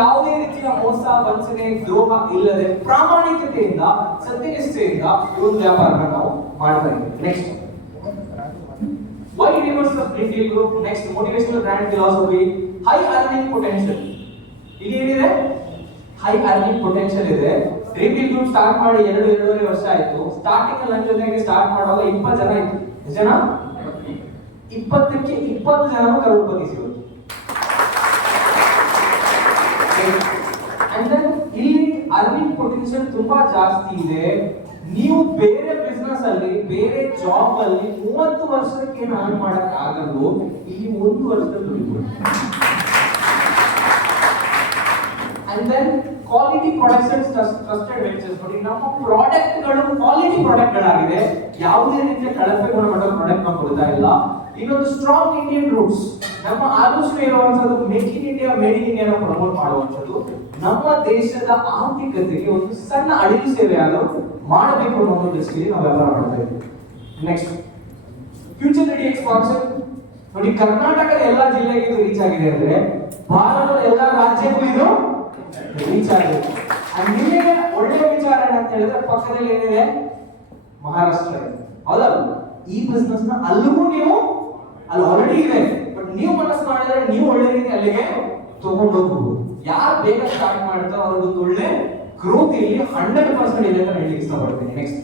ಯಾವುದೇ ರೀತಿಯ ಮೋಸ ವಂಚನೆ ದ್ರೋಹ ಇಲ್ಲದೆ ಪ್ರಾಮಾಣಿಕತೆಯಿಂದ ಸತ್ಯನಿಷ್ಠೆಯಿಂದ ಈ ಒಂದು ವ್ಯಾಪಾರನ ನಾವು ಮಾಡ್ತಾ ಇದ್ದೀವಿ. Next why reverse of Green Deal Group. Next, motivational brand philosophy, high earning potential. ಇಲ್ಲಿ ಏನಿದೆ, ಹೈ ಅರ್ನಿಂಗ್ ಪೊಟೆನ್ಷಿಯಲ್ ಇದೆ. ಗ್ರೀನ್ ಡೀಲ್ ಗ್ರೂಪ್ ಸ್ಟಾರ್ಟ್ ಮಾಡಿ 2.5 ವರ್ಷ ಆಯ್ತು. ಸ್ಟಾರ್ಟಿಂಗ್ ಅಲ್ಲಿ ನನ್ನ ಜೊತೆಗೆ ಸ್ಟಾರ್ಟ್ ಮಾಡುವಾಗ 20 ಜನ ಇತ್ತು. ಎಷ್ಟು ಜನ? 20ಕ್ಕೆ 20 ಜನ ಕರೋಡ್ಪತಿ ಸಿಗೋದು. ಅಂಡ್ ದೆನ್ ಇಲ್ಲಿ ಅರ್ನಿಂಗ್ ಪೊಟೆನ್ಷಿಯಲ್ ತುಂಬಾ ಜಾಸ್ತಿ ಇದೆ. ನೀವು ಬೇರೆ ಬಿಸ್ನೆಸ್ ಅಲ್ಲಿ ಬೇರೆ ಜಾಬ್ ಅಲ್ಲಿ 30 ವರ್ಷಕ್ಕೆ ಏನು ಅರ್ನ್ ಮಾಡಕ್ ಆಗಲ್ಲ, ಇಲ್ಲಿ 1 ವರ್ಷದಲ್ಲಿ ದುಡಿಬಹುದು. And then quality products and trusted ventures. ನೋಡಿ, ನಮ್ಮ ಪ್ರಾಡಕ್ಟ್ ಗಳು ಕ್ವಾಲಿಟಿ ಪ್ರಾಡಕ್ಟ್ ಗಳಾಗಿದೆ. ಯಾವುದೇ ರೀತಿಯ ಕಳಪೆ ಗುಣಮಟ್ಟದ ಪ್ರಾಡಕ್ಟ್ ನಾವು ಕೊಡ್ತಾ ಇಲ್ಲ. ಇನ್ನೊಂದು ಸ್ಟ್ರಾಂಗ್ ಇಂಡಿಯನ್ ರೂಟ್ಸ್. ನಮ್ಮ ಆಲೋಚನೆ ಇರುವಂತದ್ದು make in India, made in India promote ಮಾಡುವಂತದ್ದು. ನಮ್ಮ ದೇಶದ ಆರ್ಥಿಕತೆಗೆ ಒಂದು ಸಣ್ಣ ಅಡಿಲು ಸೇವೆ ಆಗೋದು ಮಾಡಬೇಕು ಅನ್ನೋ ಒಂದು ದೃಷ್ಟಿಯಲ್ಲಿ ನಾವು ವ್ಯಾಪಾರ ಮಾಡ್ತಾ ಇದ್ದೀವಿ. Next, future ready expansion. ನೋಡಿ, ಕರ್ನಾಟಕದ ಎಲ್ಲಾ ಜಿಲ್ಲೆಗೆ ಇದು ರೀಚ್ ಆಗಿದೆ ಅಂದ್ರೆ ಭಾರತದ ಎಲ್ಲಾ ರಾಜ್ಯಕ್ಕೂ ಇದು ರೀಚ್ ಆಗಿದೆ. ನಿಮಗೆ ಒಳ್ಳೆ ವಿಚಾರ ಏನಂತ ಹೇಳಿದ್ರೆ ಪಕ್ಕದಲ್ಲಿ ಏನಿದೆ, ಮಹಾರಾಷ್ಟ್ರ ಇದೆ, ಹೌದಲ್ಲ? ಈ ಬಿಸ್ನೆಸ್ ನ ಅಲ್ಲಿಗೂ ನೀವು ಅಲ್ಲಿ ಆಲ್ರೆಡಿ ಇದೆ, ಬಟ್ ನೀವು ಮನಸ್ಸು ಮಾಡಿದ್ರೆ ನೀವು ಒಳ್ಳೆ ರೀತಿ ಅಲ್ಲಿಗೆ ತಗೊಂಡು ಹೋಗ್ಬಹುದು. ಯಾರು ಬೇಗ ಸ್ಟಾರ್ಟ್ ಮಾಡ್ತಾರೋ ಅವ್ರಿಗೊಂದು ಒಳ್ಳೆ ಗ್ರೋತ್ ಇಲ್ಲಿ 100% ಇದೆ ಅಂತ ಹೇಳಿ ಇಷ್ಟಪಡ್ತೀನಿ. ನೆಕ್ಸ್ಟ್,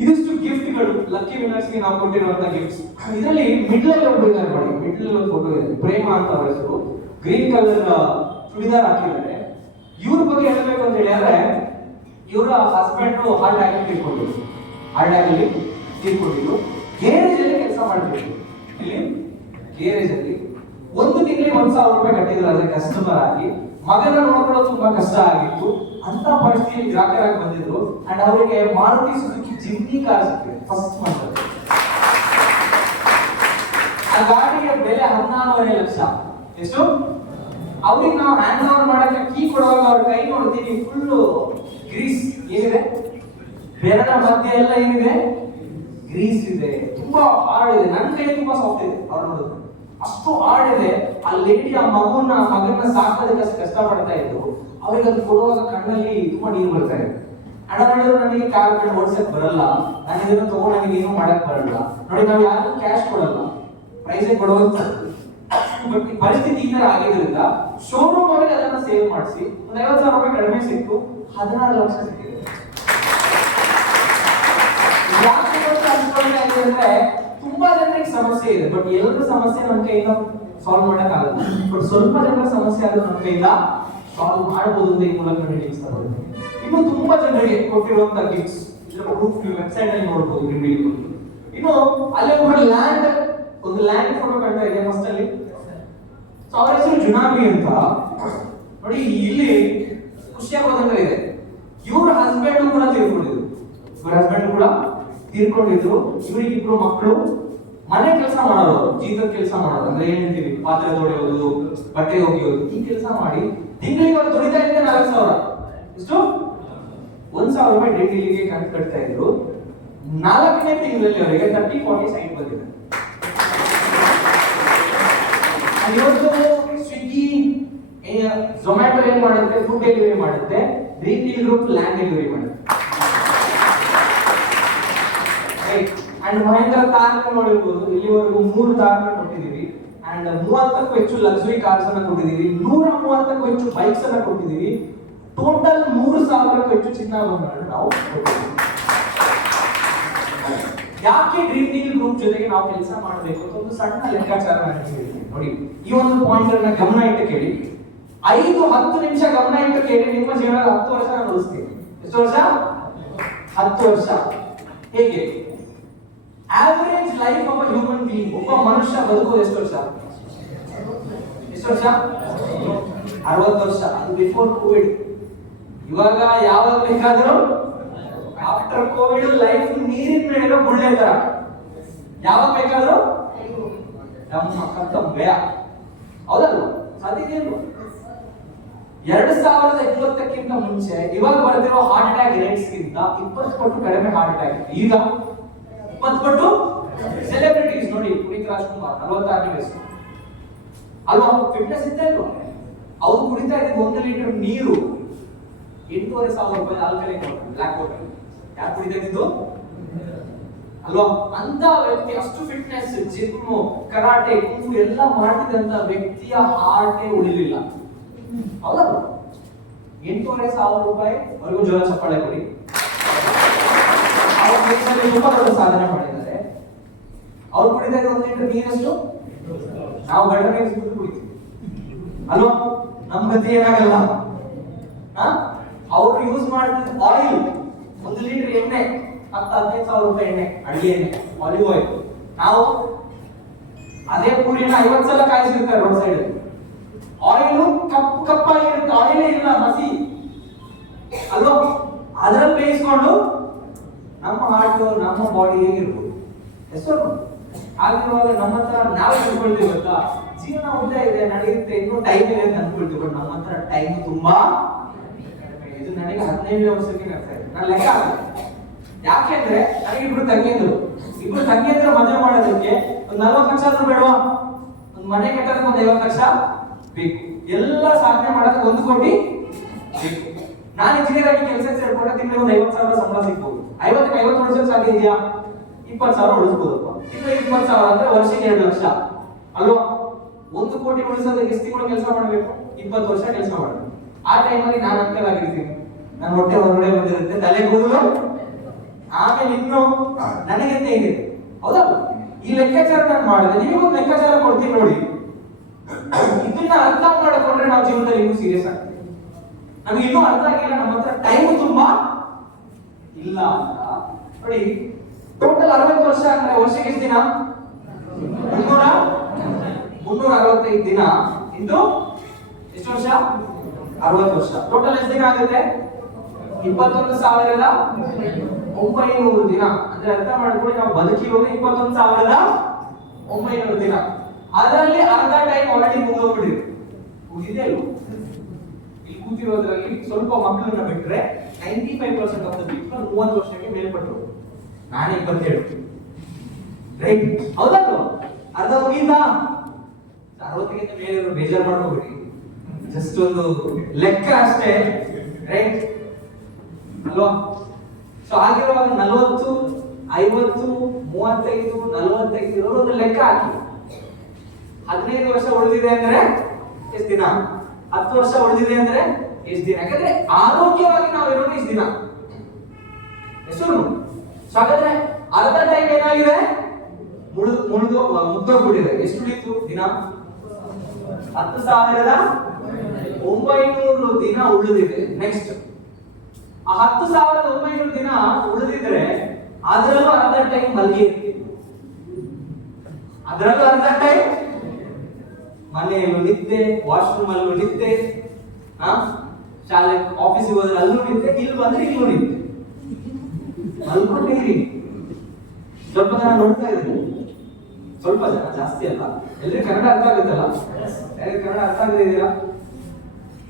ಇದಿಷ್ಟು ಗಿಫ್ಟ್ಗಳು ಲಕ್ಕಿ ವಿನ್ನರ್ಸ್ ಗೆ ನಾವು ಕೊಟ್ಟಿರುವಂತಹ ಗಿಫ್ಟ್ಸ್. ಇದರಲ್ಲಿ ಮಿಡ್ಲ್ ಅಲ್ಲಿ ಒಬ್ಬರಿದ್ದಾರೆ ನೋಡಿ, ಮಿಡ್ಲ್ ಅಲ್ಲಿ ಒಂದು ಫೋಟೋ ಇದೆ, ಪ್ರೇಮ ಅಂತ ಅವರ ಹೆಸರು. ಗ್ರೀನ್ ಕಲರ್ ಚೂಡಿದಾರ್ ಹಾಕಿದ್ದಾರೆ. ಇವ್ರ ಬಗ್ಗೆ ಹೇಳಬೇಕು ಅಂತ ಹೇಳಿದ್ರೆ, ಇವರ ಹಸ್ಬೆಂಡ್ ಹಾರ್ಟ್ ಅಟ್ಯಾಕ್ ಅಲ್ಲಿ ತೀರ್ಕೊಂಡಿದ್ರು. ಗ್ಯಾರೇಜ್ ಅಲ್ಲಿ ಕೆಲಸ ಮಾಡ್ತಿದ್ರು. ಇಲ್ಲಿ ಗ್ಯಾರೇಜ್ ಅಲ್ಲಿ 1 ತಿಂಗಳಿಗೆ 1,000 ರೂಪಾಯಿ ಕಟ್ಟಿದ್ರು ಅದೇ ಕಸ್ಟಮರ್ ಆಗಿ. ಮಗನ ನೋಡ್ಕೊಳ್ಳೋದು ತುಂಬಾ ಕಷ್ಟ ಆಗಿತ್ತು. ಅಂತ ಪರಿಸ್ಥಿತಿಯಲ್ಲಿ ಗ್ರಾಹಕರಾಗಿ ಬಂದಿದ್ರು. ಅಂಡ್ ಅವರಿಗೆ ಮಾರುತಿ ಸುಜುಕಿ ಜಿಮ್ನಿ ಕಾರ್ ಸಿಕ್ಕಿದೆ ಫಸ್ಟ್ ಮಂತ್. ಆ ಗಾಡಿಯ ಬೆಲೆ 14.5 ಲಕ್ಷ. ಎಷ್ಟು? ಅವ್ರಿಗೆ ನಾವು ಹ್ಯಾಂಡ್ ಓವರ್ ಮಾಡಕ್ಕೆ ಕೀ ಕೊಡುವಾಗ ಅವ್ರ ಕೈ ನೋಡ್ತೀವಿ, ಫುಲ್ ಗ್ರೀಸ್ ಏನಿದೆ, ಬೆರಳ ಮಧ್ಯೆ ಎಲ್ಲ ಏನಿದೆ, ಗ್ರೀಸ್ ಇದೆ. ತುಂಬಾ ಹಾರ್ಡ್ ಇದೆ. ನನ್ನ ಕೈ ತುಂಬಾ ಸಾಫ್ಟ್ ಇದೆ ಅವ್ರು ನೋಡಿದ್ರು, ಅಷ್ಟು ಹಾರ್ಡ್ ಇದೆ. ಆ ಲೇಡಿ ಆ ಮಗನ ಸಾಕೋದಕ್ಕೆ ಕಷ್ಟ ಪಡ್ತಾ ಇದ್ರು. ಅವ್ರಿಗೆ ಅದು ಕೊಡುವಾಗ ಕಣ್ಣಲ್ಲಿ ತುಂಬಾ ನೀರು ಬರ್ತಾ ಇದೆ. ಅಣ್ಣ ಹೇಳಿದ್ರು, ನನಗೆ ಕಾರ್ ಓಡಿಸಕ್ ಬರಲ್ಲ, ನಾನು ಇದನ್ನು ತಗೊಂಡು ನನಗೆ ಏನು ಮಾಡಕ್ ಬರಲ್ಲ. ನೋಡಿ, ನಾವು ಯಾರು ಕ್ಯಾಶ್ ಕೊಡಲ್ಲ, ಪ್ರೈಸ್ ಕೊಡುವಂತ. ಬಟ್ ಈ ಪರಿಸ್ಥಿತಿ ಈ ತರ ಆಗಿದ್ರಿಂದ ಶೋರೂಮ್ ಅವರಿಗೆ ಅದನ್ನ ಸೇವ್ ಮಾಡಿಸಿ ಒಂದು 50,000 ರೂಪಾಯಿ ಕಡಿಮೆ ಸಿಕ್ತು, 16 ಲಕ್ಷ ಸಿಕ್ಕಿದೆ. ಅಂದ್ರೆ ತುಂಬಾ ಜನರಿಗೆ ಸಮಸ್ಯೆ ಇದೆ, ಬಟ್ ಎಲ್ಲರ ಸಮಸ್ಯೆ ನಮ್ಮ ಕೈಯಿಂದ ಸಾಲ್ವ್ ಮಾಡಕ್ ಆಗಲ್ಲ. ಬಟ್ ಸ್ವಲ್ಪ ಜನರ ಸಮಸ್ಯೆ ಆದ್ರೂ ನಮ್ಮ ಕೈಯಿಂದ ಸಾಲ್ವ್ ಮಾಡಬಹುದು ಅಂತ ಈ ಮೂಲಕ ನಾನು ತಿಳಿಸ್ತಾರೆ. ಇನ್ನು ತುಂಬಾ ಜನರಿಗೆ ಕೊಟ್ಟಿರುವಂತಹ ಗಿಫ್ಟ್ಸ್ ಇದರ ಪ್ರೂಫ್ ನೀವು ವೆಬ್ಸೈಟ್ ಅಲ್ಲಿ ನೋಡಬಹುದು. ಇನ್ನು ಅಲ್ಲಿ ಒಂದು ಲ್ಯಾಂಡ್ ಫೋಟೋ ಕಾಣ್ತಾ ಇದೆ ಫಸ್ಟ್ ಅಲ್ಲಿ. ಸೊ ಅವರ ಹೆಸರು ಜುನಾಬಿ ಅಂತ. ನೋಡಿ, ಇಲ್ಲಿ ಖುಷಿಯಾಗೋದಂತ ಇದೆ, ಇವ್ರ ಹಸ್ಬೆಂಡ್ ಕೂಡ ತೀರ್ಕೊಂಡಿದ್ರು. ಇವರಿಗೆ 2 ಮಕ್ಕಳು. ಮನೆ ಕೆಲಸ ಮಾಡೋರು, ಜೀತದ ಕೆಲಸ ಮಾಡೋರು, ಅಂದ್ರೆ ಏನ್ ಹೇಳ್ತೀವಿ, ಪಾತ್ರೆ ತೊಳೆಯೋದು, ಬಟ್ಟೆ ಒಗೆಯೋದು, ಈ ಕೆಲಸ ಮಾಡಿ ತಿಂಗಳಿಗೆ ಅವ್ರು ದುಡಿತಾ ಇದ್ದೆ 4,000. ಎಷ್ಟು? 1,000 ರೂಪಾಯಿ ಡೈಲಿಗೆ ಕಂತು ಕಟ್ತಾ ಇದ್ರು. 4ನೇ ತಿಂಗಳಲ್ಲಿ ಅವರಿಗೆ 30-40 ಸೈಟ್ ಬಂದಿದೆ. ಇವತ್ತು ಸ್ವಿಗ್ಗಿ, ಝೊಮ್ಯಾಟೊ ಏನ್ ಮಾಡುತ್ತೆ, ಫುಡ್ ಡೆಲಿವರಿ ಮಾಡುತ್ತೆ. Green deal group land delivery ಮಾಡುತ್ತೆ. ಅಂಡ್ ಮಹೇಂದ್ರ ಕಾರ್ ನೋಡಿರ್ಬೋದು, ಇಲ್ಲಿವರೆಗೂ 3 ಕಾರ್ ಕೊಟ್ಟಿದ್ದೀವಿ. ಅಂಡ್ 30ಕ್ಕೂ ಹೆಚ್ಚು ಲಕ್ಸುರಿ ಕಾರ್ಸ್ ಅನ್ನ ಕೊಟ್ಟಿದ್ದೀವಿ. 130ಕ್ಕೂ ಹೆಚ್ಚು ಬೈಕ್ಸ್ ಅನ್ನ ಕೊಟ್ಟಿದ್ದೀವಿ. ಟೋಟಲ್ 3,000ಕ್ಕೂ ಹೆಚ್ಚು ಚಿನ್ನಾಭರಣಗಳನ್ನು ನಾವು ಕೊಟ್ಟಿದ್ದೀವಿ. ಯಾಕೆ ಗ್ರೀನ್ ಡೀಲ್ ಗ್ರೂಪ್ ಜೊತೆಗೆ ನಾವು ಕೆಲಸ ಮಾಡಬೇಕು ಅಂತ ಒಂದು ಸಣ್ಣ ಲೆಕ್ಕಾಚಾರ ಹೇಳ್ತೀನಿ ನೋಡಿ. ಈ ಒಂದು ಪಾಯಿಂಟ್ ಅನ್ನ ಗಮನ ಇಟ್ಟು ಕೇಳಿ. 5-10 ನಿಮಿಷ ಗಮನ ಇಟ್ಟು ಕೇಳಿ. ನಿಮ್ಮ ಜೀವನದ 10 ವರ್ಷ ನಾನು ಉಳಿಸ್ತೀನಿ. ಎಷ್ಟು ವರ್ಷ? 10 ವರ್ಷ. ಹೇಗೆ? Average life of a human being, ಒಬ್ಬ ಮನುಷ್ಯ ಬದುಕೋದು ಎಷ್ಟು ವರ್ಷ? 60 ವರ್ಷ. ಅದು ಬಿಫೋರ್ ಕೋವಿಡ್. ಇವಾಗ ಯಾವಾಗ ಬೇಕಾದರೂ ಆಫ್ಟರ್ ಕೋವಿಡ್ ಲೈಫ್ ನೀರಿನ ಮೇಲೆ ಗುಳ್ಳೆ ತರ, ಯಾವಾಗ ಬೇಕಾದ್ರೂ ನಮ್ಮ ಭಯ, ಹೌದಲ್ವ? ಸಾಧ್ಯತೆ ಇಲ್ವ? 2020ಕ್ಕಿಂತ ಮುಂಚೆ ಇವಾಗ ಬರ್ತಿರೋ ಹಾರ್ಟ್ ಅಟ್ಯಾಕ್ ರೇಟ್ಸ್ ಗಿಂತ 20 ಪಟ್ಟು ಕಡಿಮೆ ಹಾರ್ಟ್ ಅಟ್ಯಾಕ್. ಈಗ 20 ಪಟ್ಟು. ಸೆಲೆಬ್ರಿಟೀಸ್ ನೋಡಿ, ಪುನೀತ್ ರಾಜ್ಕುಮಾರ್ 46ನೇ ವಯಸ್ಸು ಅಲ್ವಾ? ಫಿಟ್ನೆಸ್ ಇತ್ತ ಇಲ್ವಾ? ಅವ್ರು ಕುಡಿತಾ ಇದ್ದಿದ್ದು 1 ಲೀಟರ್ ನೀರು 8,500 ರೂಪಾಯಿ ಆಲ್ಕಲೈನ್ ವಾಟರ್, ಬ್ಲಾಕ್ ವಾಟರ್. ಯಾರು ಕುಡಿತಾ ಇದ್ದಿದ್ದು ಅಲ್ವಾ? ಅಂತ ವ್ಯಕ್ತಿ, ಅಷ್ಟು ಫಿಟ್ನೆಸ್, ಜಿಮ್, ಕರಾಟೆ, ಕುಂಫು ಎಲ್ಲ ಮಾಡ್ತಿದ್ದಂತ ವ್ಯಕ್ತಿಯ ಹಾರ್ಟೇ ಉಳಿಲಿಲ್ಲ. ಹೌದಾ? 8,500 ರೂಪಾಯಿ ಅವ್ರಿಗೂ ಜೋರ ಚಪ್ಪಾಳೆ ಕೊಡಿ. ಅವ್ರ ದೇಶದಲ್ಲಿ ತುಂಬಾ ದೊಡ್ಡ ಸಾಧನೆ ಮಾಡಿದ್ದಾರೆ. ಅವ್ರು ಕುಡಿದಾಗ 1 ಲೀಟರ್ ನೀರಷ್ಟು ನಾವು ಗಂಡ ನೀರು ಕುಡಿತೀವಿ ಅಲ್ವಾ? ನಮ್ ಗತಿ ಏನಾಗಲ್ಲ. ಅವ್ರು ಯೂಸ್ ಮಾಡಿದ ಆಯಿಲ್ 1 ಲೀಟರ್ ಎಣ್ಣೆ 10,000-15,000 ರೂಪಾಯಿ ಎಣ್ಣೆ, ಅಡಿಗೆ ಎಣ್ಣೆ, ಆಲಿವ್ ಆಯಿಲ್. ನಾವು ಅದೇ ಪೂರಿನ 50 ಸಲ ಕಾಯಿಸಿರ್ತಾರೆ ರೋಡ್ ಸೈಡ್. ಆಯಿಲ್ ಕಪ್ಪಾಗಿರುತ್ತೆ, ಆಯಿಲೇ ಇಲ್ಲ, ಮಸಿ ಅಲ್ವಾ? ಅದರಲ್ಲಿ ಬೇಯಿಸ್ಕೊಂಡು ನಮ್ಮ ಹಾರ್ಟ್, ನಮ್ಮ ಬಾಡಿ ಹೇಗಿರ್ಬೋದು ಹೆಸರು ಆಗಿರುವಾಗ ನಮ್ಮ ಹತ್ರ ನಾವೇ ತಿಳ್ಕೊಳ್ತೀವಿ ಗೊತ್ತಾ, ಜೀವನ ಉದ್ದ ಇದೆ, ನಡೆಯುತ್ತೆ, ಇನ್ನೂ ಟೈಮ್ ಇದೆ ಅಂತ ಅನ್ಕೊಳ್ತೀವಿ. ಬಟ್ ನಮ್ಮ ಹತ್ರ ಟೈಮ್ ತುಂಬಾ ಕಡಿಮೆ. ಇದು ನನಗೆ 15 ವರ್ಷಕ್ಕೆ ಆಗ್ತಾ ಇದೆ. ನಾನು ಲೆಕ್ಕ ಆಗುತ್ತೆ. ಯಾಕೆಂದ್ರೆ ನನಗೆ ಇಬ್ರು ತಂಗಿಯಂದ್ರು ಮದುವೆ ಮಾಡೋದಕ್ಕೆ ಒಂದು 40 ಲಕ್ಷ ಆದ್ರೂ ಬೇಡವಾ? ಒಂದು ಮನೆ ಕಟ್ಟೋದಕ್ಕೆ ಒಂದು 50 ಲಕ್ಷ ಬೇಕು. ಎಲ್ಲ ಸಾಧನೆ ಮಾಡೋದಕ್ಕೆ 1 ಕೋಟಿ ಬೇಕು. ನಾನು ಇಂಜಿನಿಯರ್ ಆಗಿ ಕೆಲಸ ಸೇರ್ಕೊಂಡ್ರೆ ತಿಂಗಳಿಗೆ ಒಂದು 50,000 ಸಂಬಳ ಸಿಗ್ಬೋದು. 50ಕ್ಕೆ 50 ವರ್ಷಕ್ಕೆ ಸಾಧ್ಯ ಇದೆಯಾ? 20,000 ಉಳಿಸ್ಬೋದಪ್ಪ. ಇನ್ನು 20,000 ಅಂದ್ರೆ ವರ್ಷಕ್ಕೆ 2 ಲಕ್ಷ ಅಲ್ವಾ? 1 ಕೋಟಿ ಉಳಿಸೋದಕ್ಕೆ ಎಷ್ಟು ತಿಂಗಳು ಕೆಲಸ ಮಾಡಬೇಕು? 20 ವರ್ಷ ಕೆಲಸ ಮಾಡಬೇಕು. ಆ ಟೈಮಲ್ಲಿ ನಾನು ಅಂಕಲ್ ಆಗಿರ್ತೀನಿ, ನನ್ನ ಹೊಟ್ಟೆ ಹೊರಗಡೆ ಬಂದಿರುತ್ತೆ, ತಲೆ ಕೂದಲು ಆಮೇಲೆ ಇನ್ನು ನನಗೆಂತ ಹೇಗಿದೆ. ಹೌದಾ? ಈ ಲೆಕ್ಕಾಚಾರ ನಾನು ಮಾಡಿದೆ, ನಿಮಗೊಂದು ಲೆಕ್ಕಾಚಾರ ಕೊಡ್ತೀನಿ ನೋಡಿ. ಇದನ್ನ ಅರ್ಥ ಮಾಡಿಕೊಂಡ್ರೆ ನಾವು ಜೀವನದಲ್ಲಿ ಇನ್ನೂ ಸೀರಿಯಸ್ ಆಗ್ತೀವಿ. ನಮಗೆ ಇನ್ನೂ ಅರ್ಥ ಆಗಿಲ್ಲ, ನಮ್ಮ ಹತ್ರ ಟೈಮ್ ತುಂಬಾ ಇಲ್ಲ ಅಂತ ನೋಡಿ. ಟೋಟಲ್ 60 ವರ್ಷ ಅಂದ್ರೆ ವರ್ಷಕ್ಕೆ ಎಷ್ಟು ದಿನ? 365 ದಿನ ಇಂದು ಎಷ್ಟು ವರ್ಷ? 60 ವರ್ಷ. ಟೋಟಲ್ ಎಷ್ಟು ದಿನ ಆಗುತ್ತೆ? 21,900 ದಿನ. ಅಂದ್ರೆ ಅರ್ಥ ಮಾಡ್ಕೊಳ್ಳಿ, ನಾವು ಬದುಕಿರೋದು 21,900 ದಿನ. ಅದರಲ್ಲಿ ಅರ್ಧ ಟೈಮ್ ಆಲ್ರೆಡಿ ಮುಗಿದೋಗ್ಬಿಟ್ಟಿದೆ. ಮುಗಿದೇ ಇಲ್ಲ. ಇಲ್ಲಿ ಕೂತಿರೋದ್ರಲ್ಲಿ ಸ್ವಲ್ಪ ಮಕ್ಕಳನ್ನ ಬಿಟ್ರೆ 95% ಆಫ್ ದ ಪೀಪಲ್ 30 ವರ್ಷಕ್ಕೆ ಮೇಲ್ಪಟ್ಟರು. ನಾನೇ 27. ರೈಟ್? ಹೌದಲ್ವ? ಅರ್ಧ ಮುಗಿದ 60ಕ್ಕಿಂತ ಮೇಲೆ ಬೇಜಾರು ಮಾಡ್ಕೋಬೇಡಿ. ಜಸ್ಟ್ ಒಂದು ಲೆಕ್ಕ ಅಷ್ಟೇ. ರೈಟ್ ಅಲ್ವಾ? ಸೊ ಆಗಿರುವಾಗ 40, 50, 35, 45 ಇರೋದು ಲೆಕ್ಕ ಹಾಕಿ. 15 ವರ್ಷ ಉಳಿದಿದೆ ಅಂದ್ರೆ ಎಷ್ಟು ದಿನ? 10 ವರ್ಷ ಉಳಿದಿದೆ ಅಂದ್ರೆ ಎಷ್ಟು ದಿನ? ಯಾಕಂದ್ರೆ ಆರೋಗ್ಯವಾಗಿ ನಾವು ಇರೋದು ಎಷ್ಟು ದಿನ? ಹೆಸರು. ಸೊ ಹಾಗಾದ್ರೆ ಅರ್ಧ ಟೈಮ್ ಏನಾಗಿದೆ? ಮುಗ್ದೋಗ್ಬಿಟ್ಟಿದೆ. ಎಷ್ಟು ಉಳಿತು ದಿನ? 10,900 ದಿನ ಉಳಿದಿದೆ. ನೆಕ್ಸ್ಟ್ ಆ 10,900 ದಿನ ಉಳಿದಿದ್ರೆ ಅದರಲ್ಲೂ ಅರ್ಧ ಟೈಮ್ ಮಲ್ಗಿ ಇರ್ತೀವಿ, ಅದರಲ್ಲೂ ಅರ್ಧ ಟೈಮ್ ಮನೆಯಲ್ಲೂ ನಿದ್ದೆ, ವಾಶ್ರೂಮ್ ಅಲ್ಲೂ ನಿದ್ದೆ, ಶಾಲೆ ಆಫೀಸಿಗೆ ಹೋದ್ರೆ ಅಲ್ಲೂ ನಿದ್ದೆ, ಇಲ್ಲಿ ಬಂದ್ರೆ ಇಲ್ಲೂ ನಿದ್ದೆ. ಮಲ್ಕೊಂಡಿರಿ. ಸ್ವಲ್ಪ ಜನ ನೋಡ್ತಾ ಇದ್ರು, ಸ್ವಲ್ಪ ಜನ, ಜಾಸ್ತಿ ಅಲ್ಲ. ಎಲ್ರಿಗೂ ಕನ್ನಡ ಅರ್ಥ ಆಗುತ್ತಲ್ಲ? ಕನ್ನಡ ಅರ್ಥ ಆಗದಿದ್ದೀರಾ?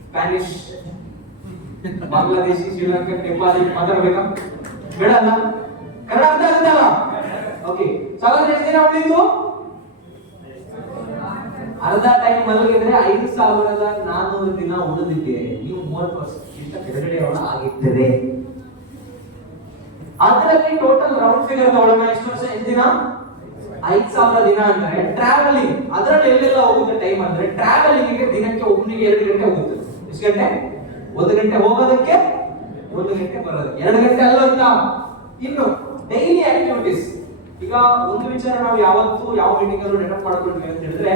ಸ್ಪ್ಯಾನಿಷ್, ಬಾಂಗ್ಲಾದೇಶಿ, ಶ್ರೀಲಂಕಾ, ನೇಪಾಳಿ ಮಾತಾಡ್ಬೇಕಾ? ಬೇಡ ಅಲ್ಲ? ಕನ್ನಡ ಅರ್ಥ ಆಗುತ್ತಲ್ಲ? ಓಕೆ. ಹಾಗಾದ್ರೆ ಎಷ್ಟು ದಿನ ಉಳಿತು? ಅರ್ಧ ಟೈಮ್ ಮಲಗಿದ್ರೆ 5,400 ದಿನ ಉಳಿದಿದೆ. ನೀವು 30% ಕೆಳಗಡೆ ಆಗಿರ್ತದೆ. ಅದರಲ್ಲಿ ಟೋಟಲ್ ರೌಂಡ್ ಫಿಗರ್ ತಗೊಳ್ಳೋಣ. ಎಷ್ಟು ವರ್ಷ? ಎಷ್ಟು ದಿನ? 5,000 ದಿನ ಅಂದ್ರೆ ಟ್ರಾವೆಲಿಂಗ್. ಅದರಲ್ಲಿ ಎಲ್ಲೆಲ್ಲ ಹೋಗುತ್ತೆ ಟೈಮ್ ಅಂದ್ರೆ ಟ್ರಾವೆಲಿಂಗ್ ಗೆ ದಿನಕ್ಕೆ ಒಬ್ಬನಿಗೆ 2 ಗಂಟೆ ಹೋಗುತ್ತೆ. ಎಷ್ಟು ಗಂಟೆ? 1 ಗಂಟೆ ಹೋಗೋದಕ್ಕೆ, 1 ಗಂಟೆ ಬರೋದಕ್ಕೆ, 2 ಗಂಟೆ ಅಲ್ಲ. ಇನ್ನು ಡೈಲಿ ಆಕ್ಟಿವಿಟೀಸ್. ಈಗ ಒಂದು ವಿಚಾರ ನಾವು ಯಾವತ್ತು ಯಾವ ಮೀಟಿಂಗ್ ಅಲ್ಲೂ ನೆನಪು ಮಾಡ್ಕೊಳ್ತೀವಿ ಅಂತ ಹೇಳಿದ್ರೆ,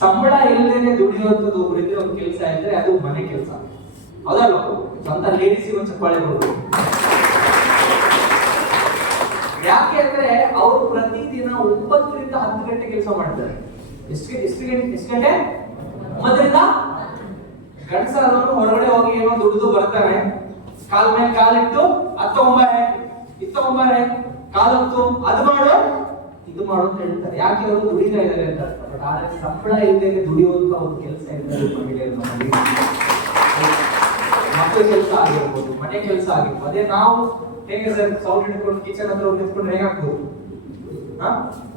ಸಂಬಳ ಇಲ್ಲದೇನೆ ದುಡಿಯುವಂತದ್ದು ಒಬ್ಬರಿದ್ರೆ ಒಂದು ಕೆಲಸ ಇದ್ರೆ ಅದು ಮನೆ ಕೆಲಸ. ಹೌದಲ್ವ? ಸ್ವಂತ ಲೇಡೀಸ್ ಒಂದು ಚಪ್ಪಾಳೆ ಕೊಡ್ಬೋದು. ಯಾಕೆ ಅಂದ್ರೆ ಅವರು ಪ್ರತಿದಿನ 9 ರಿಂದ 10 ಗಂಟೆ ಕೆಲಸ ಮಾಡ್ತಾರೆ. ಎಷ್ಟು ಗಂಟೆ? 9 ರಿಂದ. ಗಂಡಸರನ್ನು ಹೊರಗಡೆ ಹೋಗಿ ಏನೋ ದುಡಿದು ಬರ್ತಾನೆ, ಕಾಲ್ ಮೇಲೆ ಕಾಲಿಟ್ಟು ಇತ್ತೊಂಬಾರೆ ಕಾಲತ್ತು ಅದು ಮಾಡು ಇದು ಮಾಡು ಅಂತ ಹೇಳ್ತಾರೆ. ಯಾಕೆ ಅವರು ದುಡಿತಾ ಇದ್ದಾರೆ ಅಂತ. ಬಟ್ ಆದ್ರೆ ಸಂಬಳ ಇಲ್ಲದೆ ದುಡಿಯುವಂತ ಒಂದು ಕೆಲಸ ಇದ್ದಾರೆ ಮಹಿಳೆಯರು. ಮಕ್ಕಳ ಕೆಲಸ ಆಗಿರ್ಬೋದು, ಮನೆ ಕೆಲಸ ಆಗಿರ್ಬೋದು. ಅದೇ ನಾವು ಹೇಗೆ ಸರ್ ಸೌಂಡ್ ಹಿಡ್ಕೊಂಡು ಕಿಚನ್ ಹತ್ರ ನಿಂತ್ಕೊಂಡು ಹೇಗಾಗ್ಬೋದು?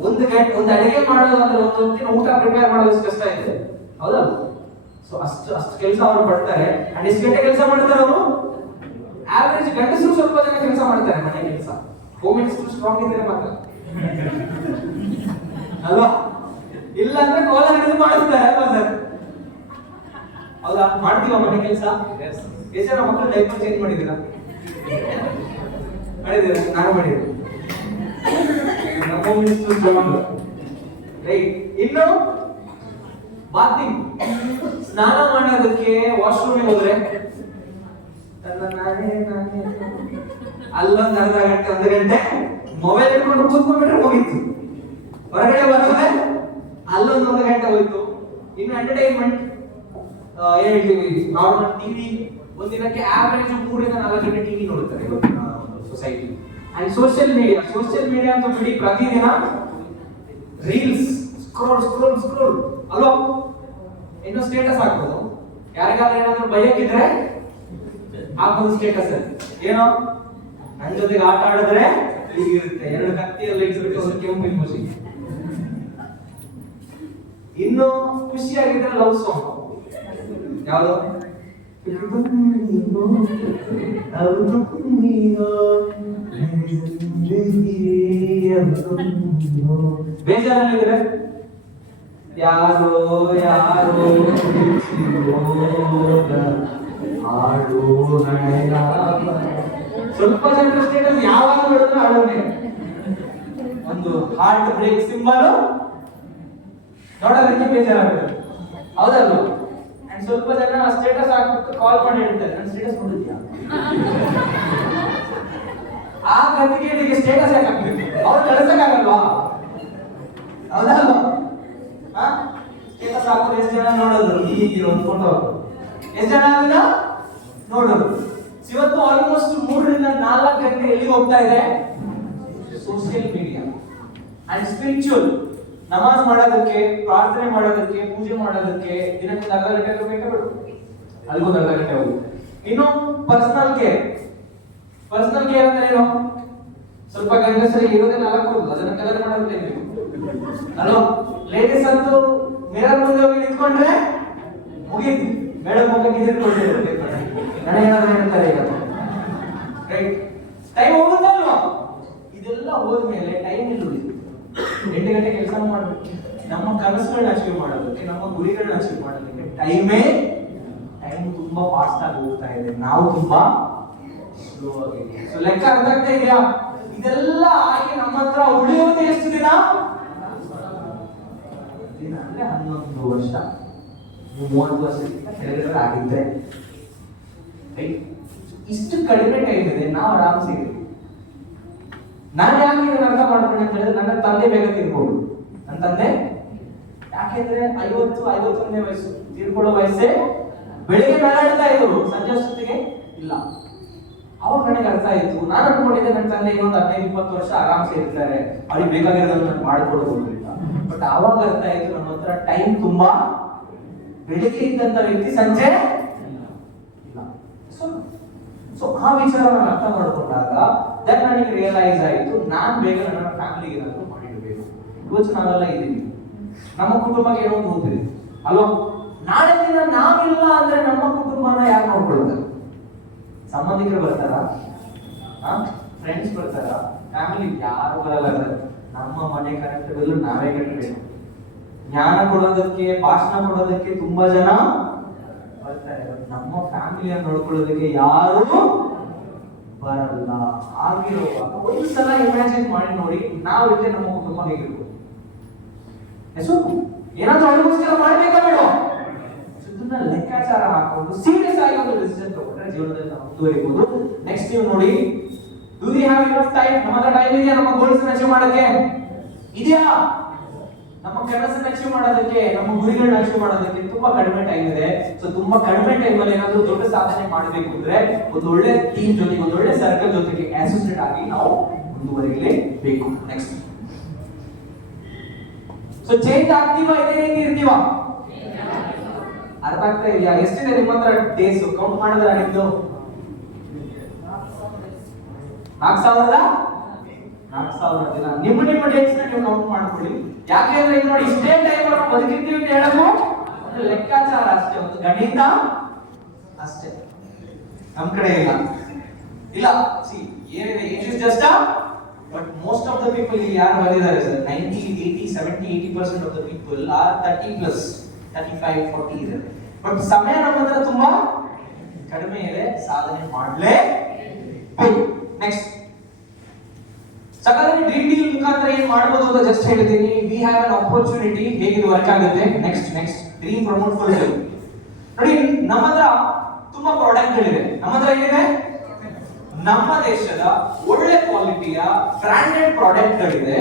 ಒಂದು ಅಡಿಗೆ ಮಾಡೋದು ಅಂದ್ರೆ ಒಂದು ದಿನ ಊಟ ಪ್ರಿಪೇರ್ ಮಾಡೋದಷ್ಟು ಕಷ್ಟ ಇದೆ. ಹೌದಲ್ಲ? ಸೊ ಅಷ್ಟು ಕೆಲಸ ಅವರು ಪಡ್ತಾರೆ. ಅಂಡ್ ಎಷ್ಟು ಗಂಟೆ ಕೆಲಸ ಮಾಡ್ತಾರೆ ಅವರು? ಆವರೇಜ್ ಗಂಡಸರು ಸ್ವಲ್ಪ ಜನ ಕೆಲಸ ಮಾಡ್ತಾರೆ ಮನೆ ಕೆಲಸ. ಹೋಮ್ ಮಿನಿಸ್ಟರ್ ಸ್ಟ್ರಾಂಗ್ ಇದ್ರೆ ಮಾತ್ರ ಅಲ್ವಾ? ಇಲ್ಲ ಅಂದ್ರೆ ಕೋಲ ಹಿಡಿದು ಮಾಡಿಸ್ತಾರೆ ಅಲ್ವಾ ಸರ್? ಹೌದಾ? ಮಾಡ್ತೀವ ಮನೆ ಕೆಲಸ? ಎಷ್ಟು ಜನ ಮಕ್ಕಳು ಡೈಪರ್ ಚೇಂಜ್ ಮಾಡಿದ್ದೀರಾ? ಮಾಡಿದ್ದೀರಾ? ನಾನು ಮಾಡಿದ್ದೀನಿ. ನಮ್ಮ ಹೋಮ್ ಮಿನಿಸ್ಟರ್ ಸ್ಟ್ರಾಂಗ್. ರೈಟ್. ಇನ್ನು ಬಾತಿಂಗ್, ಸ್ನಾನ ಮಾಡೋದಕ್ಕೆ ವಾಶ್ರೂಮ್ ಹೋದ್ರೆ ಅಲ್ಲೊಂದು ಅರ್ಧ ಗಂಟೆ 1 ಗಂಟೆ ಮೊಬೈಲ್ ಇಟ್ಕೊಂಡು ಕೂತ್ಕೊಂಡ್ಬಿಟ್ರೆ ಮುಗೀತು. ಹೊರಗಡೆ ಬರೋದ್ರೆ ಅಲ್ಲೊಂದು 1 ಗಂಟೆ ಹೋಯ್ತು. ಇನ್ನು ಎಂಟರ್ಟೈನ್ಮೆಂಟ್ ಏನ್ ಹೇಳ್ತೀವಿ, ನಾರ್ಮಲ್ ಟಿವಿ ಒಂದಿನಕ್ಕೆ ಆವರೇಜ್ 3 ಇಂದ 4 ಗಂಟೆ ಟಿವಿ ನೋಡ್ತಾರೆ ಇವತ್ತಿನ ಸೊಸೈಟಿ. ಅಂಡ್ ಸೋಷಿಯಲ್ ಮೀಡಿಯಾ ಅಂತ ಬಿಡಿ, ಪ್ರತಿದಿನ ರೀಲ್ಸ್ ಸ್ಕ್ರೋಲ್ ಅಲ್ವಾ? ಇನ್ನು ಸ್ಟೇಟಸ್ ಹಾಕೋದು, ಯಾರಿಗಾದ್ರೂ ಏನಾದ್ರೂ ಬಯಕಿದ್ರೆ ಹಾಕೋದು ಸ್ಟೇಟಸ್ ಅಲ್ಲಿ. ಏನೋ ನನ್ನ ಜೊತೆಗೆ ಆಟ ಆಡಿದ್ರೆ ಹೀಗಿರುತ್ತೆ, 2 ಕತ್ತಿಯಲ್ಲಿ ಇಟ್ಬಿಟ್ಟು ಒಂದು ಕೆಂಪು ಇಮೋಜಿ. ಇನ್ನು ಖುಷಿಯಾಗಿದ್ರೆ ಲವ್ ಸಾಂಗ್ ಯಾವುದು? ಬೇಜಾರಲ್ಲಿದ್ರೆ ಯಾರೋ ಆಡು ಸ್ವಲ್ಪ ಜನರ ಸ್ಟೇಟಸ್ ಯಾವಾಗ ನೋಡಿದ್ರು ಆಡೋನೆ. ಒಂದು ಹಾರ್ಟ್ ಬ್ರೇಕ್ ಸಿಂಬಲ್ ನೋಡೋದಕ್ಕೆ ಬೇಜಾರಾಗುತ್ತೆ, ಹೌದಲ್ವ? ಅಂಡ್ ಸ್ವಲ್ಪ ಜನ ಸ್ಟೇಟಸ್ ಹಾಕ್ಬಿಟ್ಟು ಕಾಲ್ ಮಾಡಿ ಹೇಳ್ತಾರೆ, ನನ್ನ ಸ್ಟೇಟಸ್ ನೋಡಿದ್ಯಾ? ಆ ಗತಿಗೆ ಸ್ಟೇಟಸ್ ಯಾಕೆ ಹಾಕ್ಬೇಕು? ಅವ್ರು ಕಳ್ಸಕ್ಕಾಗಲ್ವಾ? ಹೌದಲ್ವ? ಸ್ಟೇಟಸ್ ಹಾಕೋದು ಎಷ್ಟು ಜನ ನೋಡೋದು? ಈಗಿರೋ ಒಂದು ಫೋಟೋ ಎಷ್ಟು ಜನ ಅದನ್ನ ನೋಡೋದು? ಇವತ್ತು ಆಲ್ಮೋಸ್ಟ್ 3 ರಿಂದ 4 ಗಂಟೆ ಎಲ್ಲಿ ಹೋಗ್ತಾ ಇದೆ? Social media. ಅಂಡ್ ಸ್ಪಿರಿಚುವಲ್, ನಮಾಜ್ ಮಾಡೋದಕ್ಕೆ, ಪ್ರಾರ್ಥನೆ ಮಾಡೋದಕ್ಕೆ, ಪೂಜೆ ಮಾಡೋದಕ್ಕೆ ದಿನಕ್ಕೆ 1 ಅರ್ಧ ಗಂಟೆ ಬೇಕೇ ಬೇಕು, ಅಲ್ಲಿಗೂ 1 ಅರ್ಧ ಗಂಟೆ ಹೋಗುತ್ತೆ. ಇನ್ನು ಪರ್ಸನಲ್ ಕೇರ್ ಅಂದ್ರೆ ಏನು? ಸ್ವಲ್ಪ ಗಂಡಸರಿಗೆ ಇರೋದೇ 4 ಕೂದಲು, ಅದನ್ನ ಕಲರ್ ಮಾಡೋದಕ್ಕೆ ಬೇಕು ಅಲ್ವಾ? ಲೇಡೀಸ್ ಅಂತೂ ಮಿರರ್ ಮುಂದೆ ಹೋಗಿ ನಿಂತ್ಕೊಂಡ್ರೆ ಮುಗೀತು, ಮೇಡಮ್ ಮುಖ ಗಿಜಿರ್ಕೊಂಡಿರುತ್ತೆ. ನನಗೇನಾದ್ರೂ ಹೇಳ್ತಾರೆ ಈಗ, ರೈಟ್? ಟೈಮ್ ಹೋಗುತ್ತಲ್ವಾ? ಇದೆಲ್ಲ ಹೋದ್ಮೇಲೆ ಟೈಮ್ ಇಲ್ಲ ಉಳಿದು 8 ಗಂಟೆ ಕೆಲಸ ಮಾಡಬೇಕು. ನಮ್ಮ ಕನಸುಗಳನ್ನ ಅಚೀವ್ ಮಾಡೋದಕ್ಕೆ, ನಮ್ಮ ಗುರಿಗಳನ್ನ ಅಚೀವ್ ಮಾಡೋದಕ್ಕೆ ಟೈಮ್ ತುಂಬಾ ಫಾಸ್ಟ್ ಆಗಿ ಹೋಗ್ತಾ ಇದೆ, ನಾವು ತುಂಬಾ ಸ್ಲೋ ಆಗಿದೆ. ಸೊ ಲೆಕ್ಕ ಅರ್ಥ ಆಗ್ತಾ ಇದೆಯಾ? ಇದೆಲ್ಲ ಆಗಿ ನಮ್ಮ ಹತ್ರ ಉಳಿಯೋದು ಎಷ್ಟು ದಿನ ಅಂದ್ರೆ 11 ವರ್ಷ, 30 ವರ್ಷಕ್ಕಿಂತ ಕೆಳಗಡೆ ಆಗಿದ್ರೆ. ಇಷ್ಟು ಕಡಿಮೆ ಟೈಮ್ ಇದೆ, ನಾವು ಆರಾಮ್ಸೆ ಇದ್ದೀವಿ. ನಾನು ಯಾಕೆ ಇದನ್ನ ಅರ್ಥ ಮಾಡ್ಕೊಂಡೆ ಅಂತ ಹೇಳಿದ್ರೆ, ನನ್ನ ತಂದೆ ಬೇಗ ತೀರ್ಕೊಂಡು. ನನ್ನ ತಂದೆ ಯಾಕೆಂದ್ರೆ 50-51ನೇ ವಯಸ್ಸು, ತೀರ್ಕೊಳ್ಳೋ ವಯಸ್ಸೇ. ಬೆಳಿಗ್ಗೆ ನಗಾಡ್ತಾ ಇದ್ರು, ಸಂಜೆ ಅಷ್ಟೊತ್ತಿಗೆ ಇಲ್ಲ. ಅವಾಗ ನನಗೆ ಅರ್ಥ ಆಯ್ತು. ನಾನು ಅನ್ಕೊಂಡಿದ್ದೆ ನನ್ನ ತಂದೆ ಇನ್ನೊಂದು 15-20 ವರ್ಷ ಆರಾಮ್ಸೆ ಇರ್ತಾರೆ, ಅವ್ರಿಗೆ ಬೇಕಾಗಿರೋದನ್ನ ನಾನು ಮಾಡ್ಕೊಡೋದು ಅಂತ. ಬಟ್ ಅವಾಗ ಅರ್ಥ ಆಯ್ತು, ನಮ್ಮ ಹತ್ರ ಟೈಮ್ ತುಂಬಾ. ಬೆಳಿಗ್ಗೆ ಇದ್ದಂತ ವ್ಯಕ್ತಿ ಸಂಜೆ ಇಲ್ಲ. ಸೊ ಆ ವಿಚಾರ ನಾನು ಅರ್ಥ ಮಾಡ್ಕೊಂಡಾಗ ದೆನ್ ನನಗೆ ರಿಯಲೈಸ್ ಆಯ್ತು, ನಾನು ಬೇಗ ನನ್ನ ಫ್ಯಾಮಿಲಿಗೆ ಏನಾದ್ರು ಮಾಡಿಡಬೇಕು. ಇವತ್ತು ನಾವೆಲ್ಲ ಇದ್ದೀವಿ, ನಮ್ಮ ಕುಟುಂಬಕ್ಕೆ ಏನೋ ಒಂದು ಹೋಗ್ತಿದೆ ಅಲ್ವಾ? ನಾಳೆ ದಿನ ನಾವಿಲ್ಲ ಅಂದ್ರೆ ನಮ್ಮ ಕುಟುಂಬನ ಯಾರು ನೋಡ್ಕೊಳ್ತಾರೆ? ಸಂಬಂಧಿಕರು ಬರ್ತಾರ? ಫ್ರೆಂಡ್ಸ್ ಬರ್ತಾರ? ಫ್ಯಾಮಿಲಿ ಯಾರು ಬರಲ್ಲ. ನಮ್ಮ ಮನೆ ಕರೆಕ್ಟ್ ಬಿಲ್ ನಾವೇ ಕಟ್ಟಬೇಕು. ಜ್ಞಾನ ಕೊಡೋದಕ್ಕೆ, ಭಾಷಣ ಕೊಡೋದಕ್ಕೆ ತುಂಬಾ ಜನ ಬರ್ತಾರೆ, ನಮ್ಮ ಫ್ಯಾಮಿಲಿಯನ್ನು ನೋಡ್ಕೊಳ್ಳೋದಕ್ಕೆ ಯಾರು ಬರಲ್ಲ. ಆಗಿರುವಾಗ ಒಂದ್ಸಲ ಇಮ್ಯಾಜಿನ್ ಮಾಡಿ ನೋಡಿ, ನಾವಿದ್ರೆ ನಮ್ಮ ಕುಟುಂಬ ಹೇಗಿರ್ಬೋದು? ಏನಾದ್ರೂ ಅನುಭವಿಸ್ತಾರ ಮಾಡ್ಬೇಕಾ ಬೇಡ? ಇದನ್ನ ಲೆಕ್ಕಾಚಾರ ಹಾಕೊಂಡು ಸೀರಿಯಸ್ ಆಗಿ ಒಂದು ಡಿಸಿಷನ್ ತಗೊಂಡ್ರೆ ಜೀವನದಲ್ಲಿ ನಾವು ಮುಂದುವರಿಬಹುದು. ನೆಕ್ಸ್ಟ್ ನೀವು ನೋಡಿ, do we have enough time? ನಮ್ಮ ಹತ್ರ ಟೈಮ್ ಇದೆಯಾ ನಮ್ಮ ಗೋಲ್ಸ್ ಅಚೀವ್ ಮಾಡೋಕೆ? ಇದೆಯಾ? ನಮ್ಮ ಕನಸನ್ನ ಅಚೀವ್ ಮಾಡೋದಕ್ಕೆ, ನಮ್ಮ ಗುರಿಗಳನ್ನ ಅಚೀವ್ ಮಾಡೋದಕ್ಕೆ ತುಂಬಾ ಕಡಿಮೆ ಟೈಮ್ ಇದೆ. ಸೊ ತುಂಬಾ ಕಡಿಮೆ ಟೈಮ್ ಅಲ್ಲಿ ಏನಾದ್ರೂ ದೊಡ್ಡ ಸಾಧನೆ ಮಾಡಬೇಕು ಅಂದ್ರೆ ಒಂದು ಒಳ್ಳೆ ಟೀಮ್ ಜೊತೆಗೆ, ಒಂದು ಒಳ್ಳೆ ಸರ್ಕಲ್ ಜೊತೆಗೆ ಅಸೋಸಿಯೇಟ್ ಆಗಿ ನಾವು ಮುಂದುವರಿಯಲೇಬೇಕು. ನೆಕ್ಸ್ಟ್, ಸೊ ಚೇಂಜ್ ಆಗ್ತೀವಾ ಇದೇ ರೀತಿ ಇರ್ತೀವಾ? ಅರ್ಥ ಆಗ್ತಾ ಇದೆಯಾ? ಎಷ್ಟಿದೆ ನಿಮ್ಮ ಹತ್ರ ಡೇಸ್? ಕೌಂಟ್ ಮಾಡಿದ್ರೆ ನಿಮ್ದು 4,000 ದಿನ. ನಿಮ್ಮ ಡೇಟ್ಸ್ ನ ನೀವು ಕೌಂಟ್ ಮಾಡ್ಕೊಳ್ಳಿ. ಯಾಕೆಂದ್ರೆ ಈಗ ನೋಡಿ, ಇಷ್ಟೇ ಟೈಮ್ ಬದುಕಿರ್ತೀವಿ ಅಂತ ಹೇಳೋದು ಒಂದು ಲೆಕ್ಕಾಚಾರ ಅಷ್ಟೇ, ಒಂದು ಗಣಿತ ಅಷ್ಟೇ. ನಮ್ ಕಡೆ ಇಲ್ಲ ಸಿ ಏನಿದೆ age is just but most of the people ಯಾರು ಬಂದಿದ್ದಾರೆ sir 90 80 70 80% of the people are 30 plus 35 40 ಇದೆ. ಬಟ್ ಸಮಯ ನಮ್ಮ ಹತ್ರ ತುಂಬಾ ಕಡಿಮೆ ಇದೆ, ಸಾಧನೆ ಮಾಡಲೇ. ನೆಕ್ಸ್ಟ್ ಸಕಾಲದಲ್ಲಿ ಡ್ರೀಮ್ ಡೀಲ್ ಮುಖಾಂತರ ಏನ್ ಮಾಡಬಹುದು ಅಂತ ಜಸ್ಟ್ ಹೇಳ್ತೀನಿ. ವಿ ಹ್ಯಾವ್ ಅನ್ ಆಪರ್ಚುನಿಟಿ, ಹೇಗೆ ಇದು ವರ್ಕ್ ಆಗುತ್ತೆ. Next dream promote fulfil. ನೋಡಿ ನಮ್ಮ ಹತ್ರ ತುಂಬಾ ಪ್ರಾಡಕ್ಟ್ಗಳಿವೆ. ನಮ್ಮ ಹತ್ರ ಏನಿದೆ, ನಮ್ಮ ದೇಶದ ಒಳ್ಳೆ ಕ್ವಾಲಿಟಿಯ ಬ್ರಾಂಡೆಡ್ ಪ್ರಾಡಕ್ಟ್ಗಳಿದೆ.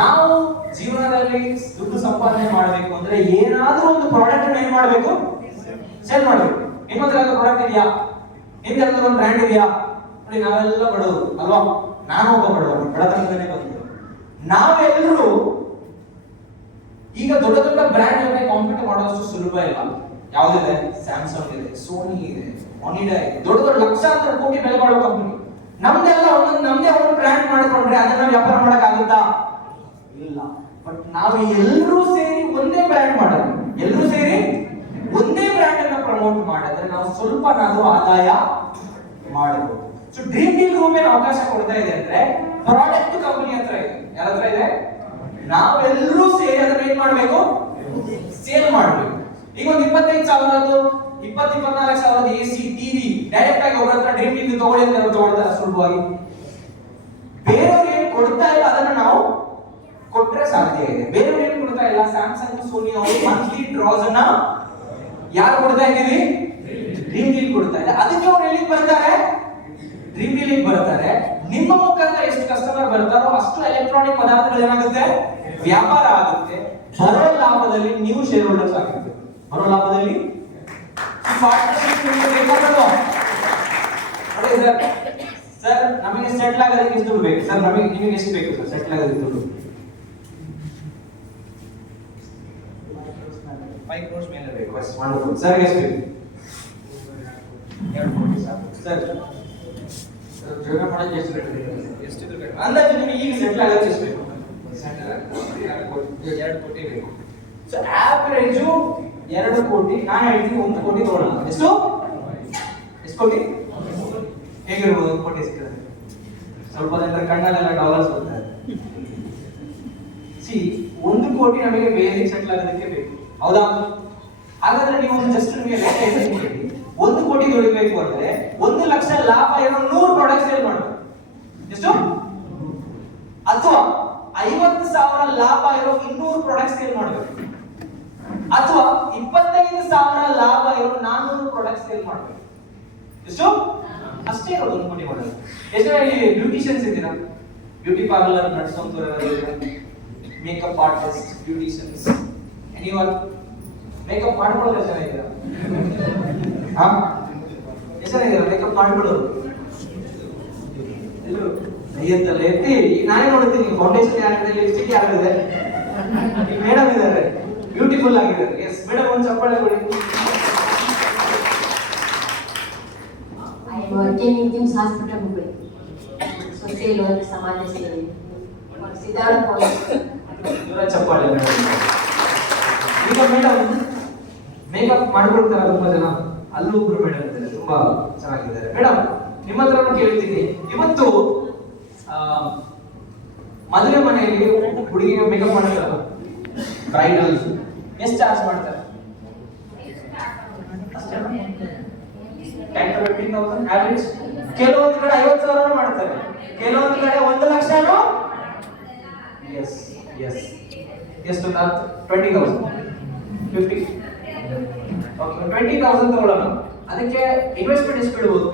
ನಾವು ಜೀವನದಲ್ಲಿ ದುಡ್ಡು ಸಂಪಾದನೆ ಮಾಡಬೇಕು ಅಂದ್ರೆ ಏನಾದ್ರೂ ಒಂದು ಪ್ರಾಡಕ್ಟ್ ಅನ್ನು ಏನ್ ಮಾಡಬೇಕು, ಸೇಲ್ ಮಾಡಬೇಕು. ನಿಮ್ಮ ಹತ್ರ ಯಾವ್ದು ಪ್ರಾಡಕ್ಟ್ ಇದೆಯಾ, ನಿಮ್ಗೆ ಯಾವ್ದಾದ್ರು ಒಂದು ಬ್ರ್ಯಾಂಡ್ ಇದೆಯಾ? ನೋಡಿ ನಾವೆಲ್ಲ ಬಡವರು ಅಲ್ವಾ, ನಾನು ಒಬ್ಬ ಬಡತನದಲ್ಲೇ ಬಂದಿದ್ದೆ. ನಾವೆಲ್ಲರೂ ಈಗ ದೊಡ್ಡ ದೊಡ್ಡ ಬ್ರ್ಯಾಂಡ್ ಜೊತೆ ಕಾಂಪೀಟ್ ಮಾಡೋಷ್ಟು ಸುಲಭ ಇಲ್ಲ. ಯಾವ್ದಿದೆ, ಸ್ಯಾಮ್ಸಂಗ್ ಇದೆ, ಸೋನಿ ಇದೆ, ಒನಿಡಾ ಇದೆ, ದೊಡ್ಡ ದೊಡ್ಡ ಲಕ್ಷಾಂತರ ಕೋಟಿ ಬೆಲೆ ಬಾಳೋ ಕಂಪನಿ. ನಮ್ದೆಲ್ಲ ನಮ್ದೇ ಒಂದು ಬ್ರ್ಯಾಂಡ್ ಮಾಡ್ಕೊಂಡ್ರೆ ಅದನ್ನ ವ್ಯಾಪಾರ ಮಾಡಕ್ ಆಗುತ್ತಾ? ಇಲ್ಲ. ಬಟ್ ನಾವು ಎಲ್ಲರೂ ಸೇರಿ ಒಂದೇ ಬ್ರ್ಯಾಂಡ್ ಮಾಡೋದು, ಎಲ್ಲರೂ ಸೇರಿ ಒಂದೇ ಬ್ರ್ಯಾಂಡ್ ಅನ್ನ ಪ್ರಮೋಟ್ ಮಾಡಿದ್ರೆ ನಾವು ಸ್ವಲ್ಪನಾದ್ರೂ ಆದಾಯ ಮಾಡಬಹುದು. ಸೊ ಡ್ರೀಮ್ ಡೀಲ್ ರೂಮ್ ಏನು ಅವಕಾಶ ಕೊಡ್ತಾ ಇದೆ ಅಂದ್ರೆ ಪ್ರಾಡಕ್ಟ್ ಕಂಪನಿ ಹತ್ರ ಇದೆ. ಯಾರ ಹತ್ರ ಇದೆ? ನಾವೆಲ್ಲರೂ ಸೇರಿ ಅದನ್ನ ಏನ್ ಮಾಡ್ಬೇಕು, ಸೇಲ್ ಮಾಡ್ಬೇಕು. ಈಗ ಒಂದು 25,000 24,000 AC ಟಿವಿ ಡೈರೆಕ್ಟ್ ಆಗಿ ಒಬ್ಬರ ಹತ್ರ ಡ್ರೀಮ್ ಡೀಲ್ ತಗೊಳ್ಳಿ ಅಂತ ತಗೊಳ್ತಾರೆ ಸುಲಭವಾಗಿ. ಬೇರೆಯವ್ರು ಏನ್ ಕೊಡ್ತಾ ಇಲ್ಲ ಅದನ್ನ ನಾವು ಕೊಟ್ರೆ ಸಾಧ್ಯ ಇದೆ. ಬೇರೆಯವ್ರು ಏನ್ ಕೊಡ್ತಾ ಇಲ್ಲ, ಸ್ಯಾಮ್ಸಂಗ್ ಸೋನಿ ಅವರು ಮಂತ್ಲಿ ಡ್ರಾಸ್ ಅನ್ನ ಯಾರು ಕೊಡ್ತಾ ಇದ್ದೀವಿ, ಡ್ರೀಮ್ ಡೀಲ್ ಕೊಡ್ತಾ ಇದೆ. ಅದಕ್ಕೆ ಅವ್ರು ಎಲ್ಲಿಗೆ ಬರ್ತಾರೆ, ಡ್ರೀಮ್ ಡೀಲಿಗೆ ಬರ್ತಾರೆ. ನಿಮ್ಮ ಮುಖಾಂತರ ಎಷ್ಟು ಕಸ್ಟಮರ್ ಬರ್ತಾರೋ ಅಷ್ಟು ಎಲೆಕ್ಟ್ರಾನಿಕ್ ಪದಾರ್ಥಗಳು ಏನಾಗುತ್ತೆ, ವ್ಯಾಪಾರ ಆಗುತ್ತೆ. ಬರೋ ಲಾಭದಲ್ಲಿ ನೀವು ಶೇರ್ ಹೋಲ್ಡರ್ಸ್ ಆಗುತ್ತೆ. ಬರೋ ಲಾಭದಲ್ಲಿ ಸರ್ ನಮಗೆ ಸೆಟ್ಲ್ ಆಗೋದಕ್ಕೆ ಎಷ್ಟು ದುಡ್ಡು ಬೇಕು ಸರ್, ನಿಮಗೆ ಎಷ್ಟು ಬೇಕು ಸರ್ ಸೆಟ್ಲ್ ಆಗೋದಕ್ಕೆ ದುಡ್ಡು? 5 crores ಮೇಲೆ ಬೇಕು. ವಂಡರ್ಫುಲ್. ಸರ್ ಎಷ್ಟು ಬೇಕು? 2 ಕೋಟಿ ಸಾಕು ಸರ್. ಜೀವನ ಮಾಡಕ್ಕೆ ಎಷ್ಟು ಬೇಕು? ಅಂದಾಜು ನಿಮಗೆ ಈಗ ಸೆಟ್ಲ್ ಆಗೋದಕ್ಕೆ ಎಷ್ಟು ಬೇಕು? 2 ಕೋಟಿ ಬೇಕು. ಸೊ ಆವರೇಜ್ 2 ಕೋಟಿ. ನಾನು ಹೇಳ್ತೀನಿ 1 ಕೋಟಿ ತಗೊಳ್ಳೋಣ. ಎಷ್ಟು ಕೋಟಿ ಹೇಗಿರ್ಬೋದು? 1 ಕೋಟಿ ಸಿಕ್ಕಿದ್ರೆ ಸ್ವಲ್ಪ ಜನರ ಕಣ್ಣಲ್ಲೆಲ್ಲ ಡಾಲರ್ಸ್ ಹೋಗ್ತಾರೆ. ಸಿ 1 ಕೋಟಿ ನಮಗೆ ಬೇಸಿಕ್ ಸೆಟ್ಲ್ ಆಗೋದಕ್ಕೆ ಬೇಕು, ಹೌದಾ? ಹಾಗಾದ್ರೆ ನೀವು ಜಸ್ಟ್ ನಿಮಗೆ ಲೆಕ್ಕ ಹೇಳಿ, 1 ಕೋಟಿ ದುಡಿಬೇಕು ಅಂದ್ರೆ 1 ಲಕ್ಷ ಲಾಭ ಇರೋ 100 ಪ್ರಾಡಕ್ಟ್ ಸೇಲ್ ಮಾಡಬೇಕು. ಎಷ್ಟು? ಅಥವಾ 50,000 ಲಾಭ ಇರೋ 200 ಪ್ರಾಡಕ್ಟ್ ಸೇಲ್ ಮಾಡಬೇಕು. ಅಥವಾ 25,000 ಲಾಭ ಇರೋ 400 ಪ್ರಾಡಕ್ಟ್ ಸೇಲ್ ಮಾಡಬೇಕು. ಎಷ್ಟು? ಅಷ್ಟೇ ಇರೋದು 1 ಕೋಟಿ ಮಾಡೋದು. ಎಷ್ಟು ಜನ ಇಲ್ಲಿ ಬ್ಯೂಟಿಷಿಯನ್ಸ್ ಇದ್ದೀರಾ? ಬ್ಯೂಟಿ ಪಾರ್ಲರ್ ನಡೆಸೋಂತವ್ರು, makeup artist, beauticians, anyone makeup ಮಾಡ್ಕೊಳ್ಳೋದು ಎಷ್ಟು ಜನ ಇದ್ದೀರಾ? ಹಾ, ಎಷ್ಟು ಜನ ಇದ್ದೀರಾ ಮೇಕಪ್ ಮಾಡ್ಕೊಳ್ಳೋರು? ಎಲ್ಲರೂ ಕೈಯತ್ತಲ್ಲ ಎತ್ತಿ. ನಾನೇ ನೋಡ್ತೀನಿ ಫೌಂಡೇಶನ್ ಯಾರಿದೆ, ಲಿಪ್ಸ್ಟಿಕ್ ಯಾರಿದೆ, ಮೇಡಮ್ ಇದ್ದಾರೆ, ಬ್ಯೂಟಿಫುಲ್ ಆಗಿದ್ದಾರೆ. ಎಸ್ ಮೇಡಮ್, ಒಂದು ಚಪ್ಪಾಳೆ ಕೊಡಿ. I work in Indian Hospital Mumbai. Social work, ಸಮಾಜ ಸೇವೆ, ಸಿದ್ಧಾರ್ಥ ಕಾಲೇಜ್. ಚಪ್ಪಾಳೆ ಮೇಡಮ್. ಈಗ ಮೇಡಮ್ ಮೇಕಪ್ ಮಾಡ್ಕೊಳ್ತಾರೆ ತುಂಬಾ ಜನ, ಅಲ್ಲೂ ಒಬ್ರು ಮೇಡಮ್ ಇದ್ದಾರೆ, ತುಂಬಾ ಚೆನ್ನಾಗಿದ್ದಾರೆ. ಮೇಡಮ್ ನಿಮ್ಮ ಹತ್ರನೂ ಕೇಳ್ತೀನಿ, ಇವತ್ತು ಮದುವೆ ಮನೆಯಲ್ಲಿ ಹುಡುಗಿಗೆ ಮೇಕಪ್ ಮಾಡ್ತಾರಲ್ಲ, ಬ್ರೈಡಲ್ ಎಷ್ಟು ಚಾರ್ಜ್ ಮಾಡ್ತಾರೆ? 10 to 15,000 average. ಕೆಲವೊಂದು ಕಡೆ 50,000 ಮಾಡ್ತಾರೆ, ಕೆಲವೊಂದು ಕಡೆ 1 ಲಕ್ಷನೂ. ಎಸ್ ಎಷ್ಟು? 20,000 50 ಓಕೆ 20,000 ತಗೊಳ್ಳೋಣ. ಅದಕ್ಕೆ ಇನ್ವೆಸ್ಟ್ಮೆಂಟ್ ಎಷ್ಟು ಬೀಳ್ಬೋದು?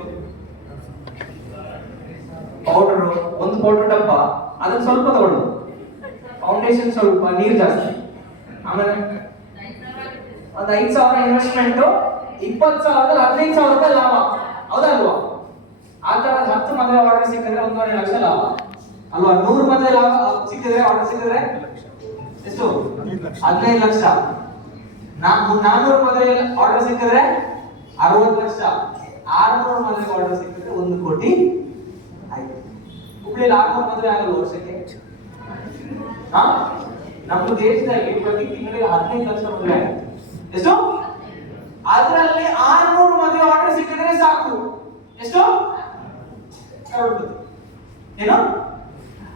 ಪೌಡರ್, ಒಂದು ಪೌಡರ್ ಡಬ್ಬ, ಅದನ್ನ ಸ್ವಲ್ಪ ತಗೊಳ್ಳೋದು, ಫೌಂಡೇಶನ್ ಸ್ವಲ್ಪ, ನೀರು ಜಾಸ್ತಿ, ಆಮೇಲೆ ಒಂದು 5,000 ಇನ್ವೆಸ್ಟ್ಮೆಂಟ್, 20,000 15,000 ರೂಪಾಯಿ ಲಾಭ, ಹೌದಲ್ವಾ? ಆ ತರ 10 ಮದುವೆ ಆರ್ಡರ್ ಸಿಕ್ಕಿದ್ರೆ 1.5 ಲಕ್ಷ ಲಾಭ ಅಲ್ವಾ? 100 ಮದುವೆ ಲಾಭ ಸಿಕ್ಕಿದ್ರೆ, ಆರ್ಡರ್ ಸಿಕ್ಕಿದ್ರೆ ಎಷ್ಟು? 15 ಲಕ್ಷ. 400 ಮದುವೆ ಆರ್ಡರ್ ಸಿಕ್ಕಿದ್ರೆ 60 ಲಕ್ಷ. 600 ಮದುವೆ ಆರ್ಡರ್ ಸಿಕ್ಕಿದ್ರೆ 1 ಕೋಟಿ ಆಯ್ತು. ಹುಬ್ಳಿಯಲ್ಲಿ 600 ಮದುವೆ ಆಗಲ್ಲ ವರ್ಷಕ್ಕೆ. ನಮ್ಮ ದೇಶದಲ್ಲಿ ಪ್ರತಿ ತಿಂಗಳಿಗೆ 15 ಲಕ್ಷ ಮದುವೆ ಆಗುತ್ತೆ. ಎಷ್ಟು? ಅದರಲ್ಲಿ 600 ಮದುವೆ ಆರ್ಡರ್ ಸಿಕ್ಕಿದ್ರೆ ಸಾಕು. ಎಷ್ಟು? ಕರೋಡ್ಪತಿ. ಏನು?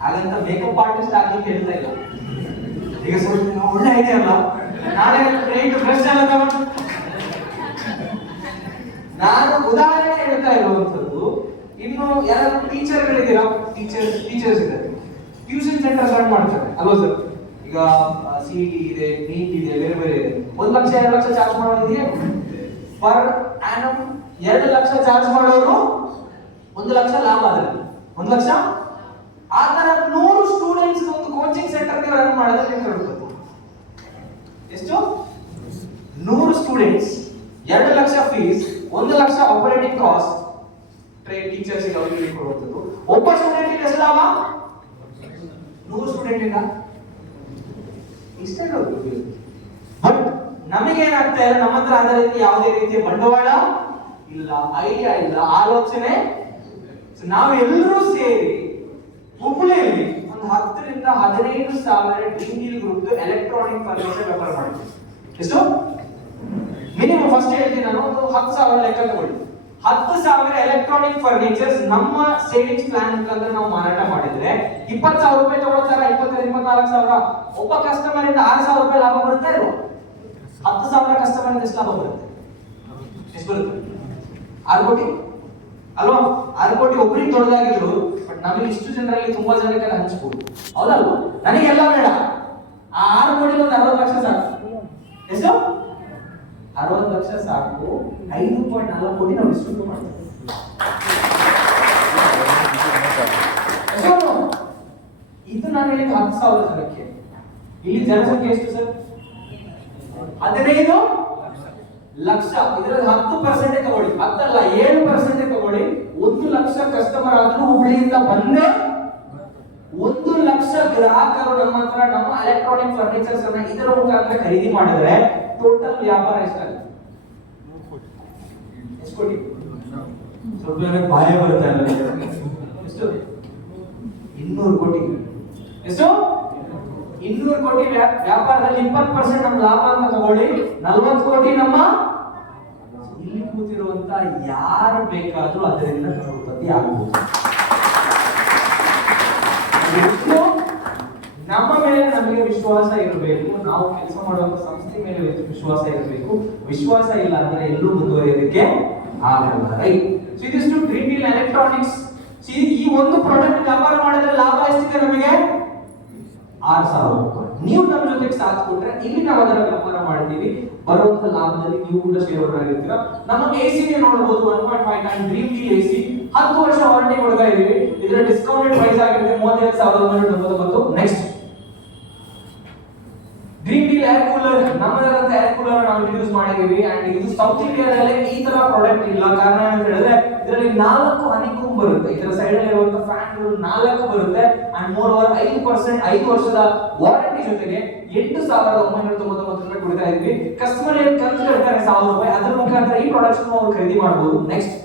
ಹಾಗಂತ ಮೇಕಪ್ ಆರ್ಟಿಸ್ಟ್ ಆಗ್ಲಿಕ್ಕೆ ಹೇಳ್ತಾ ಇಲ್ಲ. ಈಗ ಸ್ವಲ್ಪ ಒಳ್ಳೆ ಐಡಿಯಾ ಅಲ್ಲ, ನಾಳೆ ರೈಟ್ ಬ್ರಷ್ ಎಲ್ಲ ತಗೊಂಡು ನಾನು ಉದಾಹರಣೆ ಹೇಳ್ತಾ ಇರುವಂತದ್ದು. ಇನ್ನು ಯಾರು ಟೀಚರ್ಗಳಿದ್ದೀರಾ? ಟೀಚರ್ಸ್ ಇದ್ದಾರೆ, ಟ್ಯೂಷನ್ ಸೆಂಟರ್ ರನ್ ಮಾಡ್ತಾರೆ ಅಲ್ವಾ ಸರ್? ಈಗ ಸಿಇಟಿ ಇದೆ, ನೀಟ್ ಇದೆ, ಬೇರೆ ಬೇರೆ ಇದೆ. 1 ಲಕ್ಷ 2 ಲಕ್ಷ ಚಾರ್ಜ್ ಮಾಡೋದಿದೆ ಪರ್ ಆನಮ್. 2 ಲಕ್ಷ ಚಾರ್ಜ್ ಮಾಡೋರು 1 ಲಕ್ಷ ಲಾಭ, ಅದರಲ್ಲಿ 1 ಲಕ್ಷ. ಆ ತರ 100 ಸ್ಟೂಡೆಂಟ್ಸ್ ಒಂದು ಕೋಚಿಂಗ್ ಸೆಂಟರ್ ರನ್ ಮಾಡೋದಕ್ಕೆ ಕರೋಡ್ಪತಿ. ಎಷ್ಟು? 100 students, 2 lakh fees, 1 lakh operating cost, train teachers ಅವರಿಗೆ ಕೊಡುವಂಥದ್ದು. ಒಬ್ಬ ಸ್ಟೂಡೆಂಟ್ ಎಷ್ಟು ಲಾಭ? 100 ಸ್ಟೂಡೆಂಟ್ ಇಂದ ಇಷ್ಟೇ. ಬಟ್ ನಮಗೆ ಏನಾಗ್ತಾ ಇಲ್ಲ, ನಮ್ಮ ಹತ್ರ ಅದರ ಯಾವುದೇ ರೀತಿಯ ಬಂಡವಾಳ ಇಲ್ಲ, ಐಡಿಯಾ ಇಲ್ಲ, ಆಲೋಚನೆ. ನಾವು ಎಲ್ಲರೂ ಸೇರಿ ಹುಬ್ಬಳ್ಳಿಯಲ್ಲಿ ಒಂದು 10 ರಿಂದ 15 ಸಾವಿರ dream deal group electronic furniture ವ್ಯಾಪಾರ ಮಾಡ್ತೀವಿ. ಎಷ್ಟು? ಮಿನಿಮಮ್ ಫಸ್ಟ್ ಹೇಳ್ತೀನಿ ನಾನು, ಒಂದು 10,000 ಲೆಕ್ಕ ತಗೊಳ್ಳಿ. 10,000 ಎಲೆಕ್ಟ್ರಾನಿಕ್ ಫರ್ನಿಚರ್ಸ್ ನಮ್ಮ ಸೇವಿಂಗ್ಸ್ ಪ್ಲಾನ್ ಮುಖಾಂತರ ನಾವು ಮಾರಾಟ ಮಾಡಿದ್ರೆ 20,000 ರೂಪಾಯಿ ತಗೊಳ್ತಾರ. 24,000 ಒಬ್ಬ ಕಸ್ಟಮರ್ ಇಂದ 6,000 ರೂಪಾಯಿ ಲಾಭ ಬರುತ್ತೆ ಇಲ್ವಾ? 10,000 ಕಸ್ಟಮರ್ ಇಂದ ಎಷ್ಟು ಲಾಭ ಬರುತ್ತೆ? ಎಷ್ಟು ಬರುತ್ತೆ? 6 ಕೋಟಿ ಅಲ್ವಾ? 6 ಕೋಟಿ ಒಬ್ಬರಿಗೆ ದೊಡ್ಡದಾಗಿದ್ರು, ಬಟ್ ನಮಗೆ ಇಷ್ಟು ಜನರಲ್ಲಿ ತುಂಬಾ ಜನಕ್ಕೆ ಹಂಚ್ಬೋದು, ಹೌದಲ್ವಾ? ನನಗೆಲ್ಲ ಬೇಡ, ಆ 6 ಕೋಟಿ ಒಂದು 60 ಲಕ್ಷ ಸಾಕು. ಎಷ್ಟು? 60 ಲಕ್ಷ ಸಾಕು. 5.4 ಕೋಟಿ ನಾವು ಡಿಸ್ಟ್ರಿಬ್ಯೂಟ್ ಮಾಡ್ತೀವಿ. ಇದು ನಾನು ಹೇಳಿದ 10,000 ಜನಕ್ಕೆ. ಇಲ್ಲಿ ಜನಸಂಖ್ಯೆ ಎಷ್ಟು ಸರ್? 15 ಲಕ್ಷ. ಇದರಲ್ಲಿ 10% ತಗೊಳ್ಳಿ, 10 ಅಲ್ಲ 7% ತಗೊಳ್ಳಿ. 1 ಲಕ್ಷ ಕಸ್ಟಮರ್ ಆದ್ರೂ ಹುಬ್ಳಿಯಿಂದ ಬಂದೆ 1 ಲಕ್ಷ ಗ್ರಾಹಕರು ನಮ್ಮ ಹತ್ರ ನಮ್ಮ ಎಲೆಕ್ಟ್ರಾನಿಕ್ ಫರ್ನಿಚರ್ಸ್ ಅನ್ನ ಇದರ ಮುಖಾಂತರ ಖರೀದಿ ಮಾಡಿದ್ರೆ ಟೋಟಲ್ ವ್ಯಾಪಾರ ಎಷ್ಟಾಗುತ್ತೆ? ಎಷ್ಟು ಕೋಟಿ? ಸ್ವಲ್ಪ ಜನಕ್ಕೆ ಭಯ ಬರುತ್ತೆ ಅಲ್ಲ. ಎಷ್ಟು? 200 ಕೋಟಿ. ಎಷ್ಟು? 200 ಕೋಟಿ ವ್ಯಾಪಾರದಲ್ಲಿ 20% ನಮ್ಮ ಲಾಭ ಅಂತ ತಗೊಳ್ಳಿ, 40 ಕೋಟಿ ನಮ್ಮ. ಇಲ್ಲಿ ಕೂತಿರುವಂತ ಯಾರು ಬೇಕಾದ್ರೂ ಅದರಿಂದ ಕರೋಡ್ಪತಿ ಆಗಬಹುದು. ನಮ್ಮ ಮೇಲೆ ನಮಗೆ ವಿಶ್ವಾಸ ಇರಬೇಕು, ನಾವು ಕೆಲಸ ಮಾಡುವಂತ ಸಂಸ್ಥೆ ಮೇಲೆ ವಿಶ್ವಾಸ ಇರಬೇಕು. ವಿಶ್ವಾಸ ಇಲ್ಲ ಅಂದ್ರೆ ಎಲ್ಲೂ ಮುಂದುವರಿಯೋದಕ್ಕೆ ಆಗಲ್ಲ. ರೈಟ್? ಸೊ ಇದಿಷ್ಟು ಡ್ರೀಮ್ ಡೀಲ್ ಎಲೆಕ್ಟ್ರಾನಿಕ್ಸ್. ಈ ಒಂದು ಪ್ರಾಡಕ್ಟ್ ವ್ಯಾಪಾರ ಮಾಡಿದ್ರೆ ಲಾಭ ಎಷ್ಟಿದೆ ನಮಗೆ? 6,000 ರೂಪಾಯಿ. ನೀವು ನಮ್ಮ ಜೊತೆಗೆ ಸಾಥ್ ಕೊಟ್ರೆ ಇಲ್ಲಿ ನಾವು ಅದರ ವ್ಯಾಪಾರ ಮಾಡ್ತೀವಿ. ಬರುವಂತ ಲಾಭದಲ್ಲಿ ನೀವು ಕೂಡ ಶೇರ್ ಹೋಲ್ಡರ್ ಆಗಿರ್ತೀರಾ. ನಮ್ಮ AC ನೋಡಬಹುದು, 1.5 ಟನ್ ಡ್ರೀಮ್ ಡೀಲ್ AC 10 ವರ್ಷ ವಾರಂಟಿ ಕೊಡ್ತಾ ಇದೀವಿ. ಇದರ ಡಿಸ್ಕೌಂಟೆಡ್ ಪ್ರೈಸ್ ಆಗಿರುತ್ತೆ 32,999. Next dream deal air cooler. ನಮ್ಮದರಂತ ಏರ್ ಕೂಲರ್ ನಾವು ಯೂಸ್ ಮಾಡಿದೀವಿ. ಅಂಡ್ ಇದು ಸೌತ್ ಇಂಡಿಯಾದಲ್ಲಿ ಈ ತರ ಪ್ರಾಡಕ್ಟ್ ಇಲ್ಲ. ಕಾರಣ ಅಂತ ಹೇಳಿದ್ರೆ ಇದರಲ್ಲಿ 4 ಹನಿಕೂಂಬ್ ಬರುತ್ತೆ. ಇದರ ಸೈಡ್ ಅಲ್ಲಿ ಇರುವಂತ ಫ್ಯಾನ್ ಗಳು 4 ಬರುತ್ತೆ. ಅಂಡ್ ಮೋರ್ ಓವರ್ 5% 5 ವರ್ಷದ ವಾರಂಟಿ ಜೊತೆಗೆ 8,999 ರೂಪಾಯಿ ಕೊಡ್ತಾ ಇದೀವಿ. ಕಸ್ಟಮರ್ ಏನು ಖರ್ಚು ಕಟ್ತಾರೆ 1,000 ರೂಪಾಯಿ, ಅದರ ಮುಖಾಂತರ ಈ ಪ್ರಾಡಕ್ಟ್ಸ್ ಅವರು ಖರೀದಿ ಮಾಡಬಹುದು. Next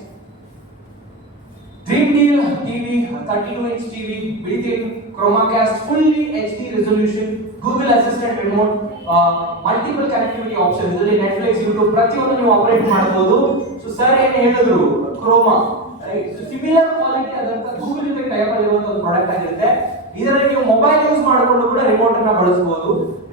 dream deal TV 32 inch TV, built in Chromecast, fully HD resolution, Google assistant remote, multiple connectivity option. ಇದರಲ್ಲಿ ನೆಟ್ಫ್ಲಿಕ್ಸ್, ಯೂಟ್ಯೂಬ್ ಪ್ರತಿಯೊಂದು ನೀವು ಆಪರೇಟ್ ಮಾಡಬಹುದು. ಸೊ ಸರ್ ಏನು ಹೇಳಿದ್ರು, ಕ್ರೋಮಾ ಸಿಮಿಲರ್ ಕ್ವಾಲಿಟಿ ಆದಂತ ಗೂಗಲ್ ಜೊತೆ ಟೈ ಅಪ್ ಆಗಿರುವಂತ ಒಂದು ಪ್ರಾಡಕ್ಟ್ ಆಗಿರುತ್ತೆ. ಇದರಲ್ಲಿ ನೀವು ಮೊಬೈಲ್ ಯೂಸ್ ಮಾಡಿಕೊಂಡು ಕೂಡ ರಿಮೋಟ್ ಅನ್ನ ಬಳಸಬಹುದು.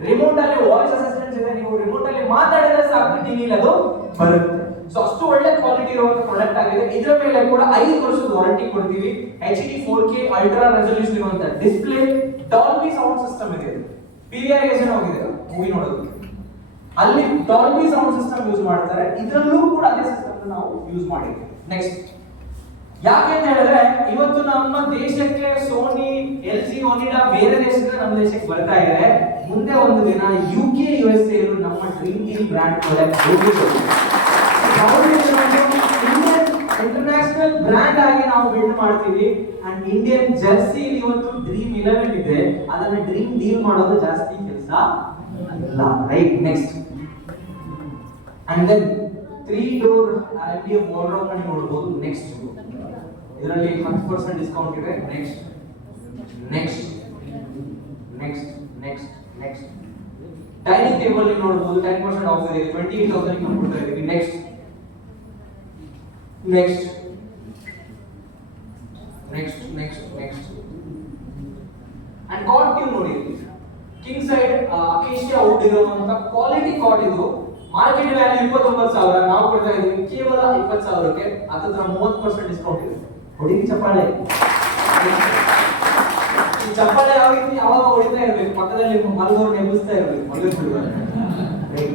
ರಿಮೋಟ್ ಅಲ್ಲಿ ವಾಯ್ಸ್ ಅಸಿಸ್ಟೆಂಟ್ ಇದೆ, ನೀವು ರಿಮೋಟ್ ಅಲ್ಲಿ ಮಾತಾಡಿದ್ರೆ ಸಾಕು ಟಿವಿಲಿ ಅದು ಬರುತ್ತೆ. ಸೊ ಅಷ್ಟು ಒಳ್ಳೆ ಕ್ವಾಲಿಟಿ ಇರುವಂತ ಪ್ರಾಡಕ್ಟ್ ಆಗಿದೆ. ಇದರ ಮೇಲೆ ಕೂಡ 5 ವರ್ಷದ ವಾರಂಟಿ ಕೊಡ್ತೀವಿ. HD 4K ಅಲ್ಟ್ರಾ ರೆಸಲ್ಯೂಷನ್ ಇರುವಂತ ಡಿಸ್ಪ್ಲೇ, ಡಾಲ್ಬಿ ಸೌಂಡ್ ಸಿಸ್ಟಮ್ ಇದೆ. PVR ಗೆ ಹೋಗಿದೆ ಮೂವಿ ನೋಡೋದಕ್ಕೆ, ಅಲ್ಲಿ ಡಾಲ್ಬಿ ಸೌಂಡ್ ಸಿಸ್ಟಮ್ ಯೂಸ್ ಮಾಡ್ತಾರೆ. ಇದರಲ್ಲೂ ಕೂಡ ಅದೇ ಸಿಸ್ಟಮ್ ನಾವು ಯೂಸ್ ಮಾಡಿದ್ವಿ. ನೆಕ್ಸ್ಟ್ ಯಾಕೆ ಅಂತ ಹೇಳಿದ್ರೆ ಇವತ್ತು ನಮ್ಮ ದೇಶಕ್ಕೆ ಸೋನಿ, LG, ಒನಿಡಾ ಬೇರೆ ದೇಶದಿಂದ ನಮ್ಮ ದೇಶಕ್ಕೆ ಬರ್ತಾ ಇದೆ. ಮುಂದೆ ಒಂದು ದಿನ UK, USA ನಮ್ಮ dream deal brand product international brand ಆಗಿ ನಾವು ಬಿಲ್ಡ್ ಮಾಡ್ತೀವಿ. ಅಂಡ್ ಇಂಡಿಯನ್ ಜರ್ಸಿ ಇವತ್ತು ಡ್ರೀಮ್ 11 ಇದೆ, ಅದನ್ನ ಡ್ರೀಮ್ ಡೀಲ್ ಮಾಡೋದು ಜಾಸ್ತಿ ಕೆಲಸ ಅಲ್ಲ. Right? Next and then 3 door RMDF wardrobe ಅನ್ನು ನೋಡಬಹುದು. ನೆಕ್ಸ್ಟ್ ಇದರಲ್ಲಿ 10% ಡಿಸ್ಕೌಂಟ್ ಇದೆ. Next next next next next dining table ನೋಡಬಹುದು 10% ಆಫ್ ಇದೆ, 28,000 ಕೊಡ್ತಾ ಇದೀವಿ. Next next next next next and cot ನೀವು ನೋಡಿ, ಕಿಂಗ್ ಸೈಡ್ ಅಕೇಶಿಯಾ ವುಡ್ ಇರುವಂತ ಕ್ವಾಲಿಟಿ ಕಾಟ್ ಇದು. ಮಾರ್ಕೆಟ್ ವ್ಯಾಲ್ಯೂ 29,000, ನಾವು ಕೊಡ್ತಾ ಇದೀವಿ ಕೇವಲ 20,000ಕ್ಕೆ. ಅದರ 30% ಡಿಸ್ಕೌಂಟ್ ಇದೆ. ಹೊಡಿ ಚಪ್ಪಾಳೆ. ಈ ಚಪ್ಪಾಳೆ ಯಾವಾಗ ಹೊಡಿತಾ ಇರಬೇಕು, ಪಕ್ಕದಲ್ಲಿ ಮಲಗೋರು ನೆಬ್ಬಿಸ್ತಾ ಇರಬೇಕು, ಮಲಗಿಸ್ಬಿಡುವಾಗ.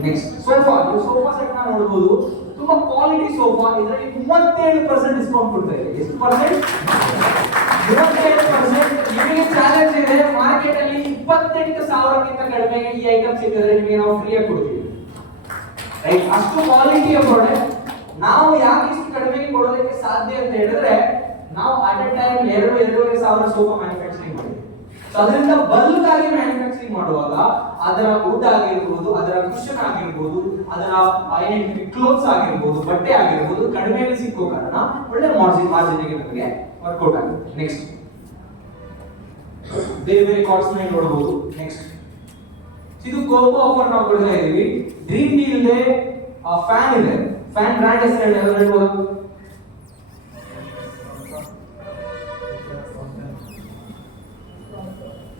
ನೆಕ್ಸ್ಟ್ ಸೋಫಾ, ನೀವು ಸೋಫಾ ಸೆಟ್ ನ ನೋಡಬಹುದು, ತುಂಬಾ ಕ್ವಾಲಿಟಿ ಸೋಫಾ. ಇದರಲ್ಲಿ 37% ಡಿಸ್ಕೌಂಟ್ ಕೊಡ್ತಾ ಇದೆ. ಎಷ್ಟು ಪರ್ಸೆಂಟ್? 37%. ನಿಮಗೆ ಚಾಲೆಂಜ್ ಇದೆ, ಮಾರ್ಕೆಟ್ ಅಲ್ಲಿ 28,000ಕ್ಕಿಂತ ಕಡಿಮೆಗೆ ಈ ಐಟಮ್ ಸಿಕ್ಕಿದ್ರೆ ನಿಮಗೆ ನಾವು ಫ್ರೀ ಆಗಿ ಕೊಡ್ತೀವಿ. ರೈಟ್, ಅಷ್ಟು ಕ್ವಾಲಿಟಿಯ ಪ್ರಾಡಕ್ಟ್. ನಾವು ಯಾಕೆ ಇಷ್ಟು ಕಡಿಮೆಗೆ ಕೊಡೋದಕ್ಕೆ ಸಾಧ್ಯ ಅಂತ ಹೇಳಿದ್ರೆ, ನಾವು ಅಟ್ ಎ ಟೈಮ್ 2-2.5 ಸಾವಿರ ಸೋಫಾ ಮ್ಯಾನುಫ್ಯಾಕ್ಚರಿಂಗ್ ಮಾಡಿದ್ವಿ. ಸೊ ಅದರಿಂದ ಬಲ್ಕ್ ಆಗಿ ಮ್ಯಾನುಫ್ಯಾಕ್ಚರಿಂಗ್ ಮಾಡುವಾಗ ಅದರ ವುಡ್ ಆಗಿರ್ಬೋದು, ಅದರ ಕುಷನ್ ಆಗಿರ್ಬೋದು, ಅದರ ಕ್ಲೋತ್ಸ್ ಆಗಿರ್ಬೋದು, ಬಟ್ಟೆ ಆಗಿರ್ಬೋದು ಕಡಿಮೆಯಲ್ಲಿ ಸಿಕ್ಕೋ ಕಾರಣ ಒಳ್ಳೆ ಮಾರ್ಜಿನ್ಗೆ ನಮಗೆ ವರ್ಕೌಟ್ ಆಗುತ್ತೆ. ನೆಕ್ಸ್ಟ್ ಬೇರೆ ಬೇರೆ ಕಾರ್ಡ್ಸ್ ನೋಡಬಹುದು. ನೆಕ್ಸ್ಟ್ ಇದು ಕೋಂಬೋ ಆಫರ್ ನಾವು ಕೊಡ್ತಾ ಇದೀವಿ. ಡ್ರೀಮ್ ಡೀಲ್ ಇದೆ, ಫ್ಯಾನ್ ಇದೆ. ಫ್ಯಾನ್ ಬ್ರ್ಯಾಂಡ್ ಹೆಸರು ಹೇಳ್ಬೋದು.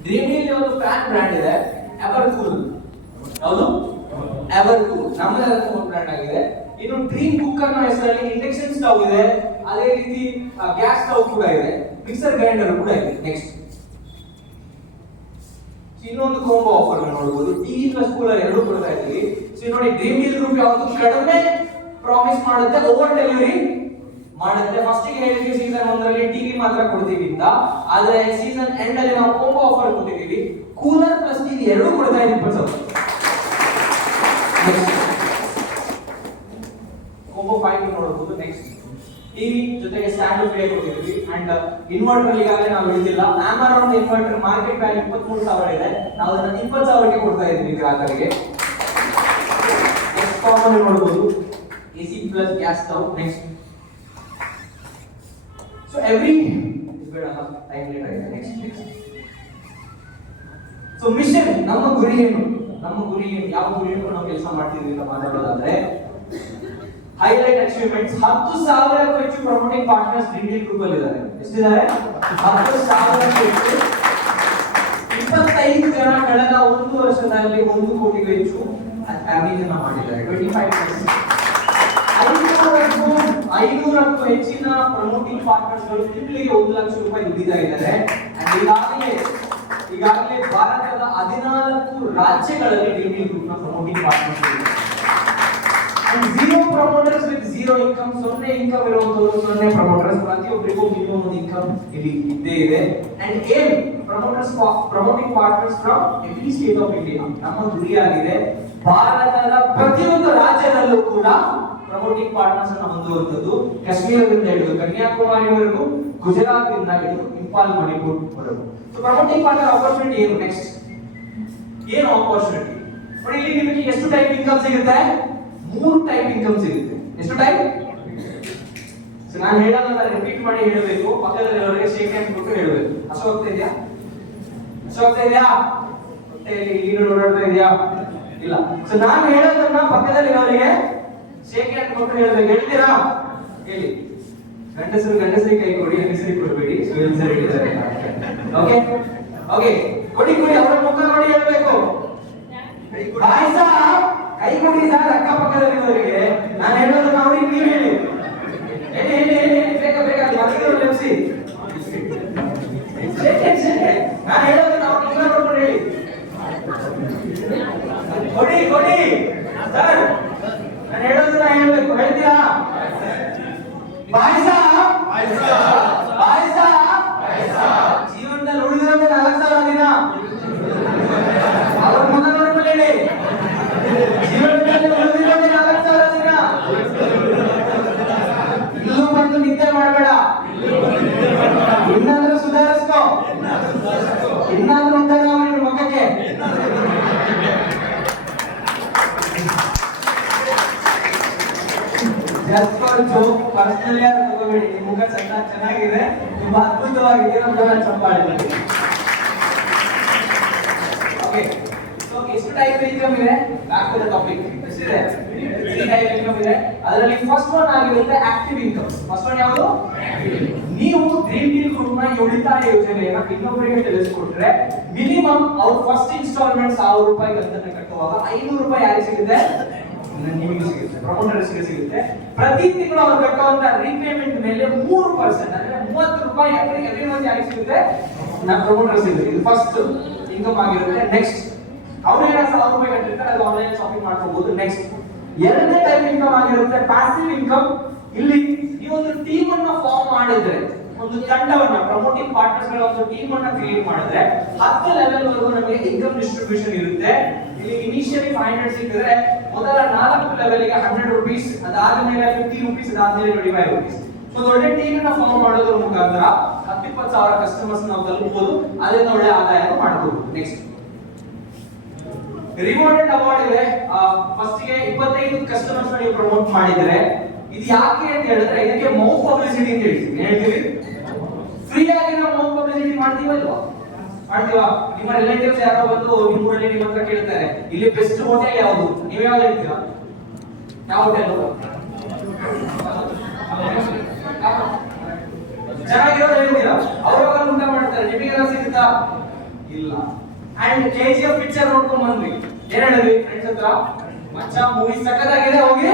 ಡ್ರೀಮ್ ಡೀಲ್ ಒಂದು ಫ್ಯಾನ್ ಬ್ರ್ಯಾಂಡ್ ಇದೆ, ಎವರ್ಕೂಲ್. ಯಾವುದು? ಎವರ್ಕೂಲ್ ನಮ್ಮದೇ ಒಂದು ಬ್ರ್ಯಾಂಡ್ ಆಗಿದೆ. ಇನ್ನು ಡ್ರೀಮ್ ಕುಕ್ಕರ್ ನ ಹೆಸರಲ್ಲಿ ಇಂಡಕ್ಷನ್ ಸ್ಟವ್ ಇದೆ, ಅದೇ ರೀತಿ ಗ್ಯಾಸ್ ಸ್ಟವ್ ಕೂಡ ಇದೆ, ಮಿಕ್ಸರ್ ಗ್ರೈಂಡರ್ ಕೂಡ ಇದೆ. ನೆಕ್ಸ್ಟ್ ಇನ್ನೊಂದು ಕಾಂಬೋ ಆಫರ್ ನೋಡಬಹುದು, ಟಿವಿ ಪ್ಲಸ್ ಕೂಲರ್ ಎರಡು ಕೊಡ್ತಾ ಇದ್ದೀವಿ. ಸೊ ನೋಡಿ, ಡ್ರೀಮ್ ಡೀಲ್ ಗ್ರೂಪ್ ಯಾವುದು ಕಡಿಮೆ ಪ್ರಾಮಿಸ್ ಮಾಡುತ್ತೆ, ಓವರ್ ಡೆಲಿವರಿ ಮಾಡುತ್ತೆ. ಫಸ್ಟ್ ಗೆ ಹೇಳಿದ್ವಿ ಸೀಸನ್ 1ರಲ್ಲಿ ಟಿವಿ ಮಾತ್ರ ಕೊಡ್ತೀವಿ ಅಂತ, ಆದ್ರೆ ಸೀಸನ್ ಎಂಡ್ ಅಲ್ಲಿ ನಾವು ಕಾಂಬೋ ಆಫರ್ ಕೊಟ್ಟಿದ್ದೀವಿ, ಕೂಲರ್ ಪ್ಲಸ್ ಟಿವಿ ಎರಡು ಕೊಡ್ತಾ ಇದ್ದೀವಿ 20,000. ಕಾಂಬೋ 5 ನೋಡಬಹುದು. ನೆಕ್ಸ್ಟ್ ಟಿವಿ ಜೊತೆಗೆ ಸ್ಟ್ಯಾಂಡ್ ಫ್ರೀ ಕೊಟ್ಟಿದ್ದೀವಿ. ಅಂಡ್ ಇನ್ವರ್ಟರ್ ಈಗಾಗಲೇ ನಾವು ಹೇಳಿಲ್ಲ, ಅಮೆರಾನ್ ಇನ್ವರ್ಟರ್ ಮಾರ್ಕೆಟ್ ವ್ಯಾಲ್ಯೂ 23,000 ಇದೆ, ನಾವು ಅದನ್ನ 20,000ಕ್ಕೆ ಕೊಡ್ತಾ ಇದ್ದೀವಿ ಗ್ರಾಹಕರಿಗೆ. ನೆಕ್ಸ್ಟ್ ಕಾಂಬೋ ನೋಡಬಹುದು, AC plus gas stove. Next so every ಬೇಡ ಟೈಮ್ ಲೇಟ್ ಆಗಿದೆ. ನೆಕ್ಸ್ಟ್ ಸೊ ಮಿಷನ್, ನಮ್ಮ ಗುರಿ ಏನು? ನಮ್ಮ ಗುರಿ ಏನು? ಯಾವ ಗುರಿ ಇಟ್ಕೊಂಡು ನಾವು ಕೆಲಸ ಮಾಡ್ತಿದ್ವಿ ಅಂತ ಮಾತಾಡೋದಾದ್ರೆ, ಹೈಲೈಟ್ ಅಚೀವ್ಮೆಂಟ್ಸ್. 10,000ಕ್ಕೂ ಹೆಚ್ಚು promoting partners dream deal group ಅಲ್ಲಿ ಇದ್ದಾರೆ. ಎಷ್ಟಿದ್ದಾರೆ? 10,000ಕ್ಕೂ ಹೆಚ್ಚು. 25 ಜನ ಕಳೆದ 1 ವರ್ಷದಲ್ಲಿ 1 ಕೋಟಿಗೂ ಹೆಚ್ಚು ಫ್ಯಾಮಿಲಿಯನ್ನ ಮಾಡಿದ್ದಾರೆ. 25%. 500ಕ್ಕೂ ಹೆಚ್ಚಿನ ಪ್ರಮೋಟಿಂಗ್ ಪಾರ್ಟ್ನರ್ಸ್ ಗಳು ತಿಂಗಳಿಗೆ 1 ಲಕ್ಷ ರೂಪಾಯಿ ದುಡಿತಾ ಇದ್ದಾರೆ. ಈಗಾಗಲೇ ಭಾರತದ 14 ರಾಜ್ಯಗಳಲ್ಲಿ ಡ್ರೀಮ್ ಡೀಲ್ ಗ್ರೂಪ್ ನ ಪ್ರಮೋಟಿಂಗ್ ಪಾರ್ಟ್ನರ್ಸ್ ಇದ್ದಾರೆ. Zero promoters with zero income, 0 income ಇರುವಂತವರು 0 ಪ್ರಮೋಟರ್ಸ್. ಪ್ರತಿಯೊಬ್ಬರಿಗೂ ಮಿನಿಮಮ್ ಒಂದು ಇನ್ಕಮ್ ಇಲ್ಲಿ ಇದ್ದೇ ಇದೆ. And aim promoting partners from every state of India. ನಮ್ಮ ಗುರಿಯಾಗಿದೆ ಭಾರತದ ಪ್ರತಿಯೊಂದು ರಾಜ್ಯದಲ್ಲೂ ಕೂಡ ಪ್ರಮೋಟಿಂಗ್ ಪಾರ್ಟ್ನರ್ಸ್ ಅನ್ನು ಹೊಂದುವಂತದ್ದು. ಕಾಶ್ಮೀರದಿಂದ ಹಿಡಿದು ಕನ್ಯಾಕುಮಾರಿವರೆಗೂ, ಗುಜರಾತ್ ಇಂದ ಹಿಡಿದು ಇಂಫಾಲ್, ಮಣಿಪುರ್ ವರೆಗೂ. ಸೊ ಪ್ರಮೋಟಿಂಗ್ ಪಾರ್ಟ್ನರ್ ಆಪರ್ಚುನಿಟಿ ಏನು? ನೆಕ್ಸ್ಟ್ ಏನು ಆಪರ್ಚುನಿಟಿ? ನೋಡಿ, ಇಲ್ಲಿ ನಿಮಗೆ ಎಷ್ಟು ಟೈಪ್ ಇನ್ಕಮ್ ಸಿಗುತ್ತೆ? 3 ಟೈಪ್ ಇನ್ಕಮ್ ಸಿಗುತ್ತೆ. ಎಷ್ಟು ಟೈಪ್? ಸೊ ನಾನು ಹೇಳೋದನ್ನ ರಿಪೀಟ್ ಮಾಡಿ ಹೇಳಬೇಕು, ಪಕ್ಕದಲ್ಲಿರೋರಿಗೆ ಶೇಕ್ ಹ್ಯಾಂಡ್ ಕೊಟ್ಟು ಹೇಳಬೇಕು. ಅಶೋಕ್ತಾ ಇದೆಯಾ? ಅಶೋಕ್ತಾ ಇದೆಯಾ? ಹೊಟ್ಟೆಯಲ್ಲಿ ನೀರು ಓಡಾಡ್ತಾ ಇದೆಯಾ? ಇಲ್ಲ. ಸೊ ನಾನು ಹೇಳೋದನ್ನ ಪಕ್ಕದಲ್ಲಿರೋರಿಗೆ ಶೇಕ್ ಹ್ಯಾಂಡ್ ಕೊಟ್ಟು ಹೇಳಬೇಕು. ಹೇಳ್ತೀರಾ? ಹೇಳಿ. ಗಂಡಸರಿಗೆ ಕೈ ಕೊಡಿ, ಹೆಂಗಸರಿಗೆ ಕೊಡಬೇಡಿ. ಸೊ ಹೆಂಗಸರು ಹೇಳಿದ್ದಾರೆ. ಓಕೆ ಓಕೆ, ಕೊಡಿ ಕೊಡಿ, ಅವರ ಮುಖ ನೋಡಿ ಹೇಳಬೇಕು. ಬಾಯ್ ಸಾಬ್, ಕೈ ಕೊಡಿ ಸರ್ ಅಕ್ಕಪಕ್ಕದಲ್ಲಿರೋರಿಗೆ. ನಾನು ಹೇಳೋದನ್ನ ಅವ್ರಿಗೆ ನೀವು ಹೇಳಿ. ಹೇಳಿ ಹೇಳಿ ಹೇಳಿ ಹೇಳಿ, ಬೇಗ ಬೇಗ ಮಕ್ಕಳು ನೆಪ್ಸಿ. ನಾನು ಹೇಳೋದನ್ನ ಅವ್ರ ಮುಖ ನೋಡ್ಕೊಂಡು ಹೇಳಿ. ಕೊಡಿ ಕೊಡಿ ಸರ್, ನಾನು ಹೇಳೋದನ್ನ ಹೇಳ್ಬೇಕು. ಹೇಳ್ತೀರಾ? ಬಾಯ್ ಸಾಬ್, ಬಾಯ್ ಸಾಬ್. ಜೀವನದಲ್ಲಿ ಉಳಿದಿರೋದೇ 4,000 ದಿನ. ಅವ್ರ ಮುಖ ನೋಡ್ಕೊಂಡು ಹೇಳಿ. ಜೀವನದಲ್ಲಿ ಉಳಿದಿರೋದೇ 4,000 ದಿನ. ಇಲ್ಲೂ ಬಂದು ನಿದ್ದೆ ಮಾಡಬೇಡ. ಇನ್ನಾದ್ರೂ ಸುಧಾರಿಸ್ಕೋ, ಇನ್ನಾದ್ರೂ ಉದ್ಧಾರ ಮಾಡಿ ಮುಖಕ್ಕೆ. ಜಸ್ಟ್ ಫಾರ್ ಜೋಕ್, ಪರ್ಸನಲಿ ಯಾರು ತಗೋಬೇಡಿ. ನಿಮ್ಮ ಮುಖ ಚೆನ್ನಾಗಿದೆ, ತುಂಬಾ ಅದ್ಭುತವಾಗಿದೆ. ನಮ್ಮ ಚಪ್ಪಾಳೆ. ಓಕೆ, ಸೊ ಎಷ್ಟು ಟೈಪ್ ಇನ್ಕಮ್ ಇದೆ? Back to the topic. ಎಷ್ಟಿದೆ? 3 ಟೈಪ್ ಇನ್ಕಮ್ ಇದೆ. ಅದರಲ್ಲಿ ಫಸ್ಟ್ ಒನ್ ಆಗಿರುತ್ತೆ ಆಕ್ಟಿವ್ ಇನ್ಕಮ್. ಫಸ್ಟ್ ಒನ್ ಯಾವುದು? ನೀವು ಡ್ರೀಮ್ ಡೀಲ್ ಗ್ರೂಪ್ ನ ಉಳಿತಾಯ ಯೋಜನೆಯನ್ನ ಇನ್ನೊಬ್ಬರಿಗೆ ತಿಳಿಸಿಕೊಟ್ರೆ ಮಿನಿಮಮ್ ಅವ್ರ ಫಸ್ಟ್ ಇನ್ಸ್ಟಾಲ್ಮೆಂಟ್ 1000 ರೂಪಾಯಿ ಕಂತನ್ನ ಕಟ್ಟುವಾಗ 500 ರೂಪಾಯಿ ಯಾರಿಗೆ ಸಿಗುತ್ತೆ? ನಿಮಗೆ ಸಿಗುತ್ತೆ, ಪ್ರಮೋಟರ್ಸ್ಗೆ ಸಿಗುತ್ತೆ. ಪ್ರತಿ ತಿಂಗಳು ಅವ್ರು ಕಟ್ಟುವಂತ ರೀಪೇಮೆಂಟ್ ಮೇಲೆ 3% ಅಂದ್ರೆ 30 ರೂಪಾಯಿ ಎವ್ರಿ ಮಂತ್ ಯಾರಿಗೆ ಸಿಗುತ್ತೆ? ಪ್ರಮೋಟರ್ಸ್ ಸಿಗುತ್ತೆ. ಇದು ಫಸ್ಟ್ ಇನ್ಕಮ್ ಆಗಿರುತ್ತೆ. ನೆಕ್ಸ್ಟ್ ಅವ್ರು ಏನಾದ್ರು 1000 ರೂಪಾಯಿ ಕಟ್ಟಿರ್ತಾರೆ, ಅದು ಆನ್ಲೈನ್ ಶಾಪಿಂಗ್ ಮಾಡ್ಕೋಬಹುದು. ನೆಕ್ಸ್ಟ್ ಎರಡನೇ ಟೈಪ್ ಇನ್ಕಮ್ ಆಗಿರುತ್ತೆ ಪ್ಯಾಸಿವ್ ಇನ್ಕಮ್. ಇಲ್ಲಿ ನೀವು ಒಂದು ಟೀಮ್ ಅನ್ನ ಫಾರ್ಮ್ ಮಾಡಿದ್ರೆ, ಒಂದು ತಂಡವನ್ನ ಪ್ರಮೋಟಿಂಗ್ ಪಾರ್ಟ್ನರ್ಸ್ ಗಳ ಒಂದು ಟೀಮ್ ಅನ್ನ ಕ್ರಿಯೇಟ್ ಮಾಡಿದ್ರೆ 10 ಲೆವೆಲ್ ವರೆಗೂ ನಮಗೆ ಇನ್ಕಮ್ ಡಿಸ್ಟ್ರಿಬ್ಯೂಷನ್ ಇರುತ್ತೆ. ಇಲ್ಲಿ ಇನಿಷಿಯಲಿ 500 ಸಿಕ್ಕಿದ್ರೆ ಮೊದಲ 4 ಲೆವೆಲ್ಗೆ 100 ರೂಪೀಸ್, ಅದಾದ್ಮೇಲೆ 50 ರೂಪೀಸ್, ಅದಾದ್ಮೇಲೆ 25 ರೂಪೀಸ್. ಸೊ ದೊಡ್ಡ ಟೀಮ್ ಅನ್ನ ಫಾರ್ಮ್ ಮಾಡೋದ್ರ ಮುಖಾಂತರ 10-20 ಸಾವಿರ ಕಸ್ಟಮರ್ಸ್ ನಾವು ತಲುಪಬಹುದು. ಅದರಿಂದ ಒಳ್ಳೆ ಆದಾಯ ಮಾಡಬಹುದು. ನೆಕ್ಸ್ಟ್ ರಿವಾರ್ಡ್ ಅಂಡ್ ಅವಾರ್ಡ್ ಇದೆ. ಫಸ್ಟ್ ಗೆ 25 ಕಸ್ಟಮರ್ಸ್ ನೀವು ಪ್ರಮೋಟ್ ಮಾಡಿದ್ರೆ ಇದು ಯಾಕೆ ಅಂತ ಹೇಳಿದ್ರೆ ಇದಕ್ಕೆ ಮೌತ್ ಪಬ್ಲಿಸಿಟಿ ಅಂತ ಹೇಳ್ತೀವಿ. ಹೇಳ್ತೀವಿ ಫ್ರೀ ಆಗಿ ನಾವು ಮೌತ್ ಪಬ್ಲಿಸಿಟಿ ಮಾಡ್ತೀವಲ್ವಾ? ಮಾಡ್ತೀವಾ? ನಿಮ್ಮ ರಿಲೇಟಿವ್ಸ್ ಯಾರೋ ಬಂದು ನಿಮ್ಮ ಊರಲ್ಲಿ ನಿಮ್ಮ ಹತ್ರ ಕೇಳ್ತಾರೆ ಇಲ್ಲಿ ಬೆಸ್ಟ್ ಹೋಟೆಲ್ ಯಾವುದು, ನೀವು ಯಾವ್ದು ಹೇಳ್ತೀರಾ? ಯಾವ ಹೋಟೆಲ್ ಚೆನ್ನಾಗಿರೋದು ಹೇಳ್ತೀರಾ? ಅವ್ರವಾಗ ಊಟ ಮಾಡ್ತಾರೆ, ನಿಮಗೆ ಸಿಗುತ್ತಾ? ಇಲ್ಲ. ಅಂಡ್ KGF ಪಿಕ್ಚರ್ ನೋಡ್ಕೊಂಡ್ ಬಂದ್ವಿ, ಏನ್ ಹೇಳಿದ್ವಿ ಫ್ರೆಂಡ್ಸ್ ಹತ್ರ? ಮಚ್ಚ ಮೂವಿ ಸಖತ್ತಾಗಿದೆ, ಹೋಗಿ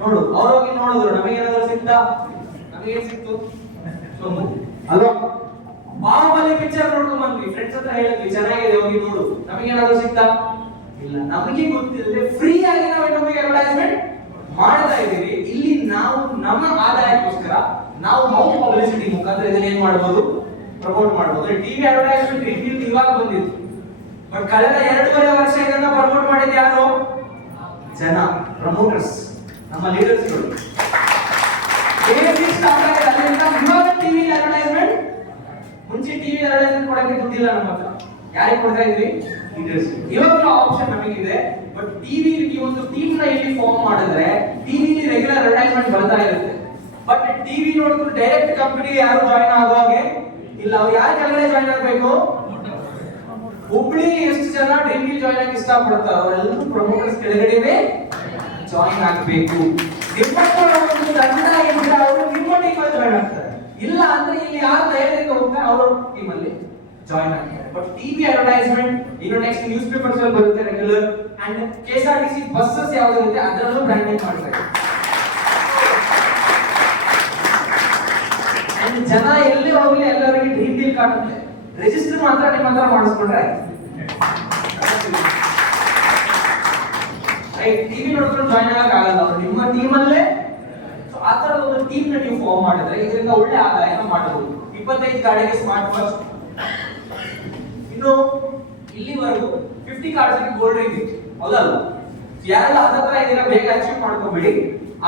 ನೋಡು. ಅವ್ರು ಹೋಗಿ ನೋಡಿದ್ರು, ನಮಗೇನಾದ್ರು ಸಿಗ್ತಾ? ನಮಗೇನ್ ಸಿಕ್ತು? ಅಲ್ವಾ? ಬಾಹುಬಲಿ ಪಿಕ್ಚರ್ ನೋಡ್ಕೊಂಡ್ ಬಂದ್ವಿ, ಫ್ರೆಂಡ್ಸ್ ಹತ್ರ ಹೇಳಿದ್ವಿ ಚೆನ್ನಾಗಿದೆ, ಹೋಗಿ ನೋಡು. ನಮಗೇನಾದ್ರು ಸಿಗ್ತಾ? ಇಲ್ಲ. ನಮಗೆ ಗೊತ್ತಿಲ್ಲದೆ ಫ್ರೀ ಆಗಿ ನಾವು ನಮಗೆ ಅಡ್ವರ್ಟೈಸ್ಮೆಂಟ್ ಮಾಡ್ತಾ ಇದೀವಿ. ಇಲ್ಲಿ ನಾವು ನಮ್ಮ ಆದಾಯಕ್ಕೋಸ್ಕರ ನಾವು ಮೌತ್ ಪಬ್ಲಿಸಿಟಿ ಮುಖಾಂತರ ಇದನ್ನ ಏನ್ ಮಾಡಬಹುದು? ಪ್ರಮೋಟ್ ಮಾಡಬಹುದು. ಟಿವಿ ಅಡ್ವರ್ಟೈಸ್ಮೆಂಟ್ ರಿವ್ಯೂ ಇವಾಗ ಬಂದಿತ್ತು, ಬಟ್ ಕಳೆದ 2.5 ವರ್ಷ ಇದನ್ನ ಪ್ರಮೋಟ್ ಮಾಡಿದ ಯಾರು? ಜನ, ಪ್ರಮೋಟರ್ಸ್, ನಮ್ಮ ಲೀಡರ್ಸ್ಗಳು. ಇವಾಗ ಟಿವಿ ಅಡ್ವರ್ಟೈಸ್ಮೆಂಟ್, ಮುಂಚೆ ಟಿವಿ ಅಡ್ವರ್ಟೈಸ್ಮೆಂಟ್ ಕೊಡಕ್ಕೆ ದುಡ್ಡಿಲ್ಲ ನಮ್ಮ ಹತ್ರ, ಯಾರಿಗೆ ಕೊಡ್ತಾ ಇದ್ವಿ? ಲೀಡರ್ಸ್. ಇವಾಗ ಆಪ್ಷನ್ ನಮಗಿದೆ, ಬಟ್ ಟಿವಿ ನೀವು ಒಂದು ಟೀಮ್ ನ ಇಲ್ಲಿ ಫಾರ್ಮ್ ಮಾಡಿದ್ರೆ ಟಿವಿಲಿ ರೆಗ್ಯುಲರ್ ಅಡ್ವರ್ಟೈಸ್ಮೆಂಟ್ ಬರ್ತಾ ಇರುತ್ತೆ. ಬಟ್ ಟಿವಿ ನೋಡಿದ್ರೆ ಡೈರೆಕ್ಟ್ ಕಂಪನಿಗೆ ಯಾರು ಜಾಯಿನ್ ಆಗುವಾಗೆ ಇಲ್ಲ. ಅವ್ರು ಯಾರು ಕೆಳಗಡೆ ಜಾಯಿನ್ ಆಗಬೇಕು? ಹುಬ್ಳಿ ಎಷ್ಟು ಜನ ಡ್ರೀಮ್ ಡೀಲ್ ಜಾಯಿನ್ ಆಗಿ ಇಷ್ಟಪಡ್ತಾರೋ ಅವರೆಲ್ಲರೂ ಪ್ರಮೋಟರ್ಸ್ ಕೆಳಗಡೆನೆ ಜಾಯಿನ್ ಆಗಬೇಕು. ನಿಮ್ಮ ತಂಡ ಇದ್ರೆ ಅವರು ನಿಮ್ಮ ಟೀಮ್ ಅಲ್ಲಿ ಜಾಯಿನ್ ಆಗ್ತಾರೆ. ಇಲ್ಲ ಅಂದ್ರೆ ಇಲ್ಲಿ ಯಾರು ಧೈರ್ಯದಿಂದ ಹೋಗ್ತಾರೆ ಅವ್ರ ಟೀಮ್ ಅಲ್ಲಿ ಜಾಯಿನ್ ಆಗ್ತಾರೆ. ಬಟ್ ಟಿವಿ ಅಡ್ವರ್ಟೈಸ್ಮೆಂಟ್ ಇನ್ನು ನೆಕ್ಸ್ಟ್ ನ್ಯೂಸ್ ಪೇಪರ್ಸ್ ಅಲ್ಲಿ ಬರುತ್ತೆ ರೆಗ್ಯುಲರ್. ಅಂಡ್ KSRTC ಬಸ್ಸಸ್ ಯಾವ್ದಿರುತ್ತೆ ಅದರಲ್ಲೂ ಬ್ರ್ಯಾಂಡಿಂಗ್ ಮಾಡ್ತಾರೆ. ಅಂಡ್ ಜನ ಎಲ್ಲಿ ಹೋಗ್ಲಿ ಎಲ್ಲರಿಗೆ ಡ್ರೀಮ್ ಡೀಲ್ ಕಾಣುತ್ತೆ. ರಿಜಿಸ್ಟರ್ ಮಾತ್ರ ನಿಮ್ಮ ಹತ್ರ ಮಾಡಿಸ್ಕೊಂಡ್ರೆ ಟಿವಿ ನೋಡಿದ್ರೆ ಜಾಯಿನ್ ಆಗಕ್ ಆಗಲ್ಲ. ಅವ್ರು ನಿಮ್ಮ ಟೀಮ್ ಅಲ್ಲೇ. ಸೊ ಆ ತರ ಒಂದು ಟೀಮ್ ನ ನೀವು ಫಾರ್ಮ್ ಮಾಡಿದ್ರೆ ಇದರಿಂದ ಒಳ್ಳೆ ಆದಾಯ ಮಾಡಬಹುದು. 25 ಗಾಡಿಗೆ ಸ್ಮಾರ್ಟ್ ವಾಚ್. ಇನ್ನು ಇಲ್ಲಿವರೆಗೂ 50 ಕಾರ್ಡ್ಸ್ ಗೆ ಗೋಲ್ಡ್ ರಿಂಗ್ ಇತ್ತು, ಹೌದಲ್ಲ? ಯಾರೆಲ್ಲ ಹತ್ರ ಇದನ್ನ ಬೇಗ ಅಚೀವ್ ಮಾಡ್ಕೊಂಡ್ಬಿಡಿ.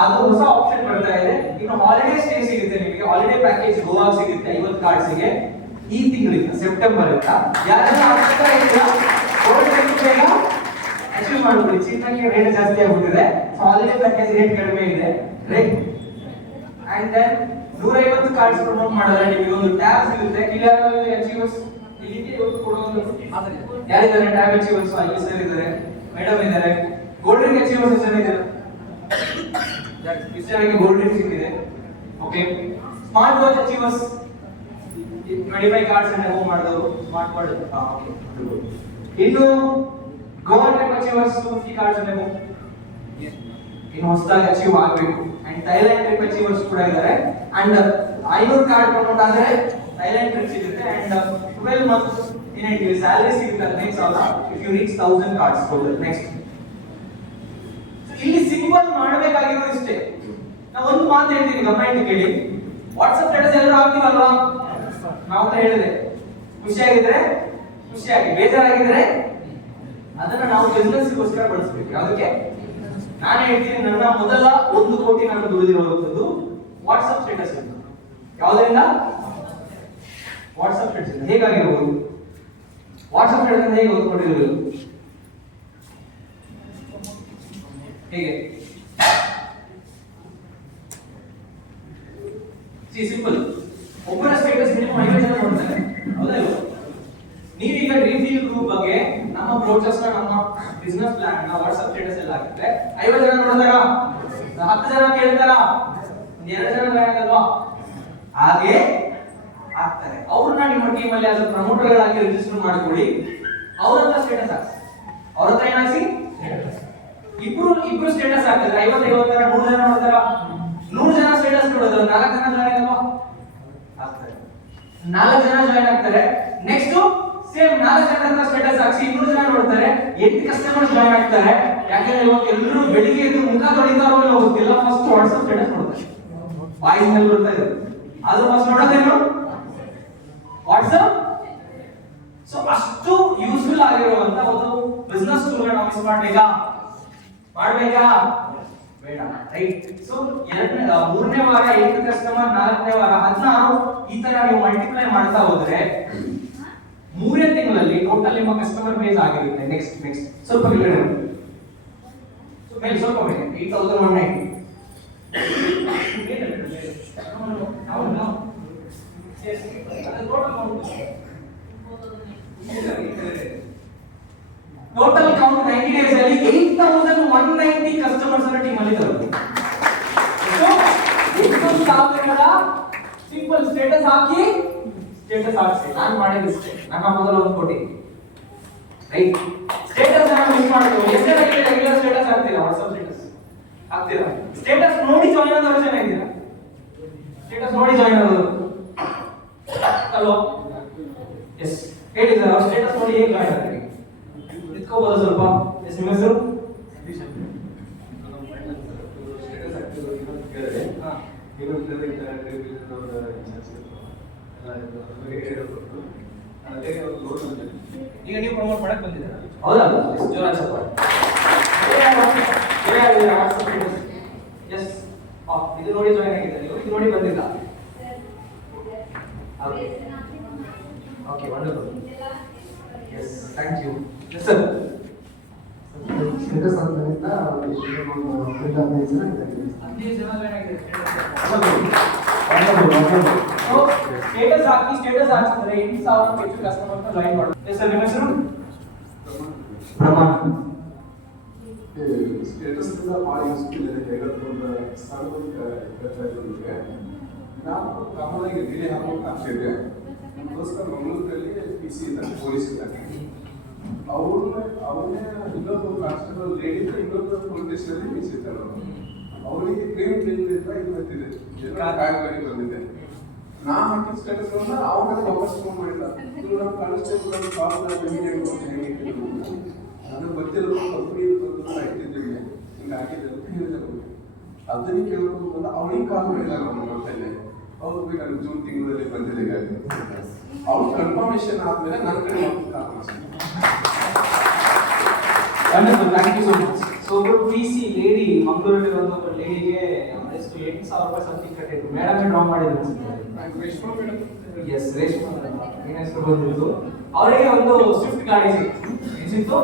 ಅದು ಹೊಸ ಆಪ್ಷನ್ ಬರ್ತಾ ಇದೆ. ಇನ್ನು ಹಾಲಿಡೇ ಸ್ಟೇ ಸಿಗುತ್ತೆ ನಿಮಗೆ, ಹಾಲಿಡೇ ಪ್ಯಾಕೇಜ್ ಗೋವಾ ಸಿಗುತ್ತೆ 50 ಕಾರ್ಡ್ಸ್ ಗೆ ಈ ತಿಂಗಳಿಂದ, ಸೆಪ್ಟೆಂಬರ್ ಇಂದ. ಯಾರೆಲ್ಲ ಹತ್ರ ಇದೆಯಾ ಗೋಲ್ಡ್ ರಿಂಗ್ ಬೇಗ ಅಚೀವ್ ಮಾಡ್ಬಿಡಿ. ಚಿನ್ನಕ್ಕೆ ರೇಟ್ ಜಾಸ್ತಿ ಆಗ್ಬಿಟ್ಟಿದೆ, ಹಾಲಿಡೇ ಪ್ಯಾಕೇಜ್ ರೇಟ್ ಕಡಿಮೆ ಇದೆ, right? And then 150 cards promote ಮಾಡಿದ್ರೆ ನಿಮಗೆ ಒಂದು ಟ್ಯಾಬ್ ಸಿಗುತ್ತೆ. ಕ್ಲಿಯರ್ ಅಚೀವರ್ಸ್ ಇಲ್ಲಿಗೆ ಇವತ್ತು ಕೊಡೋದು ಯಾರಿದ್ದಾರೆ? ಟ್ಯಾಬ್ ಅಚೀವರ್ಸ್ ಐಎಸ್ ಸರ್ ಇದ್ದಾರೆ, ಮೇಡಮ್ ಇದ್ದಾರೆ. ಗೋಲ್ಡ್ ರಿಂಗ್ ಅಚೀವರ್ಸ್ ಎಷ್ಟು ಜನ ಇದ್ದಾರೆ? ಇಷ್ಟು ಜನಕ್ಕೆ ಗೋಲ್ಡ್ ರಿಂಗ್ ಸಿಕ್ಕಿದೆ. Okay. Smart watch achievers 25 cards ಅನ್ನು ಮೂವ್ ಮಾಡಿದವರು ಸ್ಮಾರ್ಟ್ ವಾಚ್. ಓಕೆ. ಇನ್ನು ಗೋಲ್ಡ್ ರಿಂಗ್ ಅಚೀವರ್ಸ್ 50 ಕಾರ್ಡ್ಸ್ ಅನ್ನು ಮೂವ್ ಇನ್ನು ಹೊಸದಾಗಿ ಅಚೀವ್ ಆಗಬೇಕು. ಅಂಡ್ ಥೈಲ್ಯಾಂಡ್ ಟ್ರಿಪ್ ಅಚೀವರ್ಸ್ ಕೂಡ ಇದ್ದಾರೆ. ಅಂಡ್ 500 ಕಾರ್ಡ್ ಪ್ರಮೋಟ್ ಆದ್ರೆ ಥೈಲ್ಯಾಂಡ್ ಟ್ರಿಪ್ ಸಿಗುತ್ತೆ. ಅಂಡ್ 12 ಮಂತ್ಸ್ ಇನ್ ಸ್ಯಾಲರಿ ಸಿಗುತ್ತೆ 15,000 if you reach 1000 cards total. Next ಇಲ್ಲಿ ಸಿಂಪಲ್ ಮಾಡಬೇಕಾಗಿರೋದು ಇಷ್ಟೇ. ನಾವು ಒಂದು ಮಾತು ಹೇಳ್ತೀವಿ, ಗಮನ ಕೇಳಿ. ವಾಟ್ಸ್ಆಪ್ ಸ್ಟೇಟಸ್ ಎಲ್ಲರೂ ಆಗ್ತೀವಲ್ವಾ? ನಾವು ಹೇಳಿದ್ರೆ ಖುಷಿಯಾಗಿದ್ರೆ ಖುಷಿಯಾಗಿ, ಬೇಜಾರಾಗಿದ್ರೆ ಅದನ್ನ ನಾವು ಬಿಸ್ನೆಸ್ಗೋಸ್ಕರ ಬಳಸಬೇಕು. ಯಾವುದಕ್ಕೆ? ನಾನು ಹೇಳ್ತೀನಿ, ನನ್ನ ಮೊದಲ 1 ಕೋಟಿ ನಾನು ದುಡಿದಿರುವಂತದ್ದು ವಾಟ್ಸ್ಆಪ್ ಸ್ಟೇಟಸ್ ಅಂತ. ಯಾವುದರಿಂದ? WhatsApp status. ಹೇಗಾಗಿರ್ಬೋದು? ವಾಟ್ಸ್ಆಪ್ ಸ್ಟೇಟಸ್ ಹೇಗೆ ಓದ್ಕೊಂಡಿರೋದು? ಹೇಗೆ? ಸಿಂಪಲ್. ಒಬ್ಬರ ಸ್ಟೇಟಸ್ ಮಿನಿಮಮ್ 50 ಜನ ನೋಡ್ತಾರೆ, ಹೌದಾ? ನೀವೀಗ ಡ್ರೀಮ್ ಡೀಲ್ ಗ್ರೂಪ್ ಬಗ್ಗೆ ನಮ್ಮ ಬ್ರೋಚರ್ಸ್ ನಮ್ಮ ಬಿಸ್ನೆಸ್ ಪ್ಲಾನ್ ವಾಟ್ಸ್ಆಪ್ ಸ್ಟೇಟಸ್ ಎಲ್ಲ ಹಾಕಿದ್ರೆ 50 ಜನ ನೋಡ್ತಾರ, 10 ಜನ ಕೇಳ್ತಾರ, 2 ಜನ ಜಾಯಿನ್ ಆಗಲ್ವಾ? ಹಾಗೆ ಆಗ್ತಾರೆ. ಅವ್ರನ್ನ ನಿಮ್ಮ ಟೀಮ್ ಅಲ್ಲಿ ಆಸ್ ಪ್ರಮೋಟರ್ಗಳಾಗಿ ರಿಜಿಸ್ಟರ್ ಮಾಡ್ಕೊಳ್ಳಿ. ಅವ್ರ ಹತ್ರ ಸ್ಟೇಟಸ್ ಹಾಕ್ಸಿ. ಅವ್ರ ಹತ್ರ ಏನಾಗ್ಸಿ? ಇಬ್ರು ಸ್ಟೇಟಸ್ ಹಾಕಿದ್ರೆ 50 ತರ 100 ಜನ ನೋಡ್ತಾರ. 100 ಜನ ಸ್ಟೇಟಸ್ ನೋಡಿದ್ರೆ 4 ಜನ ಜಾಯಿನ್ ಆಗಲ್ವಾ? ಆಗ್ತಾರೆ. 4 ಜನ ಜಾಯಿನ್ ಆಗ್ತಾರೆ. ನೆಕ್ಸ್ಟ್ ಸೇಮ್ 4 ಜನ ಹತ್ರ ಸ್ಟೇಟಸ್ ಹಾಕ್ಸಿ 200 ಜನ ನೋಡ್ತಾರೆ. 8 ಕಸ್ಟಮರ್ಸ್ ಜಾಯಿನ್ ಆಗ್ತಾರೆ. ಯಾಕಂದ್ರೆ ಇವಾಗ ಎಲ್ಲರೂ ಬೆಳಿಗ್ಗೆ ಎದ್ದು ಮುಖ ತೊಳಿತಾರೋ ಇಲ್ಲೋ ಗೊತ್ತಿಲ್ಲ, ಫಸ್ಟ್ ವಾಟ್ಸ್ಆಪ್ ಸ್ಟೇಟಸ್ ನೋಡ್ತಾರೆ. ವಾಯ್ಸ್ ಮೇಲೆ ಬರ್ತಾ ಇದೆ, ಅದು ಫಸ್ಟ್ ನೋಡೋದೇನು? ವಾಟ್ಸ್ಆಪ್. ಸೊ ಅಷ್ಟು ಯೂಸ್ಫುಲ್ ಆಗಿರುವಂತ ಒಂದು ಬಿಸ್ನೆಸ್ ಟೂಲ್ ನಾವು ಮಿಸ್ ಮಾಡ್ಬೇಕಾ? ಬೇಡ, ರೈಟ್? ಸೊ ಮೂರನೇ ವಾರ 8 ಕಸ್ಟಮರ್, 4ನೇ ವಾರ 16, ಈ ತರ ನೀವು ಮಲ್ಟಿಪ್ಲೈ ಮಾಡ್ತಾ ಹೋದ್ರೆ 3 ತಿಂಗಳಲ್ಲಿ ಟೋಟಲ್ ನಿಮ್ಮ ಕಸ್ಟಮರ್ ಬೇಸ್ ಆಗಿರುತ್ತೆ. ನೆಕ್ಸ್ಟ್ ಸ್ವಲ್ಪ ಮೇಲೆ ಸ್ವಲ್ಪ ಮೇಲೆ 8190. ಟೋಟಲ್ ಕೌಂಟ್ 90 ಡೇಸ್ ಅಲ್ಲಿ 8190 ಕಸ್ಟಮರ್ಸ್ ಅನ್ನ ಟೀಮ್ ಅಲ್ಲಿ ತರಬೇಕು. ಸೊ 8,000 ಸಿಂಪಲ್ ಸ್ಟೇಟಸ್ ಹಾಕಿ ನಾನು ಮಾಡಿದ್ದೆ ನನ್ನ ಮೊದಲು ಒಂದು ಕೋಟಿ, ರೈಟ್? ಸ್ಟೇಟಸ್ ಅನ್ನ ಮಿಸ್ ಮಾಡೋದು. ಎಷ್ಟೇ ರೆಗ್ಯುಲರ್ ಸ್ಟೇಟಸ್ ಹಾಕ್ತೀರಾ? ವಾಟ್ಸ್ಆಪ್ ಸ್ಟೇಟಸ್ ಹಾಕ್ತೀರಾ? ಸ್ಟೇಟಸ್ ನೋಡಿ ಜಾಯಿನ್ ಆದವರು ಜನ ಇದ್ದೀರಾ? ಸ್ಟೇಟಸ್ ನೋಡಿ ಜಾಯಿನ್ ಆದವರು ಅಲ್ವಾ? ಎಸ್, ಹೇಳಿ ಸರ್, ಅವ್ರ ಸ್ಟೇಟಸ್ ನೋಡಿ ಹೇಗೆ ಜಾಯಿನ್ ಆಗ್ತೀರಿ? ನಿಂತ್ಕೋಬಹುದು ಸ್ವಲ್ಪ. ಎಸ್, ನಿಮ್ಮ ಹೆಸರು? ಈಗ ನೀವು ಪ್ರಮೋಟ್ ಮಾಡಕ್ ಬಂದಿದ್ದೀರಾ, ಹೌದಾ? ಜೋರ ಸಪೋರ್ಟ್. ಎಸ್, ಇದು ನೋಡಿ ಜಾಯಿನ್ ಆಗಿದ್ದಾರೆ, ಇದು ನೋಡಿ ಬಂದಿಲ್ಲ. Okay, wonderful. Yes, thank you. Yes sir. Status ಅಂತ ಸ್ಟೇಟಸ್ ಹಾಕಿದ್ರೆ 8,000 ಹೆಚ್ಚು ಕಸ್ಟಮರ್ನ ಜಾಯಿನ್ ಮಾಡೋದು. ಎಸ್ ಸರ್, ನಿಮ್ಮ ಹೆಸರು? ಪ್ರಮಾಣ. ಸ್ಟೇಟಸ್ ಭಾಳ ಯೂಸ್ಫುಲ್ ಇದೆ. ಹೇಳೋದು ಒಂದು ಸಾರ್ವಜನಿಕ ಇದೆ. ನಾವು ಕಾಮನಾಗಿ ಡಿಲೇ ಹಾಕೋಕೆ ಆಗ್ತಿದೆ. ಅದಕ್ಕೋಸ್ಕರ ಮಂಗಳೂರಲ್ಲಿ PC ಇದ್ದಾನೆ, ಪೊಲೀಸ್ ಇದ್ದಾನೆ. ಅವ್ರನ್ನೇ ಇನ್ನೊಂದು ಕಾನ್ಸ್ಟೇಬಲ್ ಲೇಡಿ ಇದ್ರೆ ಇನ್ನೊಂದು ಪೊಲೀಸ್ ಸ್ಟೇಷನ್ PC ಇರ್ತಾರೆ. ಅವರಿಗೆ ಕ್ರೀಮ್ ಇಲ್ಲಿಂದ ಇದು ಬರ್ತಿದೆ, ಕಾಯಿಲೆ ಬಂದಿದೆ. ನಾ ಹಾಕಿದ ಸ್ಟೇಟಸ್ ಅವಾಗ ವಾಪಸ್ ಫೋನ್ ಮಾಡಿಲ್ಲ. ಇದು ನಮ್ಮ ಕಾನ್ಸ್ಟೇಬಲ್ ಅದು ಗೊತ್ತಿಲ್ಲ, ಕಂಪನಿ ಇಟ್ಟಿದ್ದೀವಿ, ಹಿಂಗೆ ಹಾಕಿದ್ದೆ ಅಂತ ಹೇಳಿದ್ರು. ಅದನ್ನೇ ಕೇಳ್ಕೊಂಡು ಅವನಿಗೆ ಕಾಲ್ ಮಾಡಿಲ್ಲ ನಮ್ಮ ಮೊಬೈಲಲ್ಲಿ. ಅವ್ರು ನಾನು ಜೂನ್ ತಿಂಗಳಲ್ಲಿ ಬಂದಿದೆ ಗಾಡಿ. ಅವ್ರು ಕನ್ಫರ್ಮೇಶನ್ ಆದ್ಮೇಲೆ ನನ್ನ ಕಡೆ ಕಾಲ್ ಮಾಡ್ತೀನಿ. Thank you so much. So PC lady ಮಂಗಳೂರಲ್ಲಿ ಒಂದು ಲೇಡಿಗೆ ಎಷ್ಟು 8,000 ರೂಪಾಯಿ ಸಮಥಿಂಗ್ ಕಟ್ಟಿದ್ರು. ಮೇಡಮ್ ಡ್ರಾ ಮಾಡಿದ್ರು. ರೇಷ್ಮಾ ಮೇಡಮ್. ಎಸ್, ರೇಷ್ಮಾ ಏನ್ ಹೆಸರು ಬಂದಿದ್ದು. ಅವರಿಗೆ ಒಂದು ಸ್ವಿಫ್ಟ್ ಗಾಡಿ ಸಿಕ್ತು.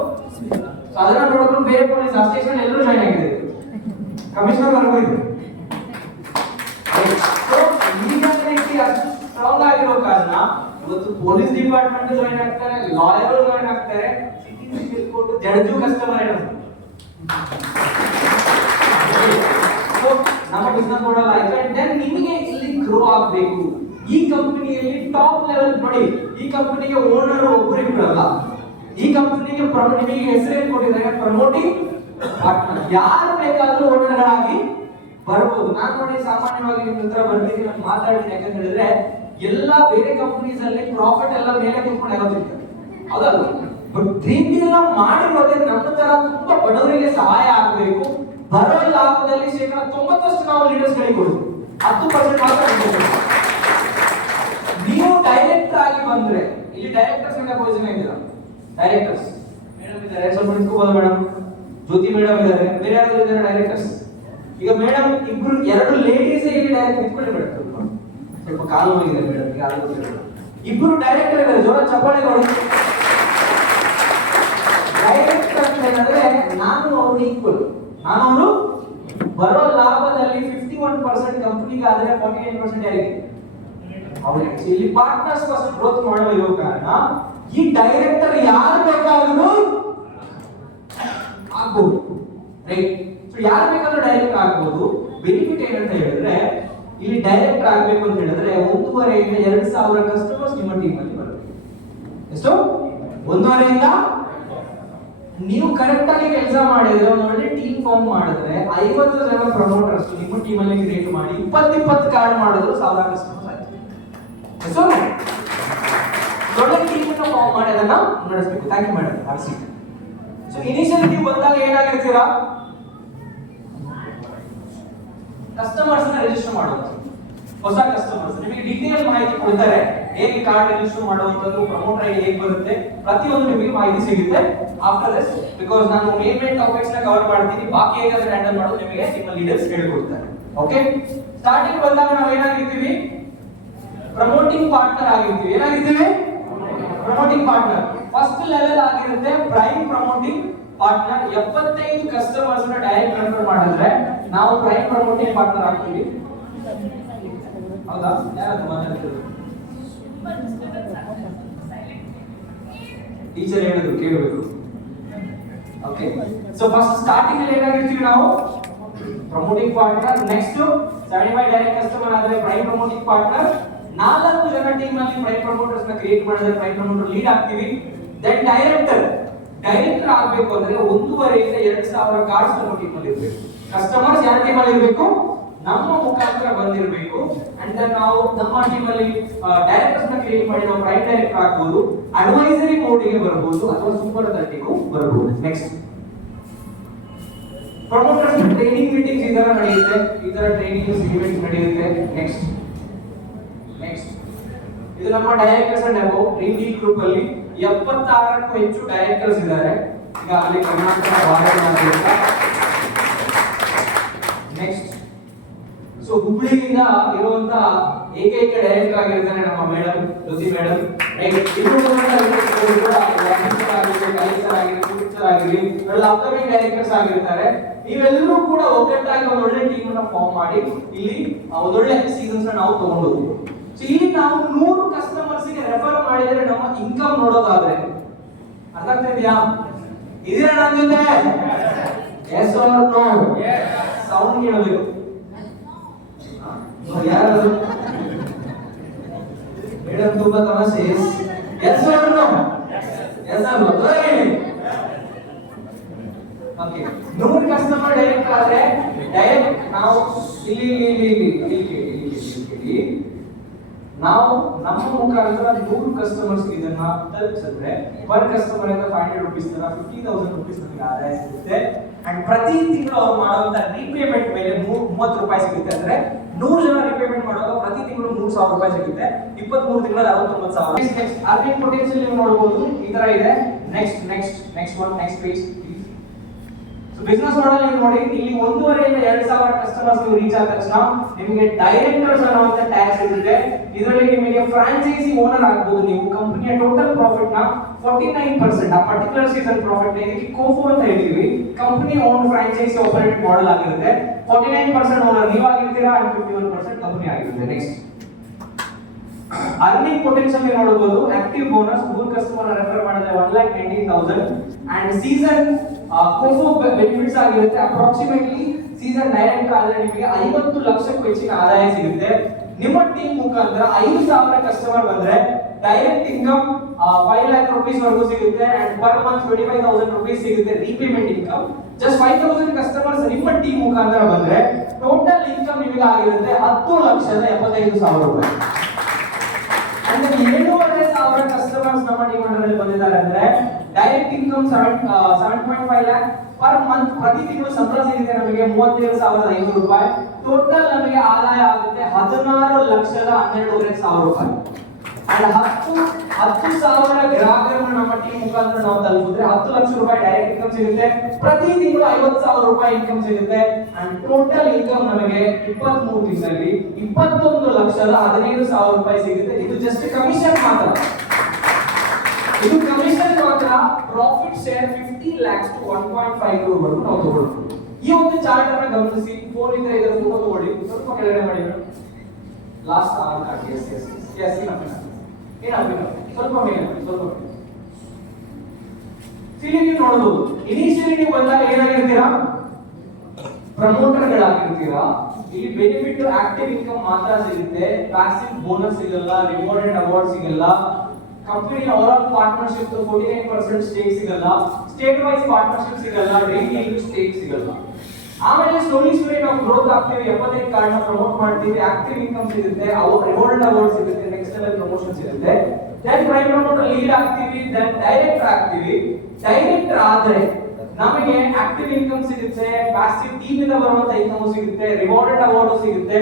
ಅದನ್ನ ನೋಡಿದ್ರು ಬೇರೆ ಪೊಲೀಸ್ ಸ್ಟೇಷನ್ ಎಲ್ಲರೂ ಜಾಯ್ನ್ ಆಗಿದ್ದಾರೆ. ಕಮಿಷನರ್ ವರ್ಗೂ ಇದೆ. ಅಷ್ಟು ಸ್ಟ್ರಾಂಗ್ ಆಗಿರೋ ಕಾರಣ ಇವತ್ತು ಪೊಲೀಸ್ ಡಿಪಾರ್ಟ್ಮೆಂಟ್ ಜಾಯ್ನ್ ಆಗ್ತಾರೆ, ಲಾಯರ್ ಜಾಯ್ನ್ ಆಗ್ತಾರೆ, ಜಡ್ಜು ಕಸ್ಟಮರ್ ನಮ್ಮ ಬಿಸ್ನೆಸ್ ಮಾಡಲ್ಲ ಆಯ್ತು. ದೆನ್ ನಿಮಗೆ ಇಲ್ಲಿ ಗ್ರೋ ಆಗಬೇಕು. ಈ ಕಂಪನಿಯಲ್ಲಿ ಟಾಪ್ ಲೆವೆಲ್ ನೋಡಿ, ಈ ಕಂಪನಿಗೆ ಓನರ್ ಒಬ್ಬರು ಇರಲ್ಲ. ಈ ಕಂಪನಿಗೆ ನಿಮಗೆ ಹೆಸರೇನು ಕೊಟ್ಟಿದ್ದಾರೆ? Promoting partner. ಯಾರು ಬೇಕಾದ್ರೂ ಓನರ್ಗಳಾಗಿ ಬರ್ಬೋದು. ನಾನು ನೋಡಿ ಸಾಮಾನ್ಯವಾಗಿ ನಿಮ್ಮ ಹತ್ರ ಬರ್ತೀನಿ, ನಾನು ಮಾತಾಡ್ತೀನಿ. ಯಾಕಂತ ಹೇಳಿದ್ರೆ ಎಲ್ಲ ಬೇರೆ ಕಂಪನೀಸ್ ಅಲ್ಲಿ ಪ್ರಾಫಿಟ್ ಎಲ್ಲ ಮೇಲೆ ಕೂತ್ಕೊಂಡು ಇರೋದಿಲ್ಲ, ಹೌದಲ್ಲ? ಬಟ್ ಡ್ರೀಮ್ ಡೀಲ್ ಮಾಡಿರೋದೇ ನಮ್ಮ ತರ ತುಂಬಾ ಬಡವರಿಗೆ ಸಹಾಯ ಆಗಬೇಕು. ಬರೋ ಲಾಭದಲ್ಲಿ 90% ನಾವು ಲೀಡರ್ಸ್ ಗಳಿಗೆ ಕೊಡ್ತೀವಿ, 10% ಮಾತ್ರ ನೀವು ಡೈರೆಕ್ಟರ್ ಆಗಿ ಬಂದ್ರೆ. ಇಲ್ಲಿ ಡೈರೆಕ್ಟರ್ಸ್ ಅಂತ ಪೊಸಿಷನ್ ಇದ್ದೀರಾ, ಡೈರೆಕ್ಟರ್ಸ್ ಮೇಡಮ್ ಇದ್ದಾರೆ, ಸ್ವಲ್ಪ ನಿಂತ್ಕೋಬಹುದು ಮೇಡಮ್. ಜ್ಯೋತಿ ಮೇಡಮ್ ಇದ್ದಾರೆ, ಬೇರೆ ಯಾರಾದ್ರೂ ಇದ್ದಾರೆ ಡೈರೆಕ್ಟರ್ಸ್? ಈಗ ಮೇಡಮ್ ಇಬ್ರು 2 ಲೇಡೀಸ್ ಇಲ್ಲಿ ಡೈರೆಕ್ಟ್ ನಿಂತ್ಕೊಳ್ಳಿ ಮೇಡಮ್. ಸ್ವಲ್ಪ ಕಾಲು ಇದೆ ಮೇಡಮ್, ಇಬ್ರು ಡೈರೆಕ್ಟರ್ ಇದ್ದಾರೆ, ಜೋರ ಚಪ್ಪಾಳೆ ಕೊಡಿ. ಡೈರೆಕ್ಟರ್ ಏನಂದ್ರೆ ನಾನು ಅವರು ಈಕ್ವಲ್, ನಾನು ಅವರು ಬರೋ ಲಾಭದಲ್ಲಿ 51% ಕಂಪನಿಗೆ ಆದ್ರೆ 48% ಯಾರಿಗೆ? ಅವ್ರಿಗೆ. ಇಲ್ಲಿ ಪಾರ್ಟ್ನರ್ಸ್ ಫಸ್ಟ್ ಗ್ರೋತ್ ಮಾಡೋ ಇರೋ ಕಾರಣ ಈ ಡೈರೆಕ್ಟರ್ ಯಾರು ಬೇಕಾದ್ರೂ ಆಗ್ಬೋದು, ರೈಟ್? ಸೊ ಯಾರು ಬೇಕಾದ್ರೂ ಡೈರೆಕ್ಟರ್ ಆಗ್ಬೋದು. ಬೆನಿಫಿಟ್ ಏನಂತ ಹೇಳಿದ್ರೆ ಇಲ್ಲಿ ಡೈರೆಕ್ಟರ್ ಆಗ್ಬೇಕು ಅಂತ ಹೇಳಿದ್ರೆ 1.5 ಇಂದ 2,000 ಕಸ್ಟಮರ್ಸ್ ನಿಮ್ಮ ಟೀಮ್ ಅಲ್ಲಿ ಬರಬೇಕು. ಎಷ್ಟು? 1.5 ನೀವು ಕರೆಕ್ಟ್ ಆಗಿ ಕೆಲಸ ಮಾಡಿದ್ರೆ, ಒಂದು ಒಳ್ಳೆ ಟೀಮ್ ಫಾರ್ಮ್ ಮಾಡಿದ್ರೆ 50 ಜನ ಪ್ರಮೋಟರ್ಸ್ ನಿಮ್ಮ ಟೀಮ್ ಅಲ್ಲಿ ಕ್ರಿಯೇಟ್ ಮಾಡಿ 20 ಕಾರ್ಡ್ ಮಾಡಿದ್ರು 1000 ಕಸ್ಟಮರ್ಸ್ ಆಯ್ತು. ಸೊ ಒಳ್ಳೆ ಟೀಮ್ ಅನ್ನು ಫಾರ್ಮ್ ಮಾಡಿ ಅದನ್ನ ನಡೆಸಬೇಕು. Thank you madam. RC. So initially ನೀವು ಬಂದಾಗ ಏನಾಗಿರ್ತೀರಾ, ಕಸ್ಟಮರ್ಸ್ ನ ರಿಜಿಸ್ಟರ್ ಮಾಡುವಂತ ಹೊಸ ಕಸ್ಟಮರ್ಸ್ ನಿಮಗೆ ಡೀಟೇಲ್ ಮಾಹಿತಿ ಕೊಡ್ತಾರೆ. ಹೇಗೆ ಕಾರ್ಡ್ ರಿಜಿಸ್ಟರ್ ಮಾಡುವಂತದ್ದು, ಪ್ರಮೋಟರ್ ಐಡಿ ಹೇಗೆ ಬರುತ್ತೆ, ಪ್ರತಿಯೊಂದು ನಿಮಗೆ ಮಾಹಿತಿ ಸಿಗುತ್ತೆ. ಆಫ್ಟರ್ ದಿಸ್ ಬಿಕಾಸ್ ನಾನು ಮೇನ್ ಟಾಪಿಕ್ಸ್ ನ ಕವರ್ ಮಾಡ್ತೀನಿ, ಬಾಕಿ ಹೇಗೆ ಹ್ಯಾಂಡಲ್ ಮಾಡೋದು ನಿಮಗೆ ನಿಮ್ಮ ಲೀಡರ್ಸ್ ಹೇಳ್ಕೊಡ್ತಾರೆ. ಓಕೆ, ಸ್ಟಾರ್ಟಿಂಗ್ ಬಂದಾಗ ನಾವು ಏನಾಗಿರ್ತೀವಿ, ಪ್ರಮೋಟಿಂಗ್ ಪಾರ್ಟ್ನರ್ ಆಗಿರ್ತೀವಿ. ಏನಾಗಿರ್ತೀವಿ? Promoting partner. ಫಸ್ಟ್ ಲೆವೆಲ್ ಆಗಿರುತ್ತೆ ಪ್ರೈಮ್ ಪ್ರಮೋಟಿಂಗ್ ಪಾರ್ಟ್ನರ್. 75 ಕಸ್ಟಮರ್ಸ್ ನ ಡೈರೆಕ್ಟ್ ರೆಫರ್ ಮಾಡಿದ್ರೆ ನಾವು ಪ್ರೈಮ್ ಪ್ರಮೋಟಿಂಗ್ ಪಾರ್ಟ್ನರ್ ಆಗ್ತೀವಿ. ಹೌದಾ? ಯಾರು ಮಾತಾಡ್ತಿರೋದು? ಟೀಚರ್ ಹೇಳಿದ್ರು ಕೇಳಬೇಕು. ಓಕೆ, ಸೊ ಫಸ್ಟ್ ಸ್ಟಾರ್ಟಿಂಗ್ ಅಲ್ಲಿ ಏನಾಗಿರ್ತೀವಿ ನಾವು, promoting partner. Next 75 direct customer ಆದ್ರೆ ಪ್ರೈಮ್ ಪ್ರಮೋಟಿಂಗ್ ಪಾರ್ಟ್ನರ್. 4 ಜನ ಟೀಮ್ ಅಲ್ಲಿ ಪ್ರೈಮ್ ಪ್ರಮೋಟರ್ಸ್ ನ ಕ್ರಿಯೇಟ್ ಮಾಡಿದ್ರೆ ಪ್ರೈಮ್ ಪ್ರಮೋಟರ್ ಲೀಡ್ ಆಗ್ತೀವಿ. ದೆನ್ ಡೈರೆಕ್ಟರ್ ಆಗ್ಬೇಕು ಅಂದ್ರೆ 1.5 ಇಂದ 2,000 ಕಾರ್ಡ್ಸ್ ನಮ್ಮ ಟೀಮ್ ಅಲ್ಲಿ ಇರಬೇಕು. ಕಸ್ಟಮರ್ಸ್ ಯಾರ ಟೀಮ್ ಅಲ್ಲಿ ಇರಬೇಕು, ನಮ್ಮ ಮುಖಾಂತರ ಬಂದಿರಬೇಕು. ಅಂಡ್ ದೆನ್ ನಾವು ನಮ್ಮ ಟೀಮ್ ಅಲ್ಲಿ ಡೈರೆಕ್ಟರ್ಸ್ ನ ಕ್ರಿಯೇಟ್ ಮಾಡಿ ನಾವು ಪ್ರೈಮ್ ಡೈರೆಕ್ಟರ್ ಆಗ್ಬೋದು, ಅಡ್ವೈಸರಿ ಮೋಡ್ ಗೆ ಬರಬಹುದು, ಅಥವಾ ಸೂಪರ್ 30ಗೂ ಬರಬಹುದು. ನೆಕ್ಸ್ಟ್ ಪ್ರಮೋಟರ್ಸ್ ಟ್ರೈನಿಂಗ್ ಮೀಟಿಂಗ್ಸ್ ಈ ತರ ನಡೆಯುತ್ತೆ, ಈ ತರ ಟ್ರೈನಿಂಗ್ ಇವೆಂಟ್ಸ್ ನಡೆಯುತ್ತೆ. ನೆಕ್ಸ್ಟ್ ಇದು ನಮ್ಮ ಡೈರೆಕ್ಟರ್ಸ್ ಡೆಮೋ. ರಿಂಗಿ ಗ್ರೂಪ್ ಅಲ್ಲಿ 76ಕ್ಕೂ ಹೆಚ್ಚು ಡೈರೆಕ್ಟರ್ಸ್ ಇದ್ದಾರೆ ಈಗಾಗಲೇ ಕರ್ನಾಟಕ ಭಾರತದಾದ್ಯಂತ. ನೆಕ್ಸ್ಟ್, ಸೊ ಹುಬ್ಳಿಯಿಂದ ಇರುವಂತ ಏಕೈಕ ಡೈರೆಕ್ಟರ್ ಆಗಿರ್ತಾರೆ ನಮ್ಮ ಮೇಡಮ್ ಜ್ಯೋತಿ ಮೇಡಮ್. ಅಪ್ಕಮಿಂಗ್ ಡೈರೆಕ್ಟರ್ಸ್ ಆಗಿರ್ತಾರೆ. ಇವೆಲ್ಲರೂ ಕೂಡ ಒಗ್ಗಟ್ಟಾಗಿ ಒಂದು ಒಳ್ಳೆ ಟೀಮ್ ಅನ್ನ ಫಾರ್ಮ್ ಮಾಡಿ ಇಲ್ಲಿ ಒಂದೊಳ್ಳೆ ಸೀಸನ್ಸ್ ನಾವು ತಗೊಂಡು ಹೋಗ್ಬೋದು. ಸೊ ಇಲ್ಲಿ ನಾವು 100 ಕಸ್ಟಮರ್ಸ್ ಗೆ ರೆಫರ್ ಮಾಡಿದ್ರೆ ನಮ್ಮ ಇನ್ಕಮ್ ನೋಡೋದಾದ್ರೆ ಅರ್ಥ ಆಗ್ತಿದ್ಯಾ? ಇದೀರಾ ನನ್ನ ಜೊತೆ? S or no? ಸೌಂಡ್ ಕೇಳಬೇಕು. ಯಾರು ಮೇಡಮ್ ತುಂಬಾ ತಮಾಷೆ. Yes or no? Yes or no? Okay, 100 customer direct ಆದ್ರೆ ಡೈರೆಕ್ಟ್ ನಾವು ಇಲ್ಲಿ ನಾವು ನಮ್ಮ ಮುಖಾಂತರ 100 ಕಸ್ಟಮರ್ಸ್ ಇದನ್ನ ತಲುಪಿಸಿದ್ರೆ ಪರ್ ಕಸ್ಟಮರ್ ಇಂದ 500 ರೂಪೀಸ್ ತರ 50,000 ರೂಪೀಸ್ ನಮಗೆ ಆದಾಯ ಸಿಗುತ್ತೆ. ಅಂಡ್ ಪ್ರತಿ ತಿಂಗಳು ಅವ್ರು ಮಾಡುವಂತ ರೀಪೇಮೆಂಟ್ ಮೇಲೆ 30 ರೂಪಾಯಿ ಸಿಗುತ್ತೆ. ಅಂದ್ರೆ 100 ಜನ ರೀಪೇಮೆಂಟ್ ಮಾಡುವಾಗ ಪ್ರತಿ ತಿಂಗಳು 3,000 ರೂಪಾಯಿ ಸಿಗುತ್ತೆ. 23 ತಿಂಗಳಲ್ಲಿ 69,000. ನೆಕ್ಸ್ಟ್ ಅರ್ನಿಂಗ್ ಪೊಟೆನ್ಶಿಯಲ್ ನೀವು ನೋಡಬಹುದು, ಈ ತರ ಇದೆ. Next page. ಬಿಸ್ನೆಸ್ ಮಾಡೆಲ್ ನೀವು ನೋಡಿ, ಇಲ್ಲಿ 1.5 ಇಂದ 2,000 ಕಸ್ಟಮರ್ಸ್ ನೀವು ರೀಚ್ ಆದ ತಕ್ಷಣ ನಿಮಗೆ ಡೈರೆಕ್ಟರ್ಸ್ ಅನ್ನುವಂತ ಟ್ಯಾಕ್ಸ್ ಇರುತ್ತೆ. ಇದರಲ್ಲಿ ನಿಮಗೆ ಫ್ರಾಂಚೈಸಿ ಓನರ್ ಆಗಬಹುದು. ನೀವು ಕಂಪನಿಯ ಟೋಟಲ್ ಪ್ರಾಫಿಟ್ ನ 49% ಆ ಪರ್ಟಿಕ್ಯುಲರ್ ಸೀಸನ್ ಪ್ರಾಫಿಟ್ ನ ಇದಕ್ಕೆ ಕೋಫೋ ಅಂತ ಹೇಳ್ತೀವಿ. Company own franchise operate model ಆಗಿರುತ್ತೆ. 49% ಓನರ್ ನೀವು ಆಗಿರ್ತೀರಾ, ಅಂಡ್ 51% ಕಂಪನಿ ಆಗಿರುತ್ತೆ. ನೆಕ್ಸ್ಟ್ ಅರ್ನಿಂಗ್ ಪೊಟೆನ್ಶಿಯಲ್ ನೀವು ನೋಡಬಹುದು. ಆಕ್ಟಿವ್ ಬೋನಸ್ 100 ಕಸ್ಟಮರ್ ರೆಫರ್ ಮಾಡಿದ್ರೆ 1,19,000 ಅಂಡ್ ಸೀಸನ್ ಕೋಫೋ ಬೆನಿಫಿಟ್ಸ್ ಆಗಿರುತ್ತೆ. ಅಪ್ರಾಕ್ಸಿಮೇಟ್ಲಿ ಸೀಸನ್ ಡೈರೆಕ್ಟರ್ ಆದ್ರೆ ನಿಮಗೆ 50 ಲಕ್ಷಕ್ಕೂ ಹೆಚ್ಚಿನ ಆದಾಯ ಸಿಗುತ್ತೆ. ನಿಮ್ಮ ಟೀಮ್ ಮುಖಾಂತರ 5,000 ಕಸ್ಟಮರ್ ಬಂದ್ರೆ ಡೈರೆಕ್ಟ್ ಇನ್ಕಮ್ 5 lakh ರೂಪೀಸ್ ವರೆಗೂ ಸಿಗುತ್ತೆ. ಅಂಡ್ ಪರ್ ಮಂತ್ 25,000 ರೂಪೀಸ್ ಸಿಗುತ್ತೆ ರೀಪೇಮೆಂಟ್ ಇನ್ಕಮ್. ಜಸ್ಟ್ 5,000 ಕಸ್ಟಮರ್ಸ್ ನಿಮ್ಮ ಟೀಮ್ ಮುಖಾಂತರ ಬಂದ್ರೆ ಟೋಟಲ್ ಇನ್ಕಮ್ ನಿಮಗೆ ಆಗಿರುತ್ತೆ 10,75,000 ರೂಪಾಯಿ. ಅಂದ್ರೆ 7,500 ಕಸ್ಟಮರ್ಸ್ ನಮ್ಮ ಟೀಮ್ ಅಂಡರ್ ಬಂದಿದ್ದಾರೆ ಅಂದ್ರೆ direct income 7.5 lakh per month. ಪ್ರತಿ ತಿಂಗಳು ಸಂಬಳ ಸಿಗುತ್ತೆ ನಮಗೆ 37,500 ರೂಪಾಯಿ. ಟೋಟಲ್ ನಮಗೆ ಆದಾಯ ಆಗುತ್ತೆ 16,12,500 ರೂಪಾಯಿ. ಅಂಡ್ 10,000 ಗ್ರಾಹಕರನ್ನು ನಮ್ಮ ಟೀಮ್ ಮುಖಾಂತರ ನಾವು ತಲುಪಿದ್ರೆ 10 ಲಕ್ಷ ರೂಪಾಯಿ ಡೈರೆಕ್ಟ್ ಇನ್ಕಮ್ ಸಿಗುತ್ತೆ. ಪ್ರತಿ ತಿಂಗಳು 50,000 ರೂಪಾಯಿ ಇನ್ಕಮ್ ಸಿಗುತ್ತೆ. ಅಂಡ್ ಟೋಟಲ್ ಇನ್ಕಮ್ ನಮಗೆ 23 ತಿಂಗಳಲ್ಲಿ 21,15,000 ರೂಪಾಯಿ ಸಿಗುತ್ತೆ. ಇದು ಜಸ್ಟ್ ಕಮಿಷನ್ ಮಾತ್ರ. ಇದು ಕಮಿಷನ್ ಮಾತ್ರ. Profit share 50 lakhs to 1.5 crore ವರೆಗೂ ನಾವು ತಗೊಳ್ಬಹುದು. ಈ ಒಂದು ಚಾರ್ಟ್ ಅನ್ನು ಗಮನಿಸಿ. ಫೋನ್ ಇದ್ರೆ ಇದರ ಫೋಟೋ ತಗೊಳ್ಳಿ, ಸ್ವಲ್ಪ ಕೆಳಗಡೆ ಮಾಡಿ. Last R card. ಎಸ್ ಸ್ವಲ್ಪ ಮೇಲೆ. ಇಲ್ಲಿ ನೀವು ನೋಡಬಹುದು ಇನಿಷಿಯಲಿ ನೀವು ಬಂದಾಗ ಏನಾಗಿರ್ತೀರಾ, ಪ್ರಮೋಟರ್ ಗಳಾಗಿರ್ತೀರಾ. ಇಲ್ಲಿ ಬೆನಿಫಿಟ್ ಆಕ್ಟಿವ್ ಇನ್ಕಮ್ ಮಾತ್ರ ಸಿಗುತ್ತೆ, ಪ್ಯಾಸಿವ್ ಬೋನಸ್ ಸಿಗಲ್ಲ, ರಿವಾರ್ಡ್ ಅಂಡ್ ಅವಾರ್ಡ್ ಸಿಗಲ್ಲ, ಕಂಪನಿ ಅವರ ಪಾರ್ಟ್ನರ್ಶಿಪ್ 49% ಸ್ಟೇಕ್ ಸಿಗಲ್ಲ, ಸ್ಟೇಟ್ ವೈಸ್ ಪಾರ್ಟ್ನರ್ಶಿಪ್ ಸಿಗಲ್ಲ, ಡೈಲಿ ಸ್ಟೇಕ್ ಸಿಗಲ್ಲ. ಆಮೇಲೆ ಸ್ಲೋಲಿ ನಾವು ಗ್ರೋತ್ ಆಗ್ತೀವಿ, 75 ಕಾರ್ಡ್ ಪ್ರಮೋಟ್ ಮಾಡ್ತೀವಿ, ಆಕ್ಟಿವ್ ಇನ್ಕಮ್ ಸಿಗುತ್ತೆ, ರಿವಾರ್ಡ್ ಅವಾರ್ಡ್ ಸಿಗುತ್ತೆ, ನೆಕ್ಸ್ಟ್ ಲೆವೆಲ್ ಪ್ರಮೋಷನ್ ಸಿಗುತ್ತೆ. ದೆನ್ ಪ್ರೈಮ್ ಪ್ರಮೋಟರ್ ಲೀಡ್ ಆಗ್ತೀವಿ, ದೆನ್ ಡೈರೆಕ್ಟರ್ ಆಗ್ತೀವಿ. ಡೈರೆಕ್ಟರ್ ಆದ್ರೆ ನಮಗೆ ಆಕ್ಟಿವ್ ಇನ್ಕಮ್ ಸಿಗುತ್ತೆ, ಪ್ಯಾಸಿವ್ ಟೀಮ್ ಇಂದ ಬರುವಂತ ಇನ್ಕಮ್ ಸಿಗುತ್ತೆ, ರಿವಾರ್ಡ್ ಅವಾರ್ಡ್ ಸಿಗುತ್ತೆ,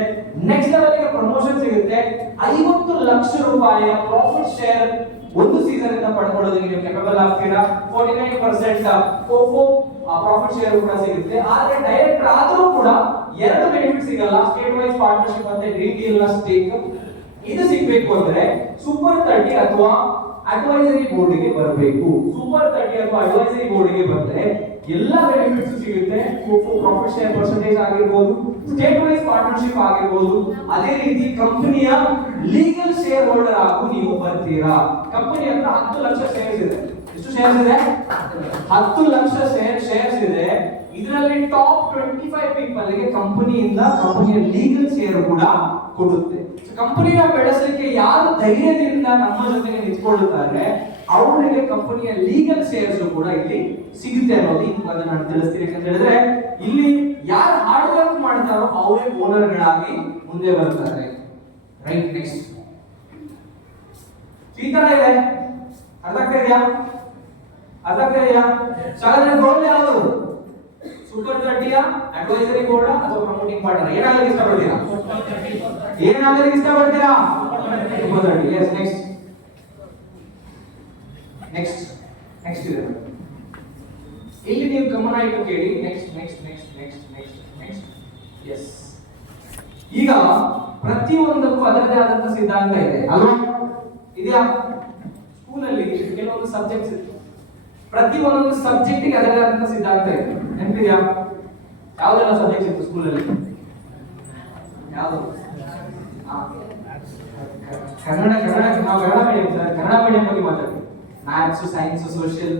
ನೆಕ್ಸ್ಟ್ ಲೆವೆಲ್ ಗೆ ಪ್ರಮೋಷನ್ ಸಿಗುತ್ತೆ. 50 ಲಕ್ಷ ರೂಪಾಯಿಯ ಪ್ರಾಫಿಟ್ ಶೇರ್ ಒಂದು ಸೀಸನ್ ಇಂದ ಪಡ್ಕೊಳ್ಳೋದಕ್ಕೆ ನೀವು ಕೆಪಬಲ್ ಆಗ್ತೀರಾ. 49% ಕೋಫೋ ಪ್ರಾಫಿಟ್ ಶೇರ್ ಕೂಡ ಸಿಗುತ್ತೆ. ಆದ್ರೆ ಡೈರೆಕ್ಟರ್ ಆದ್ರೂ ಕೂಡ ಎರಡು ಬೆನಿಫಿಟ್ ಸಿಗಲ್ಲ, ಸ್ಟೇಟ್ ವೈಸ್ ಪಾರ್ಟ್ನರ್ಶಿಪ್ ಮತ್ತೆ ಡ್ರೀಮ್ ಡೀಲ್ ನ ಸ್ಟೇಕ್. ಇದು ಸಿಗಬೇಕು ಅಂದ್ರೆ ಸೂಪರ್ 30 ಅಥವಾ ಅಡ್ವೈಸರಿ ಬೋರ್ಡ್ ಗೆ ಬರಬೇಕು. ಸೂಪರ್ 30 ಅಥವಾ ಅಡ್ವೈಸರಿ ಬೋರ್ಡ್ ಗೆ ಬಂದ್ರೆ ಎಲ್ಲಾ ಬೆನಿಫಿಟ್ಸ್ ಸಿಗುತ್ತೆ. ಪ್ರಾಫಿಟ್ ಶೇರ್ ಪರ್ಸೆಂಟೇಜ್ ಆಗಿರಬಹುದು, ಸ್ಟೇಟ್ ವೈಸ್ ಪಾರ್ಟ್ನರ್ಶಿಪ್ ಆಗಿರಬಹುದು, ಅದೇ ರೀತಿ ಕಂಪನಿಯ ಲೀಗಲ್ ಶೇರ್ ಹೋಲ್ಡರ್ ಆಗು ನೀವು ಬರ್ತೀರಾ. ಕಂಪನಿ ಹತ್ರ 10 ಲಕ್ಷ ಶೇರ್ಸ್ ಇದೆ. ಎಷ್ಟು ಶೇರ್ಸ್ ಇದೆ? 10 ಲಕ್ಷ ಶೇರ್ಸ್ ಇದೆ. ಇದರಲ್ಲಿ ಟಾಪ್ 25 ಪೀಪಲ್ ಗೆ ಕಂಪನಿಯಿಂದ ಕಂಪನಿಯ ಲೀಗಲ್ ಶೇರ್ ಕೂಡ ಕೊಡುತ್ತೆ. ಕಂಪನಿಯ ಬೆಳೆಸಲಿಕ್ಕೆ ಯಾರು ಧೈರ್ಯದಿಂದ ನಮ್ಮ ಜೊತೆಗೆ ನಿಂತ್ಕೊಳ್ಳುತ್ತಾರೆ ಅವರಿಗೆ ಕಂಪನಿಯ ಲೀಗಲ್ ಶೇರ್ಸ್ ಕೂಡ ಇಲ್ಲಿ ಸಿಗುತ್ತೆ ಅನ್ನೋದು ಇವಾಗ ನಾನು ತಿಳಿಸ್ತೀನಿ. ಯಾಕಂತ ಹೇಳಿದ್ರೆ ಇಲ್ಲಿ ಯಾರು ಹಾರ್ಡ್ ವರ್ಕ್ ಮಾಡ್ತಾರೋ ಅವರೇ ಓನರ್ ಗಳಾಗಿ ಮುಂದೆ ಬರ್ತಾರೆ. ರೈಟ್, ನೆಕ್ಸ್ಟ್ ಈ ತರ ಇದೆ. ಅರ್ಥ ಆಗ್ತಾ ಇದೆಯಾ? ಸಾಧಾರಣ ಗೋಲ್ ಯಾವುದು? ಸೂಪರ್ 30 ಅಡ್ವೈಸರಿ ಬೋರ್ಡ್ ಅಥವಾ ಪ್ರಮೋಟಿಂಗ್ ಪಾರ್ಟ್ನರ್? ಏನಾಗಲಿಕ್ಕೆ ಇಷ್ಟಪಡ್ತೀರಾ? ಸೂಪರ್ 30. yes, ನೆಕ್ಸ್ಟ್ ಇದೆ. ಇಲ್ಲಿ ನೀವು ಗಮನ ಇಟ್ಟು ಕೇಳಿ. Next yes. ಈಗ ಪ್ರತಿಯೊಂದಕ್ಕೂ ಅದರದೇ ಆದಂತ ಸಿದ್ಧಾಂತ ಇದೆ ಅಲ್ವಾ? ಇದೆಯಾ? ಸ್ಕೂಲಲ್ಲಿ ಕೆಲವೊಂದು ಸಬ್ಜೆಕ್ಟ್ಸ್ ಇತ್ತು, ಪ್ರತಿ ಒಂದೊಂದು ಸಬ್ಜೆಕ್ಟ್ ಗೆ ಅದರದೇ ಆದಂತ ಸಿದ್ಧಾಂತ ಇದೆ. ನೆನಪಿದೆಯಾ? ಯಾವ್ದೆಲ್ಲ ಸಬ್ಜೆಕ್ಟ್ಸ್ ಇತ್ತು ಸ್ಕೂಲಲ್ಲಿ? ಯಾವುದು? ಕನ್ನಡ ನಾವು Kannada medium sir, Kannada medium ಬಗ್ಗೆ ಮಾತಾಡ್ತೀವಿ. ಮ್ಯಾಥ್ಸ್, ಸೈನ್ಸ್, ಸೋಷಿಯಲ್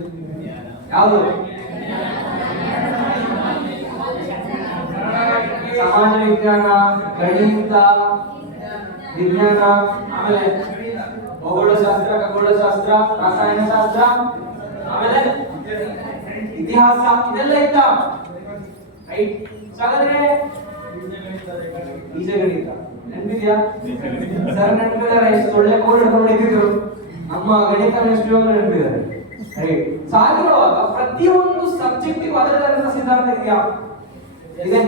ಯಾವುದು? ಸಮಾಜ ವಿಜ್ಞಾನ, ಗಣಿತ, ವಿಜ್ಞಾನ, ಆಮೇಲೆ ಭೌಗೋಳಶಾಸ್ತ್ರ, ಖಗೋಳಶಾಸ್ತ್ರ, ರಸಾಯನಶಾಸ್ತ್ರ, ಆಮೇಲೆ ಇತಿಹಾಸ, ಇದೆಲ್ಲ ಇತ್ತ. ರೈಟ್. ಹಾಗಾದ್ರೆ ಬೀಜಗಣಿತ ನೆನಪಿದ್ಯಾ ಸರ್? ನೆನಪಿದ್ದಾರೆ. ಎಷ್ಟು ಒಳ್ಳೆ ಕೋಡ್ ಹಿಡ್ಕೊಂಡಿದ್ರು ನಮ್ಮ ಗಣಿತ ಎಷ್ಟು ನೆನಪಿದ್ದಾರೆ. ರೈಟ್. ಸಾಗಿರುವಾಗ ಪ್ರತಿಯೊಂದು ಸಬ್ಜೆಕ್ಟಿಗೂ ಅದರದೇ ಸಿದ್ಧಾಂತ ಇದೆಯಾ? ಇದೆ.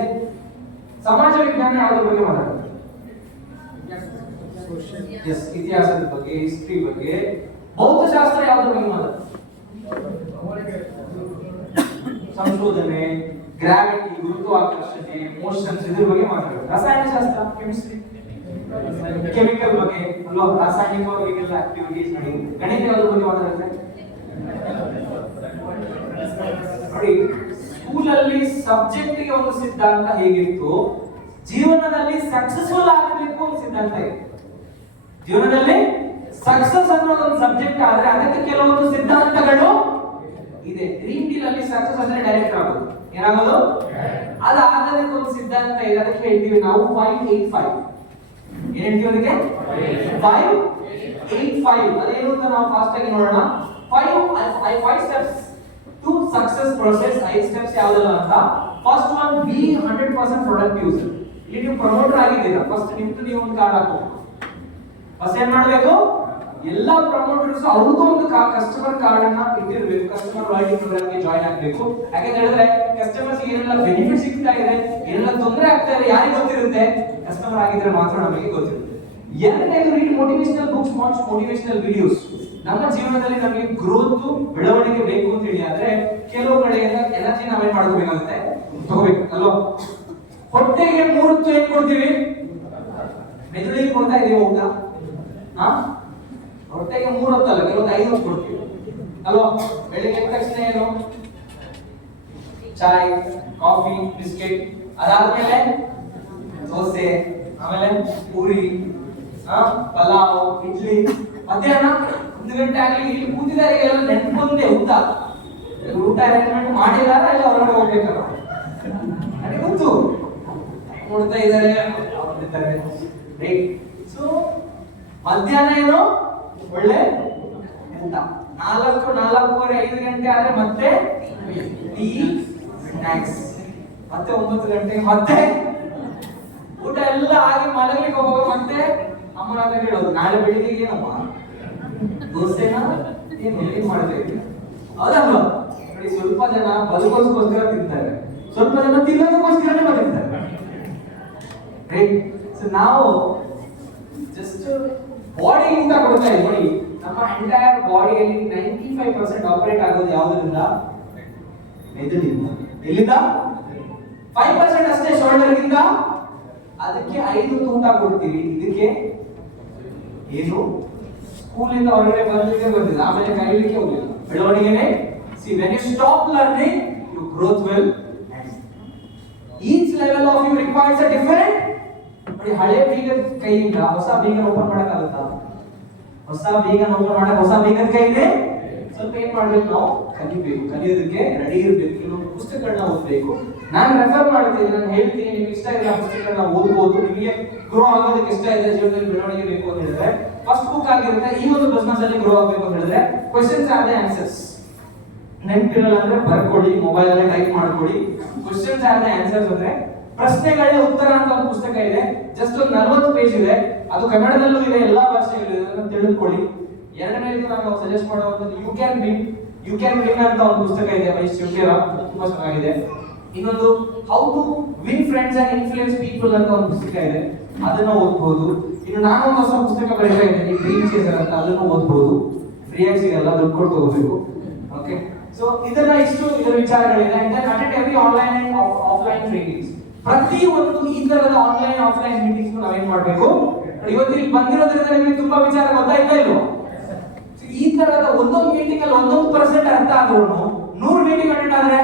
ಸಮಾಜ ವಿಜ್ಞಾನ ಯಾವುದ್ರ ಬಗ್ಗೆ ಮಾತಾಡ್ತಾರೆ? ಎಸ್, ಇತಿಹಾಸದ ಬಗ್ಗೆ, ಹಿಸ್ಟ್ರಿ ಬಗ್ಗೆ. ಭೌತಶಾಸ್ತ್ರ ಯಾವುದ್ರ ಬಗ್ಗೆ ಮಾತಾಡ್ತಾರೆ? ಸಂಶೋಧನೆ, ಗ್ರಾವಿಟಿ, ಗುರುತ್ವಾಕರ್ಷಣೆ, ಮೋಷನ್ಸ್, ಇದ್ರ ಬಗ್ಗೆ ಮಾತಾಡ್ತಾರೆ. ರಸಾಯನಶಾಸ್ತ್ರ, ಕೆಮಿಸ್ಟ್ರಿ, ಕೆಮಿಕಲ್ ಬಗ್ಗೆ ಅಲ್ವಾ? ರಾಸಾಯನಿಕವಾಗಿ ಆಕ್ಟಿವಿಟೀಸ್ ನಡೆಯುತ್ತೆ. ಗಣಿತ ಯಾವುದ್ರ ಬಗ್ಗೆ ಮಾತಾಡುತ್ತೆ? ನೋಡಿ, ಸ್ಕೂಲಲ್ಲಿ ಸಬ್ಜೆಕ್ಟ್ ಗೆ ಒಂದು ಸಿದ್ಧಾಂತ ಹೇಗಿತ್ತು, ಜೀವನದಲ್ಲಿ ಸಕ್ಸಸ್ಫುಲ್ ಆಗಬೇಕು ಒಂದು ಸಿದ್ಧಾಂತ ಇದೆ. ಜೀವನದಲ್ಲಿ ಸಕ್ಸಸ್ ಅನ್ನೋದು ಒಂದು ಸಬ್ಜೆಕ್ಟ್ ಆದ್ರೆ ಅದಕ್ಕೆ ಕೆಲವೊಂದು ಸಿದ್ಧಾಂತಗಳು ಇದೆ. ಡ್ರೀಮ್ ಡೀಲ್ ಅಲ್ಲಿ ಸಕ್ಸಸ್ ಅಂದ್ರೆ ಡೈರೆಕ್ಟರ್ ಆಗೋದು. ಏನಾಗೋದು? ಅದಾಗದಕ್ಕೆ ಒಂದು ಸಿದ್ಧಾಂತ ಇದೆ. ಅದಕ್ಕೆ ಹೇಳ್ತೀವಿ ನಾವು 585. ಏನ್ ಹೇಳ್ತೀವಿ ಅದಕ್ಕೆ? 585. ಅದೇನು ಅಂತ ನಾವು ಫಾಸ್ಟ್ ಆಗಿ ನೋಡೋಣ. 5 steps to success process. 5 steps ಯಾವ್ದಲ್ಲ ಅಂತ. First one, B 100% product user. ಇಲ್ಲಿ ನೀವು ಪ್ರಮೋಟರ್ ಆಗಿದ್ದೀರಾ, ಫಸ್ಟ್ ನಿಮ್ದು ನೀವು ಒಂದು ಕಾರ್ಡ್ ಹಾಕಬೇಕು. ಫಸ್ಟ್ ಏನ್ ಮಾಡಬೇಕು? ಎಲ್ಲಾ ಪ್ರಮೋಟರ್ಸ್ ಅವ್ರಿಗೂ ಒಂದು ಕಸ್ಟಮರ್ ಕಾರ್ಡ್ ಅನ್ನ ಇಟ್ಟಿರಬೇಕು. ಕಸ್ಟಮರ್ ಲಾಯಲ್ಟಿ ಪ್ರೋಗ್ರಾಮ್ ಗೆ ಜಾಯಿನ್ ಆಗಬೇಕು. ಯಾಕಂತ ಹೇಳಿದ್ರೆ ಕಸ್ಟಮರ್ಸ್ ಏನೆಲ್ಲ ಬೆನಿಫಿಟ್ ಸಿಗ್ತಾ ಇದೆ, ಏನೆಲ್ಲ ತೊಂದರೆ ಆಗ್ತಾ ಇದೆ ಯಾರಿಗೆ ಗೊತ್ತಿರುತ್ತೆ? ಕಸ್ಟಮರ್ ಆಗಿದ್ರೆ ಮಾತ್ರ ನಮಗೆ ಗೊತ್ತಿರುತ್ತೆ. ಎರಡನೇದು, read motivational books, watch motivational videos. ನಮ್ಮ ಜೀವನದಲ್ಲಿ ನಮಗೆ ಗ್ರೋತ್, ಬೆಳವಣಿಗೆ ಬೇಕು ಅಂತ ಹೇಳಿ ಆದ್ರೆ ಕೆಲವು ಕಡೆಯಿಂದ ಎನರ್ಜಿ ನಾವೇನ್ ಮಾಡ್ಕೋಬೇಕಾಗುತ್ತೆ? ತಗೋಬೇಕು ಅಲ್ವಾ? ಹೊಟ್ಟೆಗೆ 3 ಹೊತ್ತು ಏನ್ ಕೊಡ್ತೀವಿ? ಮೆದುಳಿಗೆ ಕೊಡ್ತಾ ಇದೀವಿ ಊಟ. ಹೊಟ್ಟೆಗೆ 3 ಹೊತ್ತಲ್ಲ, ಕೆಲವೊಂದು 5 ಹೊತ್ತು ಕೊಡ್ತೀವಿ ಅಲ್ವಾ? ಬೆಳಿಗ್ಗೆ ಎದ್ದ ತಕ್ಷಣ ಏನು? ಚಾಯ್, ಕಾಫಿ, ಬಿಸ್ಕೆಟ್. ಅದಾದ್ಮೇಲೆ ದೋಸೆ, ಆಮೇಲೆ ಪೂರಿ, ಪಲಾವ್, ಇಡ್ಲಿ. ಮಧ್ಯಾಹ್ನ 1 ಗಂಟೆ ಆಗಲಿ ಇಲ್ಲಿ ಕೂತಿದ್ದಾರೆ ಎಲ್ಲ ನೆನ್ಪೊಂದೇ ಊಟ. ಊಟ ಅರೇಂಜ್ಮೆಂಟ್ ಮಾಡಿದಾರ ಇಲ್ಲ ಹೊರಗಡೆ ಹೋಗ್ಬೇಕಲ್ಲ ನನಗೆ ಗೊತ್ತು ನೋಡ್ತಾ ಇದ್ದಾರೆ ಸೊ ಮಧ್ಯಾಹ್ನ ಏನೋ ಒಳ್ಳೆ ಊಟ 4:30 5 ಗಂಟೆ ಆದ್ರೆ ಮತ್ತೆ ಟೀ ಸ್ನಾಕ್ಸ್ ಮತ್ತೆ 9 ಗಂಟೆ ಮತ್ತೆ ಊಟ ಎಲ್ಲ ಆಗಿ ಮಲಗಲಿಕ್ಕೆ ಹೋಗುವಾಗ ಮತ್ತೆ ಅಮ್ಮನ ಹತ್ರ ಹೇಳೋದು ನಾಳೆ ಬೆಳಿಗ್ಗೆ ಏನಮ್ಮ ದೋಸೆನಾ ಏನ್ ಮಾಡ್ಬೇಕು ಹೌದಲ್ವಾ ನೋಡಿ ಸ್ವಲ್ಪ ಜನ ಬದುಕೋಸ್ಕರ ತಿಂತಾರೆ ಸ್ವಲ್ಪ ಜನ ತಿನ್ನೋದಕ್ಕೋಸ್ಕರನೇ ಬದುಕ್ತಾರೆ ರೈಟ್ ಸೊ ನಾವು ಜಸ್ಟ್ ಬಾಡಿ ಊಟ ಕೊಡ್ತಾ ಇದ್ದೀವಿ ನೋಡಿ ನಮ್ಮ ಎಂಟೈರ್ ಬಾಡಿಯಲ್ಲಿ 95% ಆಪರೇಟ್ ಆಗೋದು ಯಾವುದರಿಂದ ಮೆದುಳಿಂದ ಎಲ್ಲಿಂದ 5% ಅಷ್ಟೇ ಶೋಲ್ಡರ್ ಗಿಂತ ಅದಕ್ಕೆ 5 ಊಟ ಕೊಡ್ತೀವಿ ಇದಕ್ಕೆ ಏನು ಸ್ಕೂಲಿಂದ ಹೊರಗಡೆ ಬಂದಿದೆ ಆಮೇಲೆ ಕಲಿಲಿಕ್ಕೆ ಹೋಗಲಿಲ್ಲ ಬೆಳವಣಿಗೆನೆ see when you stop learning you growth will each level of you requires a different ನೋಡಿ ಹಳೆ ಬೀಗದ ಕೈಯಿಂದ ಹೊಸ ಬೀಗ ಓಪನ್ ಮಾಡಕ್ಕಾಗುತ್ತಾ ಹೊಸ ಬೀಗ ಓಪನ್ ಮಾಡಕ್ ಹೊಸ ಬೀಗದ ಕೈಯಿಂದ ಸ್ವಲ್ಪ ಏನ್ ಮಾಡ್ಬೇಕು ನಾವು ಕಲಿಬೇಕು ಕಲಿಯೋದಕ್ಕೆ ರೆಡಿ ಇರಬೇಕು ಕೆಲವೊಂದು ಪುಸ್ತಕಗಳನ್ನ ಓದಬೇಕು ನಾನು ರೆಫರ್ ಮಾಡ್ತೀನಿ ನಾನು ಹೇಳ್ತೀನಿ ನಿಮ್ಗೆ ಇಷ್ಟ ಇದೆ ಆ ಪುಸ್ತಕಗಳನ್ನ ಓದ್ಬೋದು ನಿಮಗೆ ಗ್ರೋ ಆಗೋದಕ್ಕೆ ಇಷ್ಟ ಇದೆ ಜೀವನದಲ್ಲಿ ಬೆಳವಣಿಗೆ ಬೇಕು ಅಂತ ಹೇಳಿದ್ರೆ ಫಸ್ಟ್ ಬುಕ್ ಆಗಿರುತ್ತೆ ಈ ಒಂದು ಬಿಸ್ನೆಸ್ ಅಲ್ಲಿ ಗ್ರೋ ಆಗಬೇಕು ಅಂತ ಹೇಳಿದ್ರೆ ಕ್ವೆಶ್ಚನ್ಸ್ ಆರ್ ದ ಆನ್ಸರ್ಸ್ ನೆನಪಿರಲ್ಲ ಅಂದ್ರೆ ಬರ್ಕೊಳ್ಳಿ ಮೊಬೈಲ್ ಅಲ್ಲಿ ಟೈಪ್ ಮಾಡ್ಕೊಳ್ಳಿ ಕ್ವೆಶ್ಚನ್ಸ್ ಆರ್ ದ ಆನ್ಸರ್ಸ್ ಅಂದ್ರೆ ಪ್ರಶ್ನೆಗಳ ಉತ್ತರ ಅಂತ ಒಂದು ಪುಸ್ತಕ ಇದೆ ಜಸ್ಟ್ ಒಂದು 40 ಪೇಜ್ ಇದೆ ಅದು ಕನ್ನಡದಲ್ಲೂ ಇದೆ ಎಲ್ಲಾ ಭಾಷೆಗಳಲ್ಲೂ ಇದೆ ಅದನ್ನ ತಿಳಿದುಕೊಳ್ಳಿ ಎರಡನೇದು ನಾನು ಸಜೆಸ್ಟ್ ಮಾಡುವಂತದ್ದು ಯು ಕ್ಯಾನ್ ವಿನ್ ಅಂತ ಒಂದು ಪುಸ್ತಕ ಇದೆ ವೈ ಶಿವಕೇರ ತುಂಬಾ ಚೆನ್ನಾಗಿದೆ ಇನ್ನೊಂದು how to win friends and influence people ಅಂತ ಒಂದು ಪುಸ್ತಕ ಇದೆ ಅದನ್ನ ಓದಬಹುದು ಇನ್ನು ನಾನು ಒಂದು ಹೊಸ ಪುಸ್ತಕ ಬರೀತಾ ಇದ್ದೀನಿ ಡ್ರೀಮ್ ಚೇಸರ್ ಅಂತ ಅದನ್ನು ಓದಬಹುದು ಫ್ರೀ ಆಗಿ ಸಿಗಲ್ಲ ದುಡ್ಡು ಕೊಟ್ಟು ತಗೋಬೇಕು ಓಕೆ ಸೊ ಇದರ ವಿಚಾರಗಳಿದೆ and then attend every online and offline trainings ಪ್ರತಿ ಒಂದು ಈ ತರದ ಆನ್ಲೈನ್ ಆಫ್ಲೈನ್ ಮೀಟಿಂಗ್ಸ್ ನಾವೇನ್ ಮಾಡಬೇಕು ಇವತ್ತು ಇಲ್ಲಿ ಬಂದಿರೋದ್ರಿಂದ ನಿಮಗೆ ತುಂಬಾ ವಿಚಾರ ಗೊತ್ತಾಯ್ತಾ ಇಲ್ವೋ ಈ ತರದ ಒಂದೊಂದು ಮೀಟಿಂಗ್ ಅಲ್ಲಿ 1% ಅರ್ಥ ಆದ್ರೂ 100 ಮೀಟಿಂಗ್ ಅಟೆಂಡ್ ಆದ್ರೆ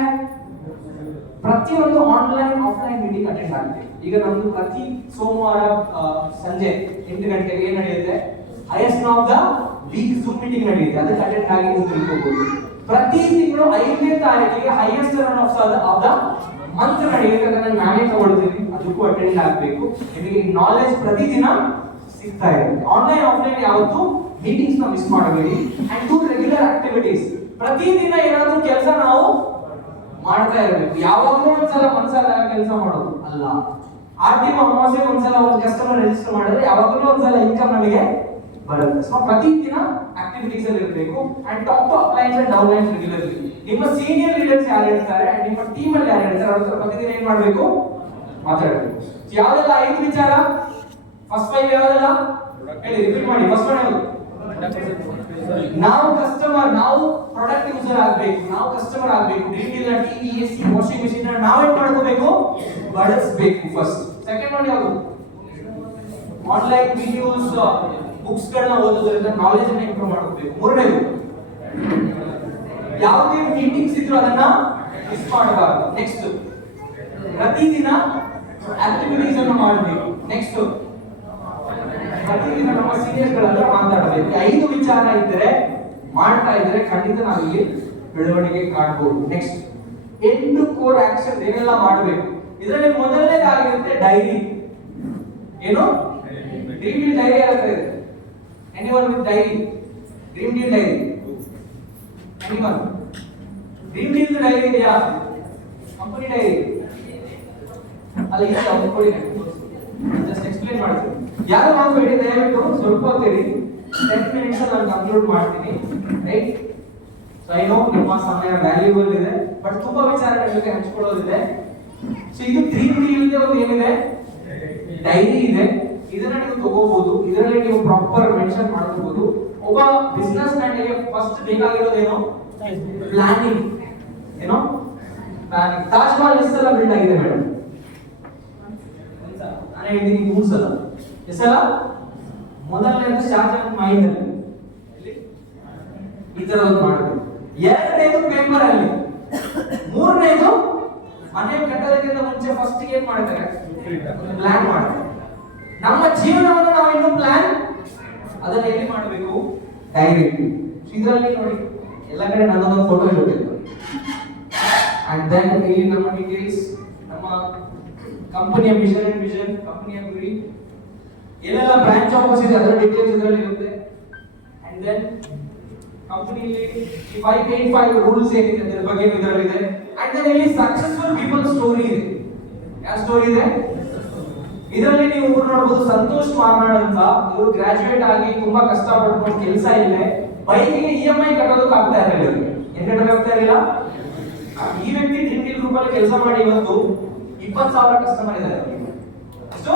ಪ್ರತಿಯೊಂದು ಆನ್ಲೈನ್ ಆಫ್ಲೈನ್ ಮೀಟಿಂಗ್ ಅಟೆಂಡ್ ಆಗುತ್ತೆ ಈಗ ನಮ್ದು ಪ್ರತಿ ಸೋಮವಾರ ಸಂಜೆ 8 ಗಂಟೆಗೆ ಏನ್ ನಡೆಯುತ್ತೆ highest of the week Zoom meeting ನಡೆಯುತ್ತೆ ಅದಕ್ಕೆ ಅಟೆಂಡ್ ಆಗಿ ನೀವು ತಿಳ್ಕೋಬಹುದು ಪ್ರತಿ ತಿಂಗಳು 5ನೇ ತಾರೀಕಿಗೆ highest run of the month ನಡೆಯುತ್ತೆ ಅದನ್ನ ನಾನೇ ತಗೊಳ್ತೀನಿ ಅದಕ್ಕೂ ಅಟೆಂಡ್ ಆಗಬೇಕು ನಿಮಗೆ ನಾಲೆಜ್ ಪ್ರತಿದಿನ ಸಿಗ್ತಾ ಇದೆ ಆನ್ಲೈನ್ ಆಫ್ಲೈನ್ ಯಾವತ್ತು ಮೀಟಿಂಗ್ಸ್ ನ ಮಿಸ್ ಮಾಡಬೇಡಿ ಅಂಡ್ ಟು ರೆಗ್ಯುಲರ್ ಆಕ್ಟಿವಿಟೀಸ್ ಪ್ರತಿದಿನ ಏನಾದ್ರೂ ಕೆಲಸ ನಾವು ಮಾಡ್ತಾ ಇರಬೇಕು ಯಾವಾಗಲೂ ಒಂದ್ಸಲ ಕೆಲಸ ಮಾಡೋದು ಅಲ್ಲ ಆರ್ಟಿಒ ಅಮಾವಾಸ್ಯೆಗೆ ಒಂದ್ಸಲ ಒಂದು ಕಸ್ಟಮರ್ ರಿಜಿಸ್ಟರ್ ಮಾಡಿದ್ರೆ ಯಾವಾಗಲೂ ಒಂದ್ಸಲ ಇನ್ಕಮ್ ನಮಗೆ ಬರುತ್ತೆ ಸೊ ಪ್ರತಿದಿನ ಆಕ್ಟಿವಿಟೀಸ್ ಅಲ್ಲಿ ಇರಬೇಕು and top to uplines and downlines regularly ನಿಮ್ಮ ಸೀನಿಯರ್ ಲೀಡರ್ಸ್ ಯಾರು ಇರ್ತಾರೆ ಅಂಡ್ ನಿಮ್ಮ ಟೀಮ್ ಅಲ್ಲಿ ಯಾರು ಇರ್ತಾರೆ ಅವ್ರ ಹತ್ರ ಪ್ರತಿದಿನ ಏನ್ ಮಾಡಬೇಕು ಮಾತಾಡಬೇಕು ಯಾವ್ದೆಲ್ಲ 5 ವಿಚಾರ ಫಸ್ಟ್ 5 ಯಾವ್ದೆಲ್ಲ ಹೇಳಿ ರಿಪೀಟ್ ಮಾಡಿ ಫಸ್ಟ್ ಒನ್ ಯಾವುದು ನಾವು ಪ್ರಾಡಕ್ಟ್ ಯೂಸರ್ ಆಗಬೇಕು ನಾವು ಕಸ್ಟಮರ್ ಆಗಬೇಕು ಡಿಟಿಎಲ್ ಟಿವಿ ಎಸಿ ವಾಷಿಂಗ್ ಮೆಷಿನ್ ನಾವೇನ್ ಮಾಡ್ಕೋಬೇಕು ಬಳಸಬೇಕು ಫಸ್ಟ್ ಸೆಕೆಂಡ್ ಒನ್ ಯಾವುದು ಆನ್ಲೈನ್ ವಿಡಿಯೋಸ್ ಬುಕ್ಸ್ ಗಳನ್ನ ಓದೋದ್ರಿಂದ ನಾಲೆಜ್ ಅನ್ನು ಇಂಪ್ರೂವ್ ಮಾಡ್ಕೋಬೇಕು ಮೂರನೇದು ಯಾವುದೇ ಮೀಟಿಂಗ್ಸ್ ಇದ್ರೂ ಅದನ್ನ ಮಿಸ್ ಮಾಡಬಾರದು ನೆಕ್ಸ್ಟ್ ಪ್ರತಿದಿನ ಆಕ್ಟಿವಿಟೀಸ್ ಅನ್ನು ಮಾಡಬೇಕು ನೆಕ್ಸ್ಟ್ ಪ್ರತಿದಿನ ನಮ್ಮ ಸೀನಿಯರ್ಸ್ ಗಳ ಹತ್ರ ಮಾತಾಡಬೇಕು 5 ವಿಚಾರ ಇದ್ದರೆ ಮಾಡ್ತಾ ಇದ್ರೆ ಖಂಡಿತ ನಾವು ಇಲ್ಲಿ ಬೆಳವಣಿಗೆ ಕಾಣಬಹುದು ನೆಕ್ಸ್ಟ್ 8 ಕೋರ್ ಆಕ್ಷನ್ ಏನೆಲ್ಲ ಮಾಡಬೇಕು ಇದರಲ್ಲಿ ಮೊದಲನೇದಾಗಿರುತ್ತೆ ಡೈರಿ ಏನು ಡ್ರೀಮ್ ಡೀಲ್ ಡೈರಿ ಅಂತ ಇದೆ anyone with dairy dream deal dairy anyone dream deal dairy ಇದೆಯಾ ಕಂಪನಿ ಡೈರಿ ಅಲ್ಲ ಇಲ್ಲ ಕಂಪನಿ ಜಸ್ಟ್ ಎಕ್ಸ್ಪ್ಲೈನ್ ಮಾಡ್ತೀನಿ ಯಾರು ಮಾಡಬೇಡಿ ದಯವಿಟ್ಟು ಸ್ವಲ್ಪ ಹೊತ್ತಿರಿ 10 ಮಿನಿಟ್ಸ್ ನಾನು ಕಂಕ್ಲೂಡ್ ಮಾಡ್ತೀನಿ ರೈಟ್ ಸೊ ಐ ನೋ ನಿಮ್ಮ ಸಮಯ ವ್ಯಾಲ್ಯೂಬಲ್ ಇದೆ ಬಟ್ ತುಂಬಾ ವಿಚಾರಗಳ ಜೊತೆ ಹಂಚಿಕೊಳ್ಳೋದಿದೆ ಸೊ ಇದು ಡ್ರೀಮ್ ಡೀಲ್ ಒಂದು ಏನಿದೆ ಡೈರಿ ಇದೆ ಇದನ್ನ ನೀವು ತಗೋಬಹುದು ಇದರಲ್ಲಿ ನೀವು ಪ್ರಾಪರ್ ಮೆನ್ಷನ್ ಮಾಡ್ಕೋಬಹುದು ಒಬ್ಬ ಬಿಸ್ನೆಸ್ ಮ್ಯಾನ್ ಗೆ ಫಸ್ಟ್ ಬೇಕಾಗಿರೋದೇನು ಪ್ಲಾನಿಂಗ್ ಏನೋ ಪ್ಲಾನಿಂಗ್ ತಾಜ್ ಮಹಲ್ ಎಷ್ಟೆಲ್ಲ ಬಿಲ್ಡ್ ಆಗಿದೆ ಮೇಡಮ್ ನಾನು ಹೇಳಿದ್ದೀನಿ 3 ಸಲ ಎಷ್ಟೆಲ್ಲ ಮೊದಲನೇದು ಶಾರ್ಟ್ ಮೈಂಡ್ ಅಲ್ಲಿ ಈ ತರ ಒಂದು ಮಾಡಬೇಕು ಎರಡನೇದು ಪೇಪರ್ ಅಲ್ಲಿ ಮೂರನೇದು ಮನೆ ಕಟ್ಟೋದಕ್ಕಿಂತ ಮುಂಚೆ ಫಸ್ಟ್ ಏನ್ ಮಾಡ್ತಾರೆ ಪ್ಲಾನ್ ಮಾಡ್ತಾರೆ ನಮ್ಮ ಜೀವನವನ್ನು ನಾವು ಇನ್ನು ಪ್ಲಾನ್ ಅದನ್ನ ಎಲ್ಲಿ ಮಾಡಬೇಕು ಡೈರಿ ಇದರಲ್ಲಿ ನೋಡಿ ಎಲ್ಲ ಕಡೆ ನನ್ನದೊಂದು ಫೋಟೋ ಇರುತ್ತೆ ಅಂಡ್ ದೆನ್ ಇಲ್ಲಿ ನಮ್ಮ ಡೀಟೇಲ್ಸ್, ನಮ್ಮ ಕಂಪನಿಯ ಮಿಷನ್ ಅಂಡ್ ವಿಷನ್, ಕಂಪನಿಯ ಗುರಿ, ಎಲ್ಲೆಲ್ಲ ಬ್ರಾಂಚ್ ಆಫೀಸ್ ಇದೆ ಅದರ ಡೀಟೇಲ್ಸ್ ಇದರಲ್ಲಿ ಇರುತ್ತೆ. ಅಂಡ್ ದೆನ್ ಕಂಪನಿಯಲ್ಲಿ 585 ರೂಲ್ಸ್ ಏನಿದೆ ಅದರ ಬಗ್ಗೆ ಇದರಲ್ಲಿದೆ. ಅಂಡ್ ದೆನ್ ಇಲ್ಲಿ ಸಕ್ಸಸ್ಫುಲ್ ಪೀಪಲ್ ಸ್ಟೋರಿ ಇದೆ. ಯಾವ ಸ್ಟೋರಿ ಇದೆ ಇದರಲ್ಲಿ? ನೀವು ನೋಡಬಹುದು, ಸಂತೋಷ್ ಮಾರ್ನಾಡ್ ಅಂತ, ಇವರು ಗ್ರಾಜುಯೇಟ್ ಆಗಿ ತುಂಬಾ ಕಷ್ಟ ಪಡ್ಕೊಂಡು ಕೆಲಸ ಇಲ್ಲೇ ಬೈಕಿಗೆ EMI ಕಟ್ಟೋದಕ್ಕೆ ಆಗ್ತಾ ಇರಲಿಲ್ಲ. ಏನ್ ಕಟ್ಟೋದಾಗ್ತಾ ಇರಲಿಲ್ಲ. ಈ ವ್ಯಕ್ತಿ ಡ್ರೀಮ್ ಡೀಲ್ ಗ್ರೂಪ್ ಅಲ್ಲಿ ಕೆಲಸ ಮಾಡಿ ಇವತ್ತು 20,000 ಕಸ್ಟಮರ್ ಇದ್ದಾರೆ. ಅಷ್ಟು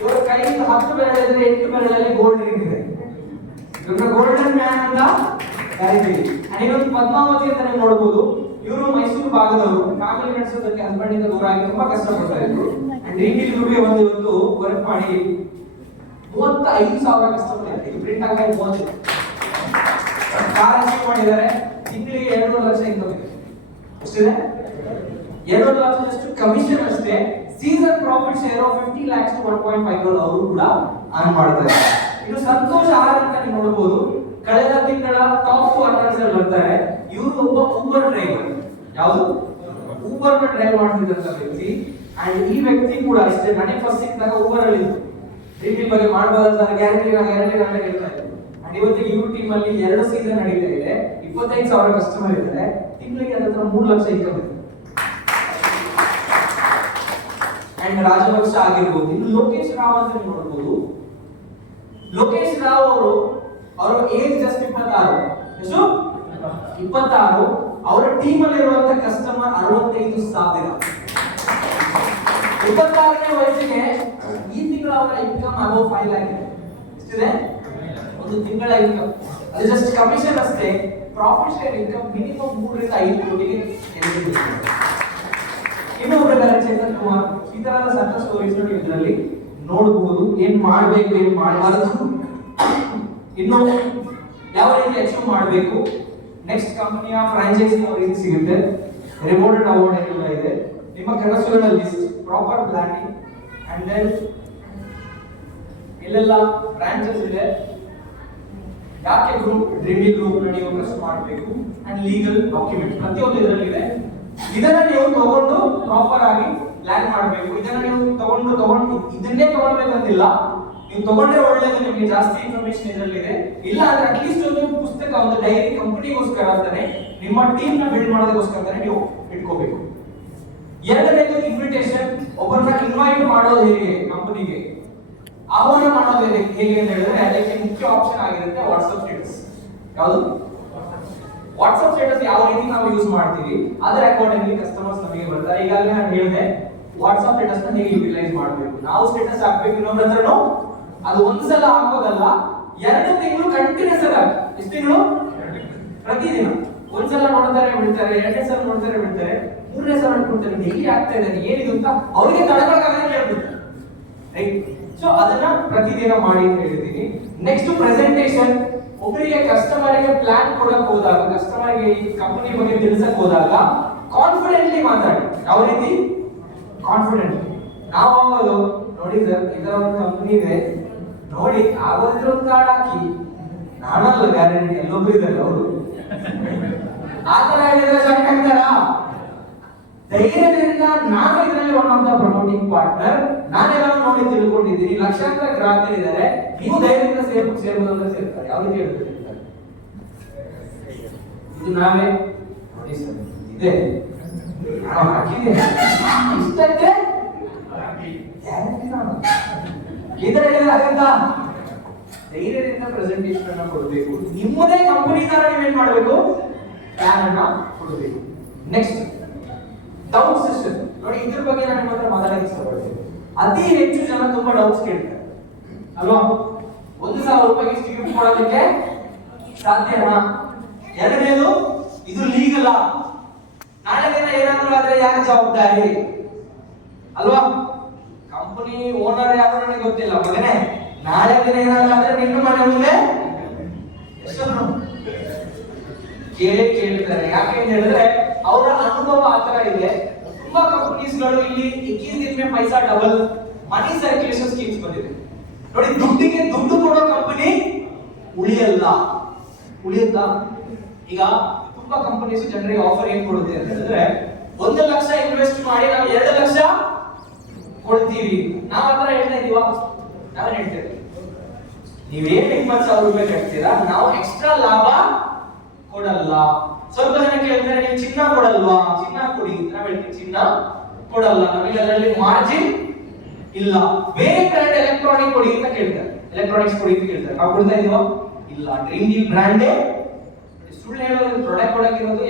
ಇವರ ಕೈಯಿಂದ 10 ಬೆರಳಿದ್ರೆ 8 ಬೆರಳಲ್ಲಿ ಗೋಲ್ಡ್ ರಿಂಗ್ ಇದೆ. ಇವ್ರನ್ನ ಗೋಲ್ಡನ್ ಮ್ಯಾನ್ ಅಂತ ಕರೀತೀವಿ. ಅಂಡ್ ಇವತ್ತು ಪದ್ಮಾವತಿ ಅಂತ ನೀವು ನೋಡಬಹುದು, ಇವರು ಮೈಸೂರು ಭಾಗದವರು, ಫ್ಯಾಮಿಲಿ ನಡೆಸೋದಕ್ಕೆ ಹಸ್ಬೆಂಡ್ ಇಂದ ದೂರ ಆಗಿ ತುಂಬಾ ಕಷ್ಟಪಡ್ತಾ ಇದ್ರು. ಅಂಡ್ ಡ್ರೀಮ್ ಡೀಲ್ ಗ್ರೂಪ್ಗೆ ಒಂದು ಇವತ್ತು ವರ್ಕ್ ಮಾಡಿ 35,000 ಕಸ್ಟಮರ್ ಇದೆ. ಪ್ರಿಂಟ್ ಆಗಿ 30 ಕಾರ್ ಅಚೀವ್ ಮಾಡಿದ್ದಾರೆ. ತಿಂಗಳಿಗೆ 2 ಲಕ್ಷ ಇನ್ಕಮ್ ಇದೆ. ಎಷ್ಟಿದೆ? 2 ಲಕ್ಷದಷ್ಟು ಕಮಿಷನ್ ಅಷ್ಟೇ. Season profit share of 50 lakhs to 1.5 crore ಅವರು ಕೂಡ ಅರ್ನ್ ಮಾಡ್ತಾರೆ. ಇನ್ನು ಸಂತೋಷ್ ಆರ್ ಅಂತ ನೀವು ನೋಡಬಹುದು, ಕಳೆದ ತಿಂಗಳ ಟಾಪ್ ಅರ್ನರ್ಸ್ ಅಲ್ಲಿ ಬರ್ತಾರೆ. ಇವರು ಒಬ್ಬ ಊಬರ್ ಡ್ರೈವರ್. ಯಾವುದು? ಊಬರ್ ನ ಡ್ರೈವ್ ಮಾಡ್ತಿದ್ದಂತ ವ್ಯಕ್ತಿ. ಅಂಡ್ ಈ ವ್ಯಕ್ತಿ ಕೂಡ ಅಷ್ಟೇ, ನನಗೆ ಫಸ್ಟ್ ಸಿಕ್ಕಿದಾಗ ಊಬರ್ ಅಲ್ಲಿ ಡ್ರೀಮ್ ಬಗ್ಗೆ ಮಾಡಬಹುದಂತ ಗ್ಯಾರಂಟಿ ಅಂತ ಹೇಳ್ತಾ ಇದ್ರು. ಅಂಡ್ ಇವತ್ತು ಇವ್ರ ಟೀಮ್ ಅಲ್ಲಿ 2 ಸೀಸನ್ ನಡೀತಾ ಇದೆ. 25,000 ಕಸ್ಟಮರ್ ಇದ್ದಾರೆ. ತಿಂಗಳಿಗೆ ಅದರ 3 ಲಕ್ಷ ಇನ್ಕಮ್ ಇದೆ. ಅಂಡ್ ರಾಜಭಕ್ಷ ಆಗಿರ್ಬೋದು. ಇನ್ನು ಲೋಕೇಶ್ ರಾವ್ ಅಂತ ನೀವು ನೋಡಬಹುದು. ಲೋಕೇಶ್ ರಾವ್ ಅವರ ಏಜ್ ಜಸ್ಟ್ 26. ಎಷ್ಟು? 26. ಅವರ ಟೀಮ್ ಅಲ್ಲಿ ಇರುವಂತ ಕಸ್ಟಮರ್ 65,000. 26ನೇ ವಯಸ್ಸಿಗೆ ಈ ತಿಂಗಳ ಅವರ ಇನ್ಕಮ್ ಅಬೌವ್ 5 lakh ಇದೆ. ಎಷ್ಟಿದೆ? ಒಂದು ತಿಂಗಳ ಇನ್ಕಮ್. ಅದು ಜಸ್ಟ್ ಕಮಿಷನ್ ಅಷ್ಟೇ. ಪ್ರಾಫಿಟ್ ಶೇರ್ ಇನ್ಕಮ್ ಮಿನಿಮಮ್ 3 ರಿಂದ 5 ಕೋಟಿಗೆ ಎಲಿಜಿಬಲ್. ಇನ್ನೊಬ್ಬರ ಚೇತನ್ ಕುಮಾರ್. ಈ ತರದ ಸಕ್ಸಸ್ ಸ್ಟೋರೀಸ್ ನೀವು ಇದರಲ್ಲಿ ನೋಡಬಹುದು. ಏನ್ ಮಾಡಬೇಕು, ಏನ್ ಮಾಡಬಾರದು, ಇನ್ನು ಯಾವ ರೀತಿ ಅಚೀವ್ ಮಾಡಬೇಕು. ನೆಕ್ಸ್ಟ್ ಕಂಪನಿಯ ಫ್ರಾಂಚೈಸಿ ಯಾವ ರೀತಿ ಸಿಗುತ್ತೆ, ರಿವಾರ್ಡೆಡ್ ಅವಾರ್ಡ್ ಎಲ್ಲ ಇದೆ. ನಿಮ್ಮ ಕನಸುಗಳ list, proper planning, and then ಎಲ್ಲೆಲ್ಲ ಬ್ರಾಂಚಸ್ ಇದೆ, ಯಾಕೆ ಗ್ರೂಪ್ ಡ್ರೀಮ್ ಡೀಲ್ ಗ್ರೂಪ್ ನೀವು ಟ್ರಸ್ಟ್ ಮಾಡಬೇಕು, ಅಂಡ್ ಲೀಗಲ್ ಡಾಕ್ಯುಮೆಂಟ್ ಪ್ರತಿಯೊಂದು ಇದರಲ್ಲಿ ಇದೆ. ಇದನ್ನ ನೀವು ತಗೊಂಡು ಪ್ರಾಪರ್ ಆಗಿ ಪ್ಲಾನ್ ಮಾಡಬೇಕು. ಇದನ್ನ ನೀವು ತಗೊಂಡು ಇದನ್ನೇ ತಗೊಳ್ಬೇಕಂತಿಲ್ಲ, ನೀವು ತಗೊಂಡ್ರೆ ಒಳ್ಳೇದು. ನಿಮಗೆ ಜಾಸ್ತಿ ಇನ್ಫಾರ್ಮೇಶನ್ ಇದರಲ್ಲಿ ಇದೆ. ಇಲ್ಲ ಅಂದ್ರೆ ಅಟ್ಲೀಸ್ಟ್ ಒಂದು ಪುಸ್ತಕ, ಒಂದು ಡೈರಿ ಕಂಪನಿಗೋಸ್ಕರ ಅಂತಾನೆ, ನಿಮ್ಮ ಟೀಮ್ ನ ಬಿಲ್ಡ್ ಮಾಡೋದಕ್ಕೋಸ್ಕರ ಅಂತಾನೆ ನೀವು ಇಟ್ಕೋಬೇಕು. ಎರಡನೇದು ಇನ್ವಿಟೇಷನ್. ಒಬ್ಬರನ್ನ ಇನ್ವೈಟ್ ಮಾಡೋದು ಹೇಗೆ, ಕಂಪನಿಗೆ ಆಹ್ವಾನ ಮಾಡೋದು ಹೇಗೆ ಅಂತ ಹೇಳಿದ್ರೆ ಅದಕ್ಕೆ ಮುಖ್ಯ ಆಪ್ಷನ್ ಆಗಿರುತ್ತೆ ವಾಟ್ಸ್ಆಪ್ ಸ್ಟೇಟಸ್. ಯಾವುದು? ವಾಟ್ಸ್ಆಪ್ ಸ್ಟೇಟಸ್ ಯಾವ ರೀತಿ ನಾವು ಯೂಸ್ ಮಾಡ್ತೀವಿ ಅದರ ಅಕಾರ್ಡಿಂಗ್ಲಿ ಕಸ್ಟಮರ್ಸ್ ನಮಗೆ ಬರ್ತಾರೆ. ಈಗಾಗಲೇ ನಾನು ಹೇಳಿದೆ ವಾಟ್ಸ್ಆಪ್ ಸ್ಟೇಟಸ್ ನ ಹೇಗೆ ಯುಟಿಲೈಸ್ ಮಾಡಬೇಕು. ನಾವು ಸ್ಟೇಟಸ್ ಹಾಕ್ಬೇಕು ಇನ್ನೊಬ್ಬರ ಹತ್ರನೂ, ಅದು ಒಂದ್ಸಲ ಹಾಕೋದಲ್ಲ, 2 ತಿಂಗಳು ಕಂಟಿನ್ಯೂಸ್ ಆಗಿ. ಎಷ್ಟು ತಿಂಗಳು? ಪ್ರತಿದಿನ. ಒಂದ್ಸಲ ನೋಡ್ತಾರೆ ಬಿಡ್ತಾರೆ, 2ನೇ ಸಲ ನೋಡ್ತಾರೆ ಬಿಡ್ತಾರೆ, 3ನೇ ಸಲ ನೋಡ್ತಾರೆ, ಡೈಲಿ ಆಗ್ತಾ ಇದೆ ಏನಿದು ಅಂತ ಅವರಿಗೆ ತಡೆಕೊಳ್ಳೋಕ್ಕಾಗಲ್ಲ ಹೇಳ್ಬಿಡ್ತಾರೆ. ರೈಟ್? ಸೊ ಅದನ್ನ ಪ್ರತಿದಿನ ಮಾಡಿ ಅಂತ ಹೇಳಿದ್ದೀನಿ. Next presentation. ಒಬ್ಬರಿಗೆ ಕಸ್ಟಮರ್ಗೆ ಪ್ಲಾನ್ ಕೊಡಕ್ ಹೋದಾಗ, ಕಸ್ಟಮರ್ಗೆ ಈ ಕಂಪನಿ ಬಗ್ಗೆ ತಿಳಿಸಕ್ ಹೋದಾಗ ಕಾನ್ಫಿಡೆಂಟ್ಲಿ ಮಾತಾಡಿ. ಯಾವ ರೀತಿ? ಕಾನ್ಫಿಡೆಂಟ್. ನಾವು ಆಗೋದು ನೋಡಿ ಸರ್, ಇದರ ಒಂದು ಕಂಪನಿ ಇದೆ ನೋಡಿ, ಆಗೋದ್ರ ಒಂದು ಕಾರ್ಡ್ ಹಾಕಿ, ನಾನಲ್ಲ ಗ್ಯಾರಂಟಿ, ಎಲ್ಲೊಬ್ರು ಇದ್ದಾರೆ ಅವರು ಆ ತರ ಹೇಳಿದ್ರೆ ಜಾಯಿನ್ ಆಗ್ತಾರಾ? ಧೈರ್ಯದಿಂದ ನಾನು ಇದರಲ್ಲಿ one of the promoting partner, ನಾನೆಲ್ಲ ನೋಡಿ ತಿಳ್ಕೊಂಡಿದ್ದೀನಿ, ಲಕ್ಷಾಂತರ ಗ್ರಾಹಕರಿದ್ದಾರೆ, ನೀವು ಧೈರ್ಯದಿಂದ ಸೇರ್ಬೋದು ಅಂತ ಸೇರ್ತಾರೆ. ಯಾವ ರೀತಿ ಹೇಳ್ತಾರೆ? ಇದು ನಾವೇ ನೋಡಿ ಸರ್, ಇದೆ ನಾವು ಹಾಕಿದ್ದೇನೆ, ಇಷ್ಟಕ್ಕೆ ಗ್ಯಾರಂಟಿ ನಾನು ಈ ತರ ಹೇಳಿದಾಗಂತ ಧೈರ್ಯದಿಂದ ಪ್ರೆಸೆಂಟೇಷನ್ ಅನ್ನ ಕೊಡಬೇಕು. ನಿಮ್ಮದೇ ಕಂಪನಿ ತರ ನೀವೇನ್ ಮಾಡಬೇಕು, ಪ್ಲಾನ್ ಅನ್ನ ಕೊಡಬೇಕು. ನೆಕ್ಸ್ಟ್ ಡೌಟ್ ಸಿಸ್ಟಮ್ ನೋಡಿ, ಇದ್ರ ಬಗ್ಗೆ ನಾನು ನಿಮ್ಮ ಹತ್ರ ಮಾತಾಡಕ್ಕೆ ಇಷ್ಟಪಡ್ತೀನಿ. ಅತಿ ಹೆಚ್ಚು ಜನ ತುಂಬಾ ಡೌಟ್ಸ್ ಕೇಳ್ತಾರೆ ಅಲ್ವಾ? 1,000 ರೂಪಾಯಿಗೆ ಇಷ್ಟು ಗಿಫ್ಟ್ ಕೊಡೋದಕ್ಕೆ ಸಾಧ್ಯನಾ? ಎರಡನೇದು, ಇದು ಲೀಗಲ್, ನಾಳೆ ದಿನ ಏನಾದ್ರೂ ಆದ್ರೆ ಯಾರು ಜವಾಬ್ದಾರಿ ಅಲ್ವಾ? ಕಂಪನಿ ಓನರ್ ಯಾರು ನನಗೆ ಗೊತ್ತಿಲ್ಲ ಮಗನೇ, ನಾಳೆ ದಿನ ಏನಾದ್ರೂ ಆದ್ರೆ ನಿನ್ನ ಮನೆ ಮುಂದೆ ಕೇಳ್ತಾರೆ. ಯಾಕೆ ಅಂತ ಹೇಳಿದ್ರೆ ಅವರ ಅನುಭವ ಆ ತರ ಇದೆ. ತುಂಬಾ ಕಂಪನೀಸ್ಗಳು ಇಲ್ಲಿ 21 दिन में पैसा डबल ಮನಿ ಸರ್ಕ್ಯುಲೇಷನ್ ಸ್ಕೀಮ್ಸ್ ಬಂದಿದೆ ನೋಡಿ. ದುಡ್ಡಿಗೆ ದುಡ್ಡು ಕೊಡೋ ಕಂಪನಿ ಉಳಿಯುತ್ತಾ? ಈಗ ತುಂಬಾ ಕಂಪನೀಸ್ ಜನರಿಗೆ ಆಫರ್ ಏನ್ ಕೊಡುತ್ತೆ ಅಂತ ಹೇಳಿದ್ರೆ 1 ಲಕ್ಷ ಇನ್ವೆಸ್ಟ್ ಮಾಡಿ ನಾವು 2 ಲಕ್ಷ ಕೊಡ್ತೀವಿ. ನಾವ್ ಹತ್ರ ಹೇಳ್ತಾ ಇದೀವ, ನಾವೇನ್ ಹೇಳ್ತೇವೆ, ನೀವೇನ್ 20,000 ರೂಪಾಯಿ ಕಟ್ತೀರಾ, ನಾವು ಎಕ್ಸ್ಟ್ರಾ ಲಾಭ ಕೊಡಲ್ಲ. ಸ್ವಲ್ಪ ಜನ ಕೇಳ್ತಾರೆ, ನೀವು ಚಿನ್ನ ಕೊಡಲ್ವಾ, ಚಿನ್ನ ಕೊಡಿ. ನಾವ್ ಹೇಳ್ತೀವಿ ಚಿನ್ನ ಕೊಡಲ್ಲ, ನಮಗೆ ಅದರಲ್ಲಿ ಮಾರ್ಜಿನ್ ಇಲ್ಲ. ಬೇರೆ ಬ್ರ್ಯಾಂಡ್ ಎಲೆಕ್ಟ್ರಾನಿಕ್ ಕೊಡಿ ಅಂತ ಕೇಳ್ತಾರೆ, ಎಲೆಕ್ಟ್ರಾನಿಕ್ಸ್ ಕೊಡಿ ಅಂತ ಕೇಳ್ತಾರೆ. ನಾವು ಕೊಡ್ತಾ ಇದೀವ? ಇಲ್ಲ. ಡ್ರೀಮ್ ಡೀಲ್ ಬ್ರ್ಯಾಂಡೇ ಸುಳ್ಳು ಹೇಳೋದು, ಪ್ರಾಡಕ್ಟ್ ಕೊಡಕ್ಕಿರೋದು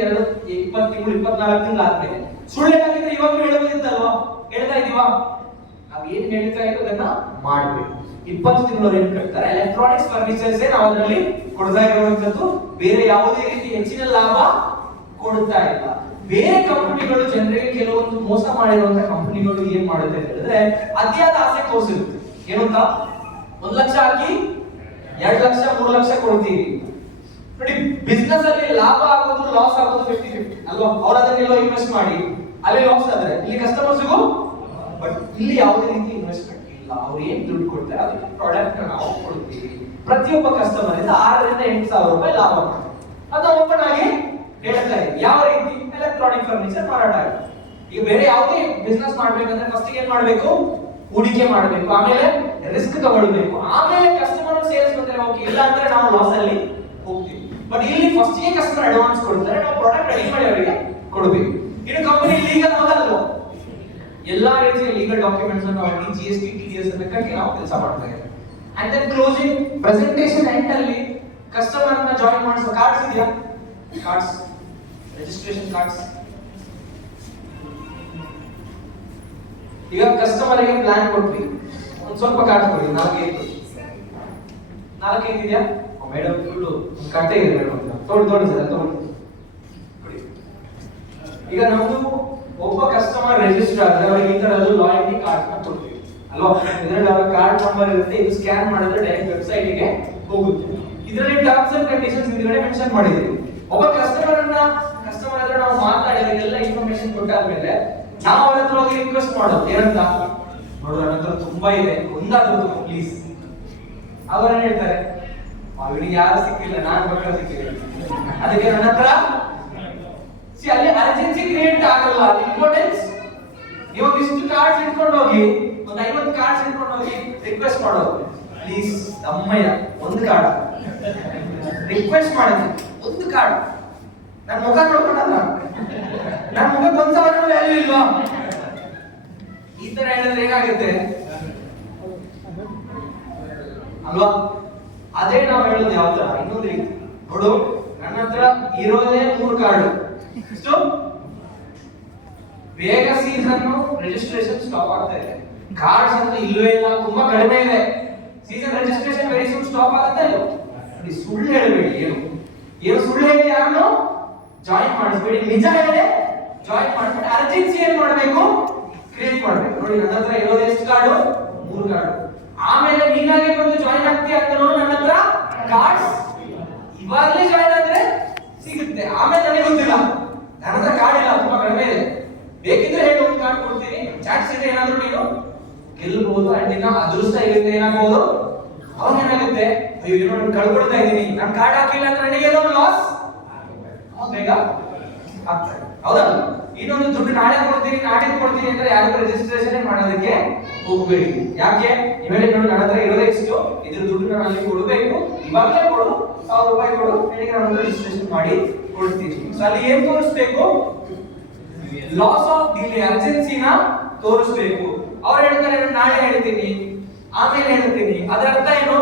20 ತಿಂಗಳು 24 ತಿಂಗಳು ಆದ್ಮೇಲೆ. ಸುಳ್ಳು ಹೇಳಕ್ಕಿದ್ರೆ ಇವಾಗ ಹೇಳೋದಿತ್ತಲ್ವಾ, ಹೇಳ್ತಾ ಇದೀವ? ನಾವ್ ಏನ್ ಹೇಳ್ತಾ ಇರೋದನ್ನ ಮಾಡ್ಬೇಕು. 20 ತಿಂಗಳು ರೇಟ್ ಕಟ್ತಾರೆ. ಎಲೆಕ್ಟ್ರಾನಿಕ್ಸ್ ಫರ್ನಿಚರ್ಸ್ ನಾವು ಅದರಲ್ಲಿ ಕೊಡ್ತಾ ಇರುವಂತದ್ದು, ಬೇರೆ ಯಾವುದೇ ರೀತಿ ಹೆಚ್ಚಿನ ಲಾಭ ಕೊಡ್ತಾ ಇಲ್ಲ. ಬೇರೆ ಕಂಪನಿಗಳು ಜನರಿಗೆ ಕೆಲವೊಂದು ಮೋಸ ಮಾಡಿರುವಂತ ಕಂಪನಿಗಳು ಏನ್ ಮಾಡುತ್ತೆ ಅಂತ ಹೇಳಿದ್ರೆ, ಅತಿಯಾದ ಆಸೆ ತೋರಿಸಿರುತ್ತೆ. ಏನು ಅಂತ, 1 ಲಕ್ಷ ಹಾಕಿ 2 ಲಕ್ಷ 3 ಲಕ್ಷ ಕೊಡ್ತೀವಿ. ನೋಡಿ, ಬಿಸ್ನೆಸ್ ಅಲ್ಲಿ ಲಾಭ ಆಗೋದು ಲಾಸ್ ಆಗೋದು 50-50 ಅಲ್ವಾ? ಅವ್ರ ಅದನ್ನೆಲ್ಲೋ ಇನ್ವೆಸ್ಟ್ ಮಾಡಿ ಅಲ್ಲಿ ಲಾಸ್ ಆದ್ರೆ ಇಲ್ಲಿ ಕಸ್ಟಮರ್ಸ್ಗೂ, ಬಟ್ ಇಲ್ಲಿ ಯಾವುದೇ ರೀತಿ ಇನ್ವೆಸ್ಟ್ಮೆಂಟ್ ಇಲ್ಲ. ಅವ್ರು ಏನ್ ದುಡ್ಡು ಕೊಡ್ತಾರೆ ಅದಕ್ಕೆ ಪ್ರಾಡಕ್ಟ್ ನಾವು ಕೊಡ್ತೀವಿ. ಪ್ರತಿಯೊಬ್ಬ ಕಸ್ಟಮರ್ ಇಂದ 6,000 8,000 ರೂಪಾಯಿ ಲಾಭ ಮಾಡಿ ಅದನ್ನ ಓಪನ್ ಆಗಿ ಹೇಳ್ತಾ ಇದೆ. ಯಾವ ರೀತಿ ಎಲೆಕ್ಟ್ರಾನಿಕ್ ಫರ್ನಿಚರ್ ಮಾರಾಟ ಆಗುತ್ತೆ. ಈಗ ಬೇರೆ ಯಾವುದೇ ಬಿಸ್ನೆಸ್ ಮಾಡ್ಬೇಕಂದ್ರೆ ಫಸ್ಟ್ ಏನ್ ಮಾಡ್ಬೇಕು, ಹೂಡಿಕೆ ಮಾಡಬೇಕು, ಆಮೇಲೆ ರಿಸ್ಕ್ ತಗೊಳ್ಬೇಕು, ಆಮೇಲೆ ಕಸ್ಟಮರ್ ಸೇಲ್ಸ್ ಬಂದ್ರೆ ಓಕೆ, ಇಲ್ಲ ಅಂದ್ರೆ ನಾವು ಲಾಸ್ ಅಲ್ಲಿ ಹೋಗ್ತೀವಿ. ಬಟ್ ಇಲ್ಲಿ ಫಸ್ಟ್ ಗೆ ಕಸ್ಟಮರ್ ಅಡ್ವಾನ್ಸ್ ಕೊಡ್ತಾರೆ, ನಾವು ಪ್ರಾಡಕ್ಟ್ ರೆಡಿ ಮಾಡಿ ಅವರಿಗೆ ಕೊಡಬೇಕು. ಇನ್ನು ಕಂಪನಿ ಲೀಗಲ್ ಹೋಗಲ್ಲ, ಎಲ್ಲಾ ರೀತಿಯ ಲೀಗಲ್ ಡಾಕ್ಯುಮೆಂಟ್ಸ್ ಅನ್ನು ಹಾಕಿ GST TDS ಅನ್ನು ಕಟ್ಟಿ ನಾವು ಕೆಲಸ ಮಾಡ್ತಾ ಇದ್ದೇವೆ. And then closing presentation end ಅಲ್ಲಿ ಕಸ್ಟಮರ್ ನ ಜಾಯಿನ್ ಮಾಡಿಸೋ ಕಾರ್ಡ್ಸ್ ಇದೆಯಾ, ಕಾರ್ಡ್ಸ್, ರಿಜಿಸ್ಟ್ರೇಷನ್ ಕಾರ್ಡ್ಸ್. ಈಗ ಕಸ್ಟಮರ್ ಗೆ ಪ್ಲಾನ್ ಕೊಟ್ವಿ, ಒಂದು ಸ್ವಲ್ಪ ಕಾರ್ಡ್ ಕೊಡಿ, 4 ಇದೆಯಾ ಮೇಡಮ್? ಫುಲ್ ಕಟ್ಟೆ ಇದೆ ಮೇಡಮ್, ತೋಡಿ ಸರ್ ತಗೊಳ್ಳಿ. ಈಗ ನಮ್ದು ಒಬ್ಬ ಕಸ್ಟಮರ್ ರಿಜಿಸ್ಟರ್ ಆದ್ರೆ ಅವರಿಗೆ ಈ ತರದ್ದು ಲಾಯಲ್ಟಿ ಕಾರ್ಡ್ ನ ಕೊಡ್ತೀವಿ ಅಲ್ವಾ? ಇದರಲ್ಲಿ ಅವರ ಕಾರ್ಡ್ ನಂಬರ್ ಇರುತ್ತೆ, ಇದು ಸ್ಕ್ಯಾನ್ ಮಾಡಿದ್ರೆ ಡೈರೆಕ್ಟ್ ವೆಬ್ಸೈಟ್ ಗೆ ಹೋಗುತ್ತೆ. ಇದರಲ್ಲಿ ಟರ್ಮ್ಸ್ ಅಂಡ್ ಕಂಡೀಷನ್ಸ್ ಹಿಂದ್ಗಡೆ ಮೆನ್ಷನ್ ಮಾಡಿದ್ದೀವಿ. ಒಬ್ಬ ಕಸ್ಟಮರ್ ಹತ್ರ ನಾವು ಮಾತಾಡಿದ್ರೆ ಎಲ್ಲ ಇನ್ಫಾರ್ಮೇಶನ್ ಕೊಟ್ಟಾದ್ಮೇಲೆ ನಾವು ಅವ್ರ ಹತ್ರ ಹೋಗಿ ರಿಕ್ವೆಸ್ಟ್ ಮಾಡೋದು ಏನಂತ, ನೋಡು ನನ್ನ ಹತ್ರ ತುಂಬಾ ಇದೆ, ಒಂದಾದ್ರು ಪ್ಲೀಸ್. ಅವರೇನ್ ಹೇಳ್ತಾರೆ, ಅವನಿಗೆ ಯಾರು ಸಿಕ್ಕಿಲ್ಲ, ನಾನು ಬೇಕಾದ್ರೆ ಸಿಕ್ಕಿಲ್ಲ, ಅದಕ್ಕೆ ನನ್ನ ಹತ್ರ ಅಲ್ಲಿ ಅರ್ಜೆನ್ಸಿ ಕ್ರಿಯೇಟ್ ಆಗಲ್ಲ. ಇಂಪಾರ್ಟೆನ್ಸ್, ಇವಾಗ ಇಷ್ಟು ಕಾರ್ಡ್ಸ್ ಇಟ್ಕೊಂಡು ಹೋಗಿ, ಒಂದು 50 ಕಾರ್ಡ್ಸ್ ಇಟ್ಕೊಂಡು ಹೋಗಿ ರಿಕ್ವೆಸ್ಟ್ ಮಾಡೋದು, ಪ್ಲೀಸ್ ಅಮ್ಮಯ್ಯ ಒಂದು ಕಾರ್ಡ್ ರಿಕ್ವೆಸ್ಟ್ ಮಾಡಿದ್ವಿ, ಒಂದು ಕಾರ್ಡ್. ನನ್ನ ಮುಖ ನೋಡ್ಕೊಂಡಲ್ಲ, ನನ್ನ ಮುಖಕ್ಕೆ 1,000 ವ್ಯಾಲ್ಯೂ ಇಲ್ವಾ? ಈ ತರ ಹೇಳಿದ್ರೆ ಏನಾಗುತ್ತೆ ಅಲ್ವಾ? ಅದೇ ನಾವು ಹೇಳೋದು ಯಾವ ತರ, ಇನ್ನೊಂದು ರೀತಿ ನೋಡು, ನನ್ನ ಹತ್ರ ಇರೋದೇ 3 ಕಾರ್ಡ್, ಇಷ್ಟು ಬೇಗ ಸೀಸನ್ ರಿಜಿಸ್ಟ್ರೇಷನ್ ಸ್ಟಾಪ್ ಆಗ್ತಾ ಇದೆ. ಕಾರ್ಡ್ಸ್ ಅಂತ ಇಲ್ಲವೇ ಇಲ್ಲ, ತುಂಬಾ ಕಡಿಮೆ ಇದೆ. Season registration very soon stop ಆಗುತ್ತೆ. ನೋಡಿ, ಸುಳ್ಳು ಹೇಳಬೇಡಿ. ಏನು ಸುಳ್ಳು ಹೇಳಿ ಯಾರನ್ನು ಜಾಯಿನ್ ಮಾಡಿಸ್ಬೇಡಿ, ನಿಜ ಹೇಳಿ ಜಾಯಿನ್ ಮಾಡ್ಬೇಡಿ. ಅರ್ಜೆನ್ಸಿ ಏನ್ ಮಾಡಬೇಕು, ಕ್ರಿಯೇಟ್ ಮಾಡಬೇಕು. ನೋಡಿ, ನನ್ನ ಹತ್ರ ಇರೋದು ಎಷ್ಟು ಕಾರ್ಡು, 3 ಕಾರ್ಡು. ಆಮೇಲೆ ನೀನಾಗೆ ಬಂದು ಜಾಯಿನ್ ಆಗ್ತೀಯ ಅಂತ ನೋಡು, ನನ್ನ ಹತ್ರ ಕಾರ್ಡ್ಸ್ ಇವಾಗಲೇ ಜಾಯಿನ್ ಆದ್ರೆ ಸಿಗುತ್ತೆ, ಆಮೇಲೆ ನನಗೆ ಗೊತ್ತಿಲ್ಲ, ನನ್ನ ಹತ್ರ ಕಾರ್ಡ್ ಇಲ್ಲ, ತುಂಬಾ ಕಡಿಮೆ ಇದೆ, ಬೇಕಿದ್ರೆ ಹೇಳಿ ಒಂದು ಕಾರ್ಡ್ ಕೊಡ್ತೀನಿ, ಚಾಟ್ಸ್ ಇದೆ, ಏನಾದ್ರು ನೀನು ಗೆಲ್ಲಬಹುದು. ಅಂಡ್ ನಿನ್ನ ಅದೃಷ್ಟ ಇರುತ್ತೆ, ಏನಾಗಬಹುದು, ಅವಾಗ ಏನಾಗುತ್ತೆ, ಅಯ್ಯೋ ಏನೋ ನಾನು ಕಳ್ಕೊಳ್ತಾ ಇದ್ದೀನಿ, ನಾನು ಕಾರ್ಡ್ ಹಾಕಿಲ್ಲ ಅಂದ್ರೆ ನನಗೆ ಏನೋ ಲಾಸ್ ಬೇಗ ಆಗ್ತದೆ, ಹೌದಾ? ಇನ್ನೊಂದು ದುಡ್ಡು ನಾಳೆ ಕೊಡ್ತೀನಿ ಅಂದ್ರೆ ಯಾರಿಗೂ ರಿಜಿಸ್ಟ್ರೇಷನ್ ಮಾಡೋದಕ್ಕೆ ಹೋಗಬೇಡಿ. ಯಾಕೆ, ಇವೆಲ್ಲ ನೋಡಿ, ನನ್ನ ಹತ್ರ ಇರೋದೇ ಇಷ್ಟು, ಇದ್ರ ದುಡ್ಡು ನಾನು ಅಲ್ಲಿ ಕೊಡಬೇಕು, ಇವಾಗಲೇ ಕೊಡು, 1,000 ರೂಪಾಯಿ ಕೊಡು, ನನಗೆ ನಾನು ರಿಜಿಸ್ಟ್ರೇಷನ್ ಮಾಡಿ ಕೊಡ್ತೀನಿ. ಸೊ ಅಲ್ಲಿ ಏನ್ ತೋರಿಸ್ಬೇಕು, ಲಾಸ್ ಆಫ್ ಡಿಲೇ, ಅರ್ಜೆನ್ಸಿನ ತೋರಿಸ್ಬೇಕು. ಅವ್ರು ಹೇಳ್ತಾರೆ ನಾಳೆ ಹೇಳ್ತೀನಿ, ಆಮೇಲೆ ಹೇಳ್ತೀನಿ, ಅದರ ಅರ್ಥ ಏನು,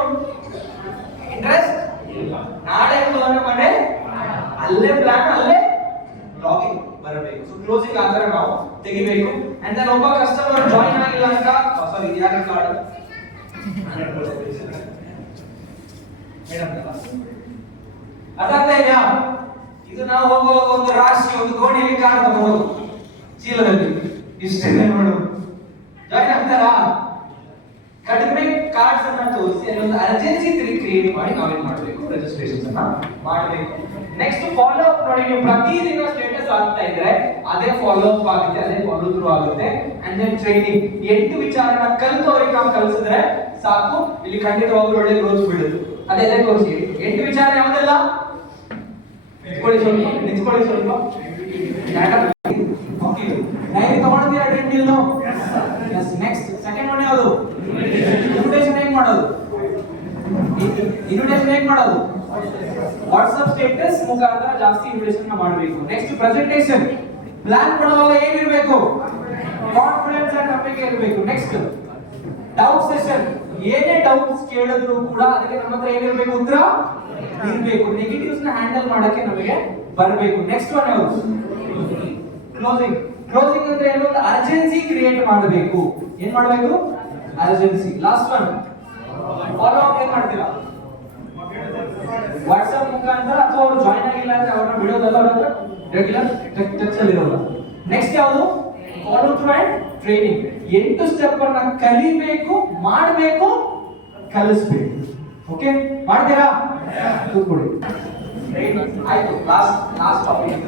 ಇಂಟ್ರೆಸ್ಟ್ ನಾಳೆ ಮನೆ ಅಲ್ಲೇ ಪ್ಲಾನ್, ಅಲ್ಲೇ ಲಾಗಿಂಗ್ ಬರಬೇಕು. ಸೊ ಕ್ಲೋಸಿಂಗ್ ಆತರ ನಾವು ತೆಗಿಬೇಕು. ಅಂಡ್ ದೆನ್ ಒಬ್ಬ ಕಸ್ಟಮರ್ ಜಾಯಿನ್ ಆಗಿಲ್ಲ ಅಂತ, ಸಾರಿ ಯಾರ ಕಾರ್ಡ್ ಮೇಡಮ್ ಅದಾಗ್ತಾ ಇದೆಯಾ? ಇದು ನಾವು ಹೋಗುವಾಗ ಒಂದು ರಾಶಿ, ಒಂದು ಗೋಣಿಯಲ್ಲಿ ಕಾರ್ಡ್ ತಗೋಬಹುದು, ಚೀಲದಲ್ಲಿ ಇಷ್ಟೇ ನೋಡು, ಜಾಯಿನ್ ಆಗ್ತಾರಾ? ಕಡಿಮೆ ಕಾರ್ಡ್ಸ್ ಅನ್ನ ತೋರಿಸಿ ಅಲ್ಲಿ ಒಂದು ಅರ್ಜೆನ್ಸಿ ಕ್ರಿಯೇಟ್ ಮಾಡಿ ನಾವೇನ್ ಮಾಡಬೇಕು, ರಿಜಿಸ್ಟ್ರೇಷನ್ಸ್ ಅನ್ನ ಮಾಡಬೇಕು. ನೆಕ್ಸ್ಟ್ ಫಾಲೋ ಅಪ್ ನೋಡಿ, ನೀವು ಪ್ರತಿದಿನ ಸ್ಟೇಟಸ್ ಆಗ್ತಾ ಇದ್ರೆ ಅದೇ ಫಾಲೋ ಅಪ್ ಆಗುತ್ತೆ, ಅದೇ ಫಾಲೋ ಥ್ರೂ ಆಗುತ್ತೆ. ಅಂಡ್ ದೆನ್ ಟ್ರೈನಿಂಗ್, 8 ವಿಚಾರನ ಕಲಿತು ಅವ್ರಿಗೆ ನಾವು ಕಲಿಸಿದ್ರೆ ಸಾಕು, ಇಲ್ಲಿ ಖಂಡಿತವಾಗ್ಲೂ ಒಳ್ಳೆ ಗ್ರೋತ್ ಬೀಳುತ್ತೆ. ಅದೇ ತೋರಿಸಿ 8 ವಿಚಾರ ಯಾವ್ದೆಲ್ಲ, ನಿಂತ್ಕೊಳ್ಳಿ ಸ್ವಲ್ಪ. ಓಕೆ, ಡೈರಿ ತಗೊಂಡಿದ್ದೀರಾ dream deal? Yes. Next second one ಯಾವುದು? ಇನ್ವಿಟೇಷನ್ ಹೇಗೆ ಮಾಡೋದು? ಇನ್ವಿಟೇಷನ್ ಹೇಗೆ ಮಾಡೋದು? ವಾಟ್ಸ್ಆಪ್ ಸ್ಟೇಟಸ್ ಮುಖಾಂತರ ಜಾಸ್ತಿ ಇನ್ವಿಟೇಷನ್ ಮಾಡಬೇಕು. ನೆಕ್ಸ್ಟ್ ಪ್ರೆಸೆಂಟೇಷನ್ ಪ್ಲಾನ್ ಮಾಡುವಾಗ ಏನಿರಬೇಕು? ಕಾನ್ಫಿಡೆನ್ಸ್ ಅಂಡ್ ನಂಬಿಕೆ ಇರಬೇಕು. ನೆಕ್ಸ್ಟ್ ಡೌಟ್ ಸೆಷನ್, ಏನೇ ಡೌಟ್ಸ್ ಕೇಳಿದ್ರು ಕೂಡ ಅದಕ್ಕೆ ನಮ್ಮ ಹತ್ರ ಏನಿರಬೇಕು? ಉತ್ತರ ಇರಬೇಕು. ನೆಗೆಟಿವ್ಸ್ ನ ಹ್ಯಾಂಡಲ್ ಮಾಡಕ್ಕೆ ನಮಗೆ ಬರಬೇಕು. ನೆಕ್ಸ್ಟ್ ಒನ್ ಯಾವುದು? ಕ್ಲೋಸಿಂಗ್. ಕ್ಲೋಸಿಂಗ್ ಅಂದ್ರೆ ಏನು? ಅರ್ಜೆನ್ಸಿ ಕ್ರಿಯೇಟ್ ಮಾಡಬೇಕು. ಏನ್ ಮಾಡಬೇಕು? Urgency. Last one follow up ಏನ್ ಮಾಡ್ತೀರಾ? ವಾಟ್ಸ್ಆಪ್ ಮುಖಾಂತರ ಅಥವಾ ಅವರು ಜಾಯಿನ್ ಆಗಿಲ್ಲ ಅಂದ್ರೆ ಅವ್ರನ್ನ ಬಿಡೋದಲ್ಲ, ಅವ್ರ ರೆಗ್ಯುಲರ್ ಟಚ್ ಅಲ್ಲಿ ಇರೋಲ್ಲ. ನೆಕ್ಸ್ಟ್ ಯಾವುದು? Follow through and training. 8 step ಅನ್ನ ಕಲಿಬೇಕು, ಮಾಡಬೇಕು, ಕಲಿಸಬೇಕು. ಓಕೆ, ಮಾಡ್ತೀರಾ? ಕೂತ್ಕೊಳ್ಳಿ. ಆಯ್ತು, ಲಾಸ್ಟ್ ಟಾಪಿಕ್.